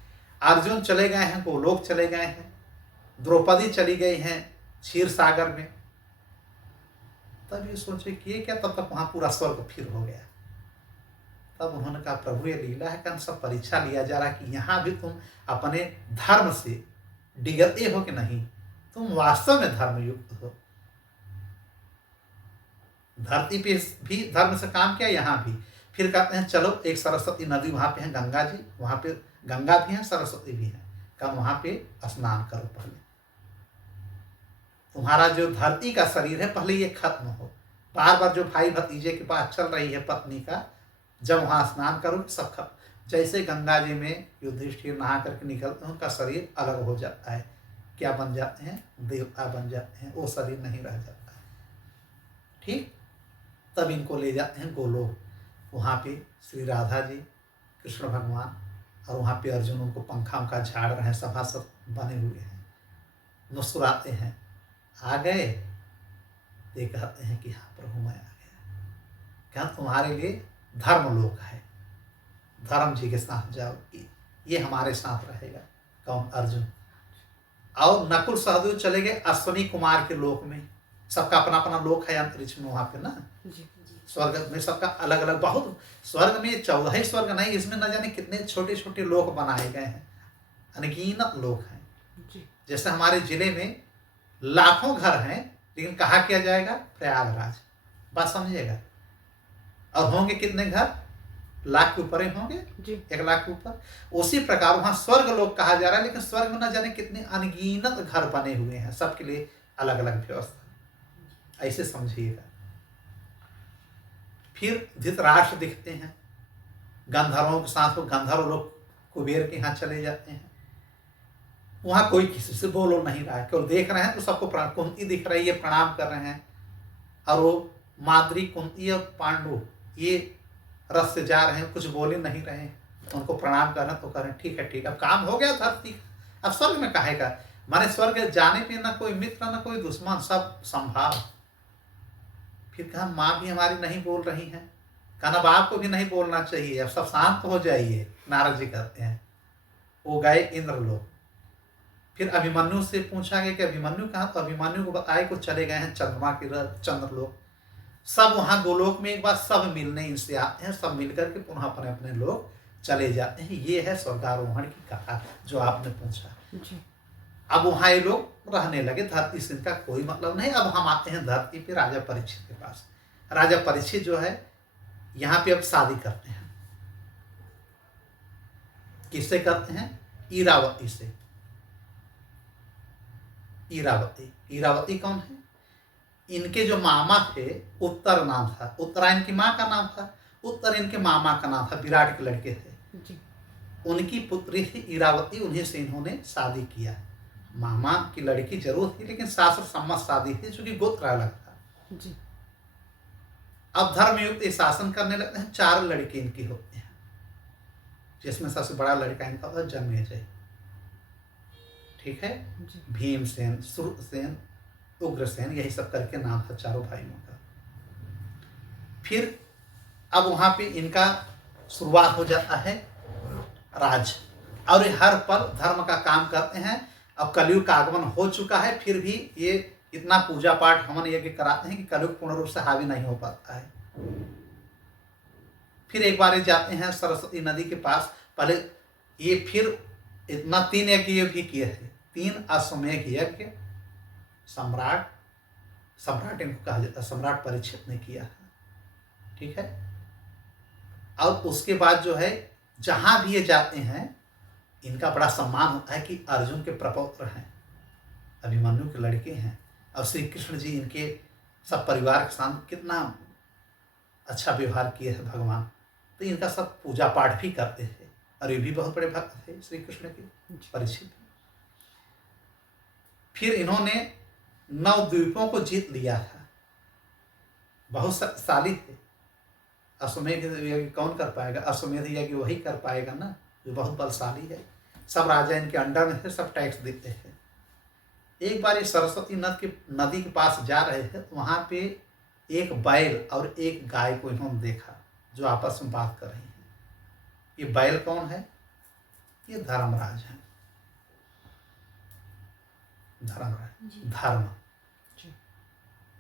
अर्जुन चले गए हैं, गोलोक चले गए हैं। द्रौपदी चली गई हैं क्षीर सागर में। तब ये सोचे कि ये क्या, तब तक वहां पूरा स्वर्ग फिर हो गया। तब उन्होंने कहा प्रभु ये लीला है, कि सब परीक्षा लिया जा रहा है कि यहाँ भी तुम अपने धर्म से डिगते हो कि नहीं, तुम वास्तव में धर्मयुक्त हो। धरती पे भी धर्म से काम किया, यहाँ भी। फिर कहते हैं चलो एक सरस्वती नदी वहां पे है, गंगा जी, वहां पे गंगा भी है, सरस्वती भी है, कहा वहां पे स्नान करो पहले। तुम्हारा जो धरती का शरीर है पहले ये खत्म हो। बार बार जो भाई भतीजे के पास चल रही है पत्नी का, जब वहां स्नान करो सब खत्म। जैसे गंगा जी में युधिष्ठिर नहा करके निकलते हैं, उनका शरीर अलग हो जाता है। क्या बन जाते हैं? देवता बन जाते हैं, वो शरीर नहीं रह जाता है। ठीक, तब इनको ले जाते हैं गोलोक। वहाँ पे श्री राधा जी, कृष्ण भगवान, और वहाँ पे अर्जुन उनको पंखा उनका झाड़ रहे हैं, सभासद बने हुए हैं, मुस्कुराते हैं। आ गए ये कहते हैं कि हाँ प्रभु मैं आ गया। क्या तुम्हारे लिए धर्मलोक है, धर्म जी के साथ जाओ, ये हमारे साथ रहेगा। कौन? अर्जुन। और नकुल सहदेव चले गए अश्वनी कुमार के लोक में। सबका अपना अपना लोक है अंतरिक्ष में वहां पे ना, स्वर्ग में सबका अलग अलग। बहुत स्वर्ग में 14 ही स्वर्ग नहीं, इसमें न जाने कितने छोटे छोटे लोक बनाए गए हैं, अनगिनत लोक हैं। जैसे हमारे जिले में लाखों घर हैं, लेकिन कहा किया जाएगा प्रयागराज, बात समझिएगा। और होंगे कितने घर? लाख के ऊपर ही होंगे, 1 लाख के ऊपर। उसी प्रकार वहां स्वर्ग लोक कहा जा रहा है, लेकिन स्वर्ग में न जाने कितने अनगिनत घर बने हुए हैं, सबके लिए अलग अलग व्यवस्था। ऐसे समझिएगा। फिर धृतराष्ट्र दिखते हैं गंधर्वों के साथ, वो गंधर्व लोग कुबेर के यहाँ चले जाते हैं। वहां कोई किसी से बोलो नहीं रहा है, केवल देख रहे हैं तो सबको कुंती दिख रही है, प्रणाम कर रहे हैं। और वो माद्री, कुंती और पांडु ये रथ से जा रहे हैं, कुछ बोले नहीं रहे हैं, उनको प्रणाम कर रहे हैं। तो कह रहे हैं ठीक है ठीक है, अब काम हो गया धरती। अब स्वर्ग में कहेगा, माने स्वर्ग जाने पे ना कोई मित्र ना कोई दुश्मन, सब संभाव। फिर कहा माँ भी हमारी नहीं बोल रही है, कहा बाप को भी नहीं बोलना चाहिए, अब सब शांत हो जाइए। नारद जी कहते हैं वो गए इंद्रलोक। फिर अभिमन्यु से पूछा गया कि अभिमन्यु कहाँ, तो अभिमन्यु को बताया को चले गए हैं चंद्रमा के चंद्रलोक। सब वहां गोलोक में एक बार सब मिलने इनसे आते हैं, सब मिलकर के पुनः अपने अपने लोग चले जाते हैं। ये है स्वर्गारोहण की कथा जो आपने पूछा जी। अब वहां ये लोग रहने लगे, धरती से इनका कोई मतलब नहीं। अब हम आते हैं धरती पे राजा परीक्षित के पास। राजा परीक्षित जो है यहाँ पे अब शादी करते हैं। किससे करते हैं? ईरावती से। ईरावती, ईरावती कौन है? इनके जो मामा थे, उत्तर नाम था, उत्तरा इनकी माँ का नाम था, उत्तर इनके मामा का नाम था, विराट के लड़के थे जी। उनकी पुत्री थी ईरावती, उन्हीं से इन्होंने शादी किया। मामा की लड़की जरूर थी लेकिन शास्त्र सम्मत शादी थी चूंकि गोत्र अलग था। जी। अब धर्मयुक्त शासन करने लगते हैं। 4 लड़के इनकी होते हैं, जिसमें सबसे बड़ा लड़का इनका होता है जन्मेजय। ठीक है, भीमसेन, सुरसेन, उग्रसेन, यही सब करके नाम था चारों भाइयों का। फिर अब वहां पे इनका शुरुआत हो जाता है राज, और ये हर पल धर्म का काम करते हैं। अब कलयुग का आगमन हो चुका है, फिर भी ये इतना पूजा पाठ हवन यज्ञ कराते हैं कि कलयुग पूर्ण रूप से हावी नहीं हो पाता है। फिर एक बार ये जाते हैं सरस्वती नदी के पास। पहले ये फिर इतना 3 यज्ञ भी किए थे, 3 अश्वमेध यज्ञ सम्राट इनको कहा जाता है, सम्राट परीक्षित ने किया था। ठीक है, और उसके बाद जो है जहां भी ये जाते हैं इनका बड़ा सम्मान होता है कि अर्जुन के प्रपौत्र हैं, अभिमन्यु के लड़के हैं, और श्री कृष्ण जी इनके सब परिवार के साथ कितना अच्छा व्यवहार किए हैं भगवान, तो इनका सब पूजा पाठ भी करते थे। और ये भी बहुत बड़े भक्त थे श्री कृष्ण के, परीक्षित। फिर इन्होंने 9 द्वीपों को जीत लिया था, बहुत शक्तिशाली थे। अश्वमेध यज्ञ कौन कर पाएगा? अश्वमेध यज्ञ वही कर पाएगा ना जो बहुत बलशाली है। सब राजा इनके अंडर में थे, सब टैक्स देते थे। एक बार ये सरस्वती नदी के पास जा रहे थे, तो वहां पे एक बैल और एक गाय को इन्होंने देखा जो आपस में बात कर रही हैं। ये बैल कौन है? ये धर्मराज है। धर्मराज, धर्म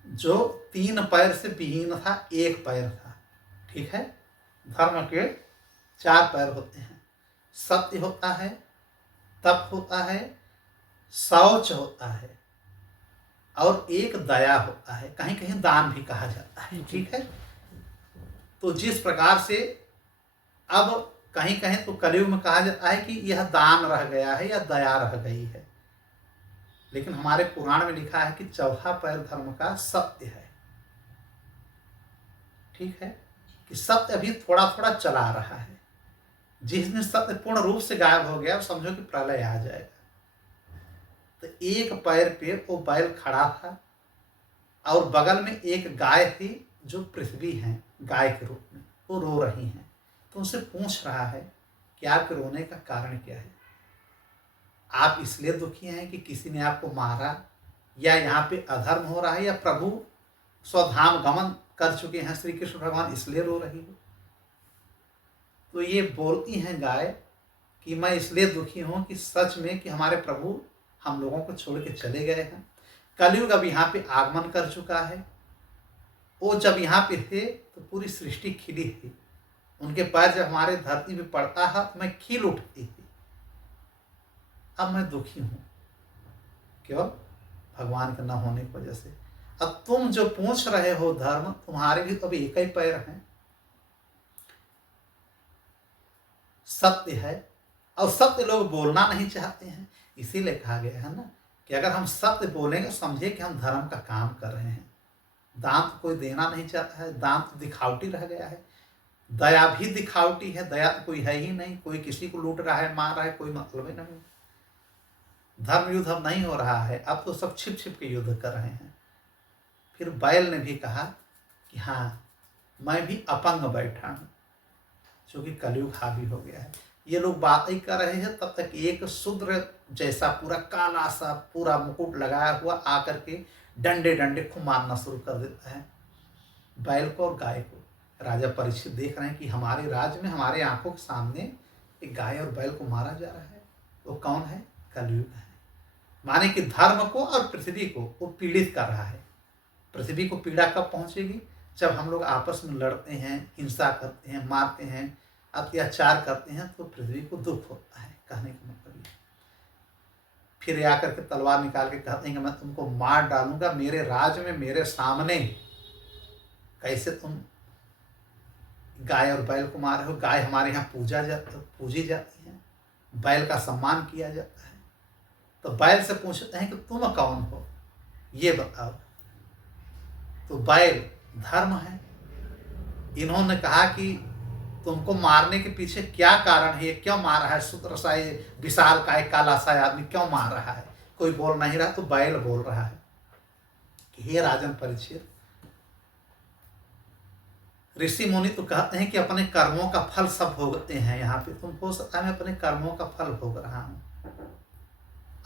जो 3 पैर से विहीन था, 1 पैर था। ठीक है, धर्म के 4 पैर होते हैं। सत्य होता है, तप होता है, शौच होता है, और एक दया होता है, कहीं कहीं दान भी कहा जाता है। ठीक है, तो जिस प्रकार से अब कहीं कहीं तो कलयुग में कहा जाता है कि यह दान रह गया है या दया रह गई है, लेकिन हमारे पुराण में लिखा है कि 4था पैर धर्म का सत्य है। ठीक है, कि सत्य अभी थोड़ा थोड़ा चला रहा है। जिस दिन सत्य पूर्ण रूप से गायब हो गया, समझो कि प्रलय आ जाएगा। तो 1 पैर पे वो बैल खड़ा था, और बगल में एक गाय थी जो पृथ्वी है, गाय के रूप में वो रो रही हैं। तो उनसे पूछ रहा है कि आपके रोने का कारण क्या है? आप इसलिए दुखी हैं कि किसी ने आपको मारा, या यहाँ पे अधर्म हो रहा है, या प्रभु स्वधाम गमन कर चुके हैं श्री कृष्ण भगवान, इसलिए रो रही हो? तो ये बोलती हैं गाय कि मैं इसलिए दुखी हूं कि सच में कि हमारे प्रभु हम लोगों को छोड़ के चले गए हैं। कलयुग अब यहाँ पे आगमन कर चुका है। वो जब यहाँ पे थे तो पूरी सृष्टि खिली थी, उनके पैर जब हमारे धरती पे पड़ता है तो मैं खिल उठती थी। अब मैं दुखी हूं, क्यों? भगवान के न होने की वजह से। अब तुम जो पूछ रहे हो धर्म, तुम्हारे भी तो अभी 1 ही पैर हैं। सत्य है, और सत्य लोग बोलना नहीं चाहते हैं। इसीलिए कहा गया है ना कि अगर हम सत्य बोलेंगे, समझिए कि हम धर्म का काम कर रहे हैं। दान तो कोई देना नहीं चाहता है, दान तो दिखावटी रह गया है। दया भी दिखावटी है, दया तो कोई है ही नहीं। कोई किसी को लूट रहा है, मार रहा है, कोई मतलब ही नहीं। धर्म युद्ध अब नहीं हो रहा है, अब तो सब छिप छिप के युद्ध कर रहे हैं। फिर बैल ने भी कहा कि हाँ, मैं भी अपंग बैठा हूं, क्योंकि कलयुग हावी हो गया है। ये लोग बात ही कर रहे हैं, तब तक एक शूद्र जैसा पूरा काला सा पूरा मुकुट लगाया हुआ आकर के डंडे डंडे को मारना शुरू कर देता है, बैल को और गाय को। राजा परीक्षित देख रहे हैं कि हमारे राज्य में, हमारे आंखों के सामने एक गाय और बैल को मारा जा रहा है। वो कौन है? कलयुग है। माने कि धर्म को और पृथ्वी को वो पीड़ित कर रहा है। पृथ्वी को पीड़ा कब पहुंचेगी? जब हम लोग आपस में लड़ते हैं, हिंसा करते हैं, मारते हैं, अत्याचार करते हैं, तो पृथ्वी को दुख होता है। कहने का मतलब ये। फिर आकर के तलवार निकाल के कहते हैं कि मैं तुमको मार डालूंगा, मेरे राज में मेरे सामने कैसे तुम गाय और बैल को मारे हो। गाय हमारे यहाँ पूजी जाती है, बैल का सम्मान किया जाता है। तो बैल से पूछते हैं कि तुम कौन हो, ये बताओ। तो बैल धर्म है। इन्होंने कहा कि तुमको मारने के पीछे क्या कारण है, ये क्यों मार रहा है, सूत्र सा ये विशाल का एक काला सा आदमी क्यों मार रहा है? कोई बोल नहीं रहा, तो बैल बोल रहा है कि हे राजन परीक्षित, ऋषि मुनि तो कहते हैं कि अपने कर्मों का फल सब भोगते हैं। यहाँ पे तुम हो सकता है मैं अपने कर्मों का फल भोग रहा हूँ।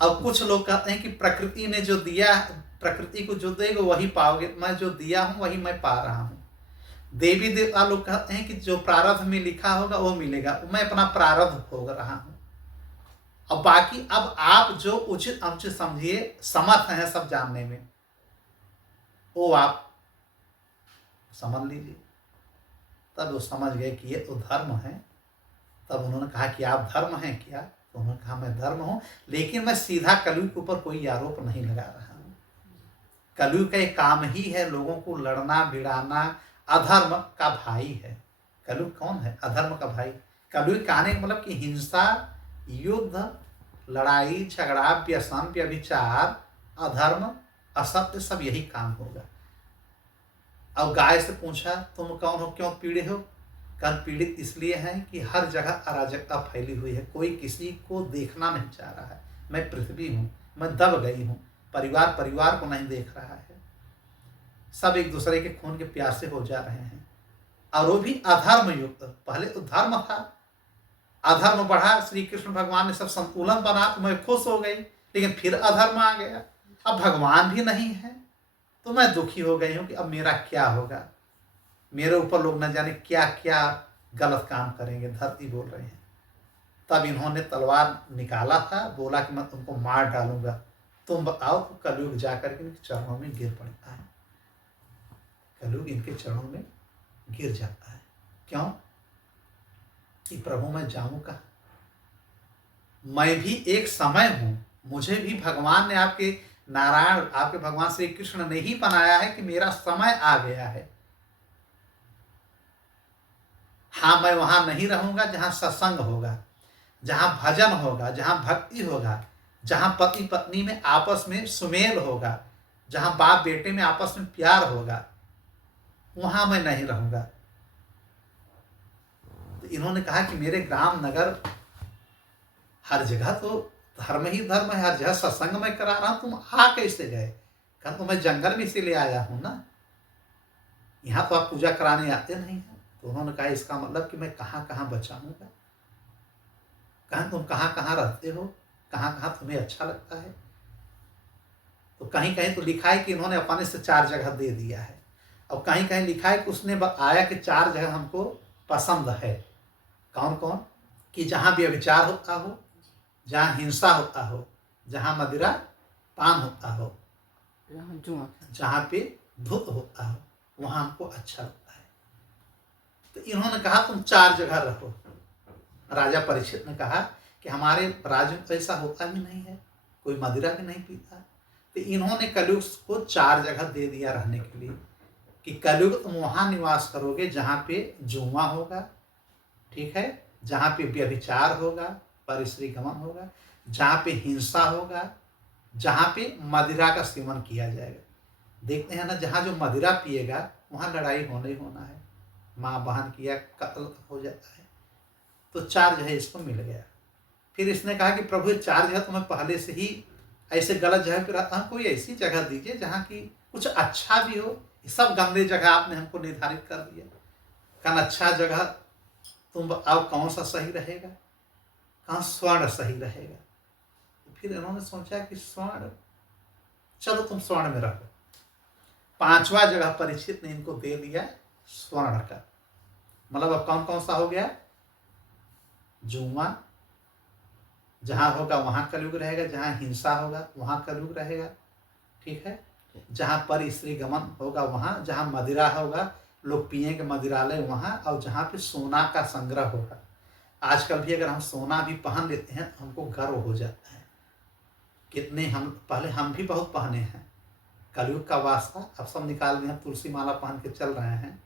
अब कुछ लोग कहते हैं कि प्रकृति ने जो दिया, प्रकृति को जो देगा वही पाओगे, मैं जो दिया हूँ वही मैं पा रहा हूँ। देवी देवता लोग कहते हैं कि जो प्रारब्ध में लिखा होगा वो मिलेगा, मैं अपना प्रारब्ध भोग रहा हूँ। अब बाकी अब आप जो उचित अनुचित समझिए, समर्थ हैं सब जानने में, वो आप समझ लीजिए। तब वो समझ गए कि ये तो धर्म है। तब उन्होंने कहा कि आप धर्म हैं क्या? तो उन्होंने कहा मैं धर्म हूं, लेकिन मैं सीधा कलयुग के ऊपर कोई आरोप नहीं लगा रहा हूं। कलयुग का एक काम ही है लोगों को लड़ना भिड़ाना, अधर्म का भाई है। कलयुग कौन है? अधर्म का भाई। कलयुग का आने का मतलब कि हिंसा, युद्ध, लड़ाई झगड़ा, व्यसन व्यभिचार, अधर्म, असत्य, सब यही काम होगा। अब गाय से पूछा तुम कौन हो, क्यों पीड़ित हो? कल पीड़ित इसलिए हैं कि हर जगह अराजकता फैली हुई है, कोई किसी को देखना नहीं चाह रहा है। मैं पृथ्वी हूँ, मैं दब गई हूँ, परिवार परिवार को नहीं देख रहा है, सब एक दूसरे के खून के प्यासे हो जा रहे हैं, और वो भी अधर्म युक्त। पहले तो धर्म था, अधर्म बढ़ा, श्री कृष्ण भगवान ने सब संतुलन बना तो मैं खुश हो गई, लेकिन फिर अधर्म आ गया। अब भगवान भी नहीं है तो मैं दुखी हो गई हूँ कि अब मेरा क्या होगा। मेरे ऊपर लोग न जाने क्या क्या गलत काम करेंगे। धरती बोल रहे हैं। तब इन्होंने तलवार निकाला था, बोला कि मैं तुमको मार डालूंगा, तुम बताओ। तो कलयुग जाकर के इनके चरणों में गिर पड़ता है। कलयुग इनके चरणों में गिर जाता है। क्यों? कि प्रभु मैं जाऊं कहाँ? मैं भी एक समय हूं, मुझे भी भगवान ने, आपके नारायण, आपके भगवान श्री कृष्ण ने ही बनाया है कि मेरा समय आ गया है। हाँ, मैं वहां नहीं रहूंगा जहां सत्संग होगा, जहां भजन होगा, जहां भक्ति होगा, जहां पति पत्नी में आपस में सुमेल होगा, जहां बाप बेटे में आपस में प्यार होगा, वहां मैं नहीं रहूंगा। तो इन्होंने कहा कि मेरे ग्राम नगर हर जगह तो धर्म ही धर्म है, हर जगह सत्संग मैं करा रहा हूं, तुम आ कैसे गए? कहा तो मैं जंगल में इसीलिए आया हूं ना, यहाँ तो आप पूजा कराने आते नहीं हैं। तो उन्होंने कहा इसका मतलब कि मैं कहाँ कहाँ बचाऊंगा, कहाँ तुम कहाँ कहाँ रहते हो, कहाँ कहाँ तुम्हें अच्छा लगता है। तो कहीं कहीं तो लिखा है कि इन्होंने अपने से 4 जगह दे दिया है, और कहीं कहीं लिखा है कि उसने आया कि 4 जगह हमको पसंद है। कौन कौन? कि जहाँ व्यभिचार होता हो, जहाँ हिंसा होता हो, जहाँ मदिरा पान होता हो, जहाँ पे धुत होता हो, वहाँ हमको अच्छा लगता है। तो इन्होंने कहा तुम 4 जगह रहो। राजा परीक्षित ने कहा कि हमारे राज्य में तो ऐसा होता भी नहीं है, कोई मदिरा भी नहीं पीता। तो इन्होंने कलयुग को 4 जगह दे दिया रहने के लिए, कि कलयुग तुम वहाँ निवास करोगे जहाँ पे जुआ होगा, ठीक है, जहाँ पे व्यभिचार होगा, परिश्री गमन होगा, जहाँ पे हिंसा होगा, जहाँ पे मदिरा का सेवन किया जाएगा। देखते हैं ना, जहाँ जो मदिरा पिएगा वहाँ लड़ाई होना ही होना है, माँ बहन किया कत्ल हो जाता है। तो 4 जगह इसको मिल गया। फिर इसने कहा कि प्रभु 4 जगह तो मैं पहले से ही ऐसे गलत जगह पे रहता हूँ, कोई ऐसी जगह दीजिए जहाँ की कुछ अच्छा भी हो। सब गंदे जगह आपने हमको निर्धारित कर दिया। कौन अच्छा जगह तुम बताओ, कौन सा सही रहेगा, कहाँ स्वर्ण सही रहेगा। तो फिर इन्होंने सोचा कि स्वर्ण, चलो तुम स्वर्ण में रहो। 5वां जगह परीक्षित ने इनको दे दिया स्वर्ण का। मतलब अब कौन कौन सा हो गया? जुआ, जहाँ होगा वहाँ कलयुग रहेगा, जहाँ हिंसा होगा वहाँ कलयुग रहेगा, ठीक है। जहाँ पर स्त्री गमन होगा वहाँ, जहाँ मदिरा होगा, लोग पिएंगे मदिरालय वहाँ, और जहाँ पे सोना का संग्रह होगा। आजकल भी अगर हम सोना भी पहन लेते हैं तो हमको गर्व हो जाता है। कितने हम पहले हम भी बहुत पहने हैं, कलयुग का वास्ता अब सब निकाल दिए, हम तुलसी माला पहन के चल रहे हैं।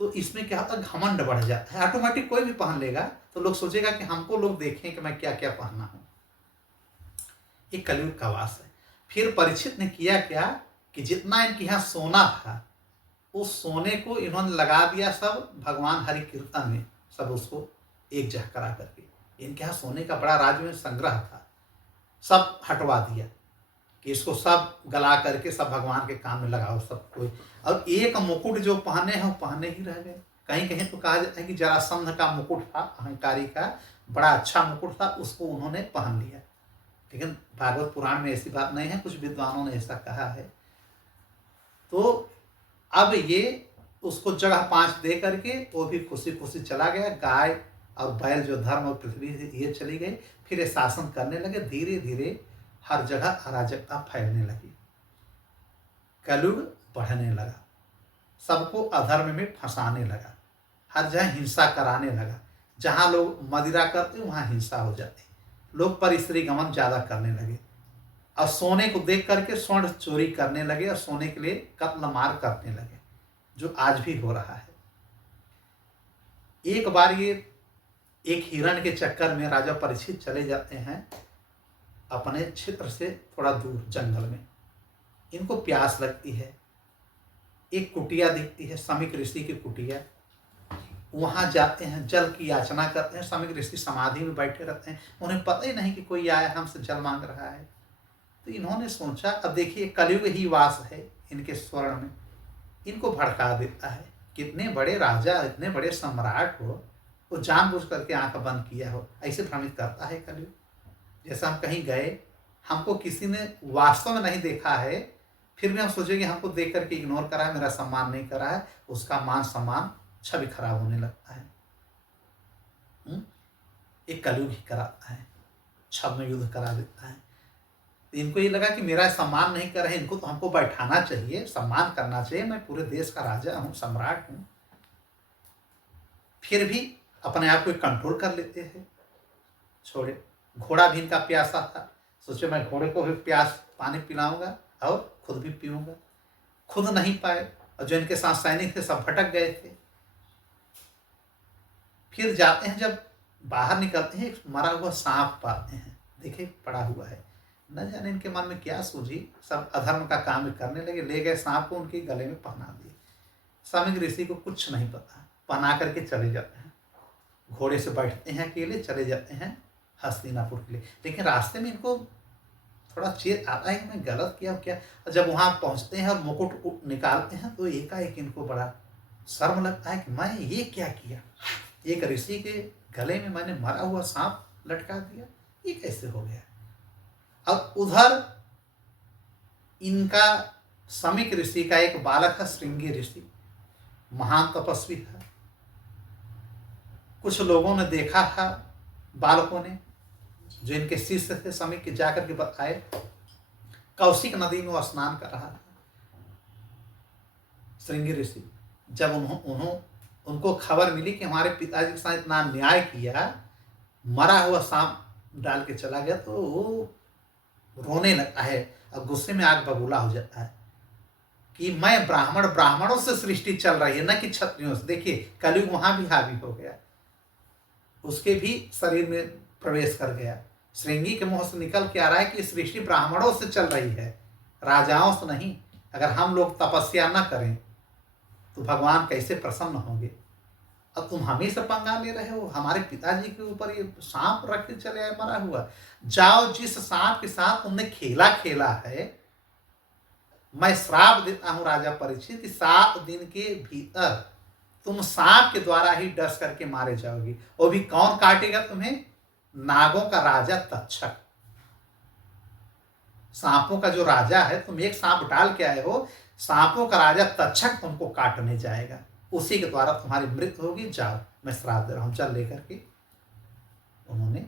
तो इसमें क्या होता है, घमंड बढ़ जाता है। ऑटोमेटिक कोई भी पहन लेगा तो लोग सोचेगा कि हमको लोग देखें कि मैं क्या क्या पहना हूँ। ये कलयुग का वास है। फिर परीक्षित ने किया क्या कि जितना इनके यहाँ सोना था उस सोने को इन्होंने लगा दिया सब भगवान हरि कीर्तन में, सब उसको एक जगह करा करके। इनके यहाँ सोने का बड़ा राज्य में संग्रह था, सब हटवा दिया कि इसको सब गला करके सब भगवान के काम में लगाओ सब कोई। और एक मुकुट जो पहने हैं वो पहने ही रह गए। कहीं कहीं तो कहा जाता है कि जरासंध का मुकुट था, अहंकारी का बड़ा अच्छा मुकुट था, उसको उन्होंने पहन लिया। लेकिन भागवत पुराण में ऐसी बात नहीं है, कुछ विद्वानों ने ऐसा कहा है। तो अब ये उसको जगह 5 दे करके वो भी खुशी खुशी चला गया। गाय और बैल जो धर्म और पृथ्वी ये चली गई। फिर ये शासन करने लगे। धीरे धीरे हर जगह अराजकता फैलने लगी, कलयुग बढ़ने लगा, सबको अधर्म में फंसाने लगा, हर जगह हिंसा कराने लगा। जहाँ लोग मदिरा करते वहाँ हिंसा हो जाती, लोग पर स्त्री गमन ज़्यादा करने लगे, और सोने को देख करके स्वर्ण चोरी करने लगे, और सोने के लिए कत्ल मार करने लगे, जो आज भी हो रहा है। एक बार ये एक हिरण के चक्कर में राजा परीक्षित चले जाते हैं अपने क्षेत्र से थोड़ा दूर जंगल में। इनको प्यास लगती है, एक कुटिया दिखती है, समीक ऋषि की कुटिया। वहां जाते हैं, जल की याचना करते हैं। समीक ऋषि समाधि में बैठे रहते हैं, उन्हें पता ही नहीं कि कोई आया हमसे जल मांग रहा है। तो इन्होंने सोचा, अब देखिए कलयुग ही वास है इनके स्वर्ण में, इनको भड़का देता है। कितने बड़े राजा, इतने बड़े सम्राट हो, वो जानबूझ करके आंख बंद किया हो, ऐसे भ्रमित करता है कलयुग। जैसा हम कहीं गए, हमको किसी ने वास्तव में नहीं देखा है, फिर भी हम सोचेंगे हमको देख करके इग्नोर करा है, मेरा सम्मान नहीं करा है, उसका मान सम्मान छवि खराब होने लगता है। एक कलयुग ही कराता है, छद्म युद्ध करा देता है। इनको ये लगा कि मेरा सम्मान नहीं कर रहे, इनको तो हमको बैठाना चाहिए, सम्मान करना चाहिए, मैं पूरे देश का राजा हूँ, सम्राट हूँ। फिर भी अपने आप को कंट्रोल कर लेते हैं, छोड़े। घोड़ा भी इनका प्यासा था, सोचे मैं घोड़े को भी प्यास पानी पिलाऊंगा और खुद भी पीऊंगा। खुद नहीं पाए, और जो इनके साथ सैनिक थे सब भटक गए थे। फिर जाते हैं, जब बाहर निकलते हैं, एक मरा हुआ सांप पाते हैं, देखे पड़ा हुआ है। न जाने इनके मन में क्या सूझी, सब अधर्म का काम करने लगे। ले गए सांप को, उनके गले में पहना दिए। समीक ऋषि को कुछ नहीं पता, पहना करके चले जाते हैं। घोड़े से बैठते हैं, अकेले चले जाते हैं हस्तिनापुर के लिए। लेकिन रास्ते में इनको थोड़ा चेत आता है कि मैं गलत किया क्या। जब वहां पहुंचते हैं और मुकुट निकालते हैं तो एकाएक इनको बड़ा शर्म लगता है कि मैं ये क्या किया, एक ऋषि के गले में मैंने मरा हुआ सांप लटका दिया, ये कैसे हो गया। अब उधर इनका समीक ऋषि का एक बालक था, श्रृंगी ऋषि, महान तपस्वी था। कुछ लोगों ने देखा था, बालकों ने, जो इनके शिष्य थे, समीक के जाकर के बताए, कौशिक नदी में वो स्नान कर रहा था श्रृंगी ऋषि। जब उनको खबर मिली कि हमारे पिताजी के साथ इतना अन्याय किया, मरा हुआ सांप डाल के चला गया, तो वो रोने लगता है और गुस्से में आग बबूला हो जाता है कि मैं ब्राह्मणों से सृष्टि चल रही है, न कि क्षत्रियों से। देखिए कलयुग वहां भी हावी हो गया, उसके भी शरीर में प्रवेश कर गया। श्रृंगी के मुंह से निकल के आ रहा है कि सृष्टि ब्राह्मणों से चल रही है, राजाओं से नहीं। अगर हम लोग तपस्या न करें तो भगवान कैसे प्रसन्न होंगे। अब तुम हमें से पंगा ले रहे हो, हमारे पिताजी के ऊपर ये सांप रख के चले आए मरा हुआ। जाओ, जिस सांप के साथ तुमने खेला खेला है, मैं श्राप देता हूं राजा परीक्षित कि 7 दिन के भीतर तुम सांप के द्वारा ही डस करके मारे जाओगे। वो भी कौन काटेगा तुम्हें? नागों का राजा तक्षक। सांपों का जो राजा है, तुम एक सांप डाल के आए हो, सांपों का राजा तक्षक तुमको काटने जाएगा, उसी के द्वारा तुम्हारी मृत्यु होगी। जाओ, मैं श्राप दे रहा हूं। चल लेकर के उन्होंने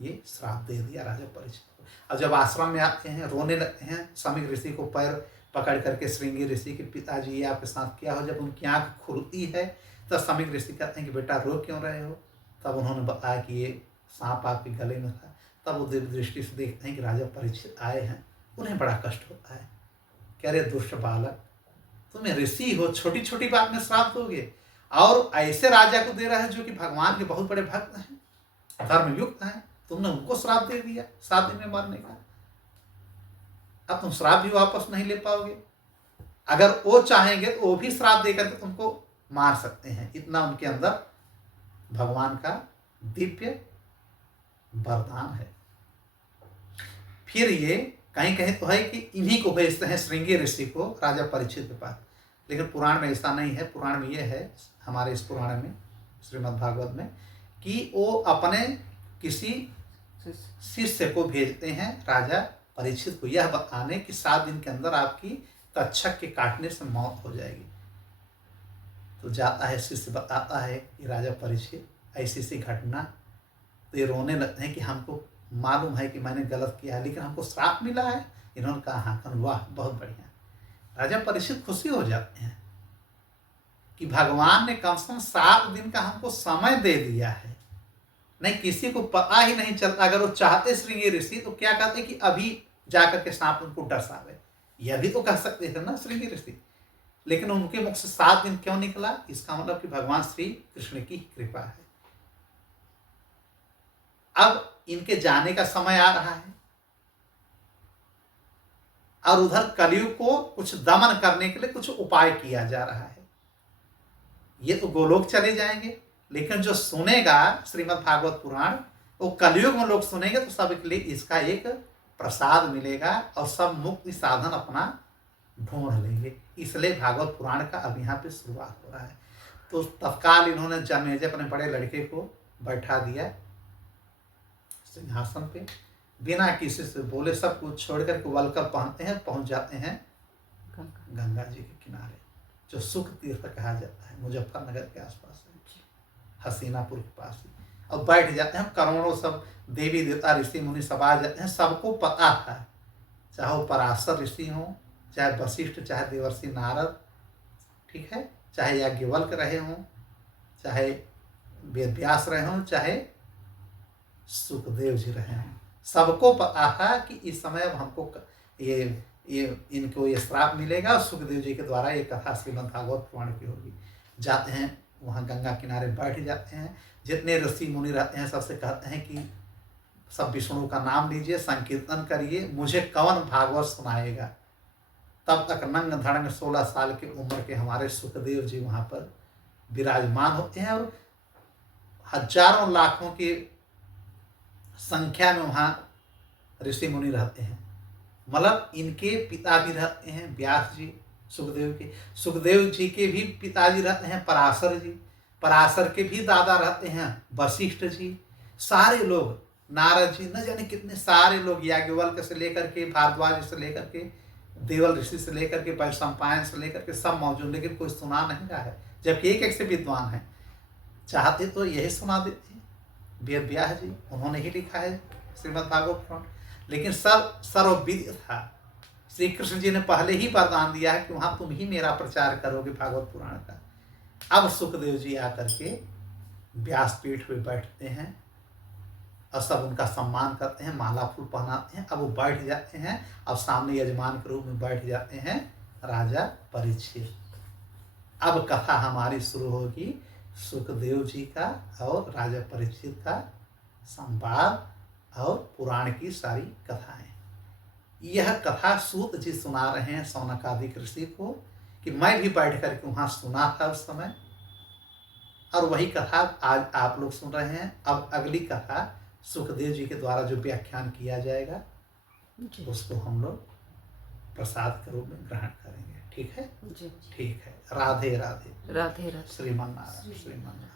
ये श्राप दे दिया राजा परीक्षित को। अब जब आश्रम में आते हैं, रोने लगते हैं, समीक ऋषि को पैर पकड़ करके श्रृंगी ऋषि के पिताजी ये आपके साथ क्या हो। जब उनकी आंख खुलती है तब समीक ऋषि कहते हैं कि बेटा रो क्यों रहे हो। तब उन्होंने बताया कि ये सांप आपके गले में था। तब वो दिव्य दृष्टि से देखते हैं कि राजा परीक्षित आए हैं। उन्हें बड़ा कष्ट होता है। कह रहे दुष्ट बालक, तुम्हें ऋषि हो, छोटी छोटी बात में श्राप दोगे, और ऐसे राजा को दे रहा है जो कि भगवान के बहुत बड़े भक्त हैं, धर्मयुक्त हैं। तुमने उनको श्राप दे दिया 7 दिन में मरने का। अब तुम श्राप भी वापस नहीं ले पाओगे। अगर वो चाहेंगे तो वो भी श्राप देकर के तुमको मार सकते हैं। इतना उनके अंदर भगवान का दिव्य वरदान है। फिर ये कहीं कहीं तो है कि इन्हीं को भेजते हैं श्रृंगी ऋषि को राजा परीक्षित के पास, लेकिन पुराण में ऐसा नहीं है। पुराण में ये है, हमारे इस पुराण में श्रीमद् भागवत में, कि वो अपने किसी शिष्य को भेजते हैं राजा परीक्षित को, यह बताने कि 7 दिन के अंदर आपकी तक्षक के काटने से मौत हो जाएगी। तो जाता है शिष्य, बताता है कि राजा परीक्षित ऐसी सी घटना। तो ये रोने लगते हैं कि हमको मालूम है कि मैंने गलत किया है, लेकिन हमको श्राप मिला है। इन्होंने कहा हाँ, वाह बहुत बढ़िया। राजा परीक्षित खुशी हो जाते हैं कि भगवान ने कम से कम 7 दिन का हमको समय दे दिया है। नहीं, किसी को पता ही नहीं चलता। अगर वो चाहते श्रृंगी ऋषि तो क्या कहते कि अभी जाकर के सांप उनको डसावे, यह भी तो कह सकते थे ना श्रृंगी ऋषि। लेकिन उनके मुख से 7 दिन क्यों निकला? इसका मतलब कि भगवान श्री कृष्ण की कृपा है। अब इनके जाने का समय आ रहा है, और उधर कलयुग को कुछ दमन करने के लिए कुछ उपाय किया जा रहा है। ये तो गोलोक चले जाएंगे, लेकिन जो सुनेगा श्रीमद् भागवत पुराण, वो कलयुग में लोग सुनेंगे तो सबके लिए इसका एक प्रसाद मिलेगा, और सब मुक्ति साधन अपना ढूंढ लेंगे। इसलिए भागवत पुराण का अब यहाँ पे शुरुआत हो रहा है। तो तत्काल इन्होंने जन्मेजय अपने बड़े लड़के को बैठा दिया सिंहासन पे, बिना किसी से बोले सब कुछ छोड़ करके वलकर पहनते हैं, पहुंच जाते हैं गंगा जी के किनारे, जो सुख तीर्थ कहा जाता है, मुजफ्फरनगर के आसपास है, हसीनापुर के पास ही। और बैठ जाते हैं। करोड़ों सब देवी देवता ऋषि मुनि सब आ जाते हैं। सबको पता था, चाहे वो पराशर ऋषि हों, चाहे वशिष्ठ, चाहे देवर्षि नारद, ठीक है, चाहे याज्ञवल्क्य रहे हों, चाहे वेद व्यास रहे हों, चाहे सुखदेव जी रहे हों। सबको पता था कि इस समय अब हमको इनको ये श्राप मिलेगा, और सुखदेव जी के द्वारा ये कथा श्रीमद् भागवत पुराण की होगी। जाते हैं वहाँ गंगा किनारे बैठ जाते हैं। जितने ऋषि मुनि रहते हैं सबसे कहते हैं कि सब विष्णु का नाम लीजिए, संकीर्तन करिए, मुझे कौन भागवत सुनाएगा। तब तक नंग धड़ंग 16 साल की उम्र के हमारे सुखदेव जी वहाँ पर विराजमान होते हैं, और हजारों लाखों की संख्या में वहाँ ऋषि मुनि रहते हैं। मतलब इनके पिता भी रहते हैं व्यास जी, सुखदेव जी के भी पिताजी रहते हैं पराशर जी, पराशर के भी दादा रहते हैं वशिष्ठ जी, सारे लोग, नारद जी, न जाने कितने सारे लोग, याज्ञवल्क्य से लेकर के, भारद्वाज से लेकर के, देवल ऋषि से लेकर के, वैशंपायन से लेकर के सब मौजूद, लेकिन कोई सुना नहीं रहा है, जबकि एक एक से विद्वान है। चाहते तो यही सुना देते हैं। वेद व्यास जी, उन्होंने ही लिखा है श्रीमद् भागवत पुराण, लेकिन सब सर्वविदित था। श्री कृष्ण जी ने पहले ही वरदान दिया है कि वहाँ तुम ही मेरा प्रचार करोगे भागवत पुराण का। अब सुखदेव जी आकर के व्यासपीठ पे बैठते हैं, और सब उनका सम्मान करते हैं, माला फूल पहनाते हैं। अब वो बैठ जाते हैं, अब सामने यजमान के रूप में बैठ जाते हैं राजा परीक्षित। अब कथा हमारी शुरू होगी सुखदेव जी का और राजा परीक्षित का संवाद और पुराण की सारी कथाएं। यह कथा सूत जी सुना रहे हैं शौनकादिक ऋषि को, कि मैं भी बैठ करके वहाँ सुना था उस समय, और वही कथा आज आप लोग सुन रहे हैं। अब अगली कथा सुखदेव जी के द्वारा जो व्याख्यान किया जाएगा उसको हम लोग प्रसाद के रूप में ग्रहण करेंगे। ठीक है जी? ठीक है। राधे राधे। राधे राधे। श्रीमन नारायण, श्रीमन नारायण।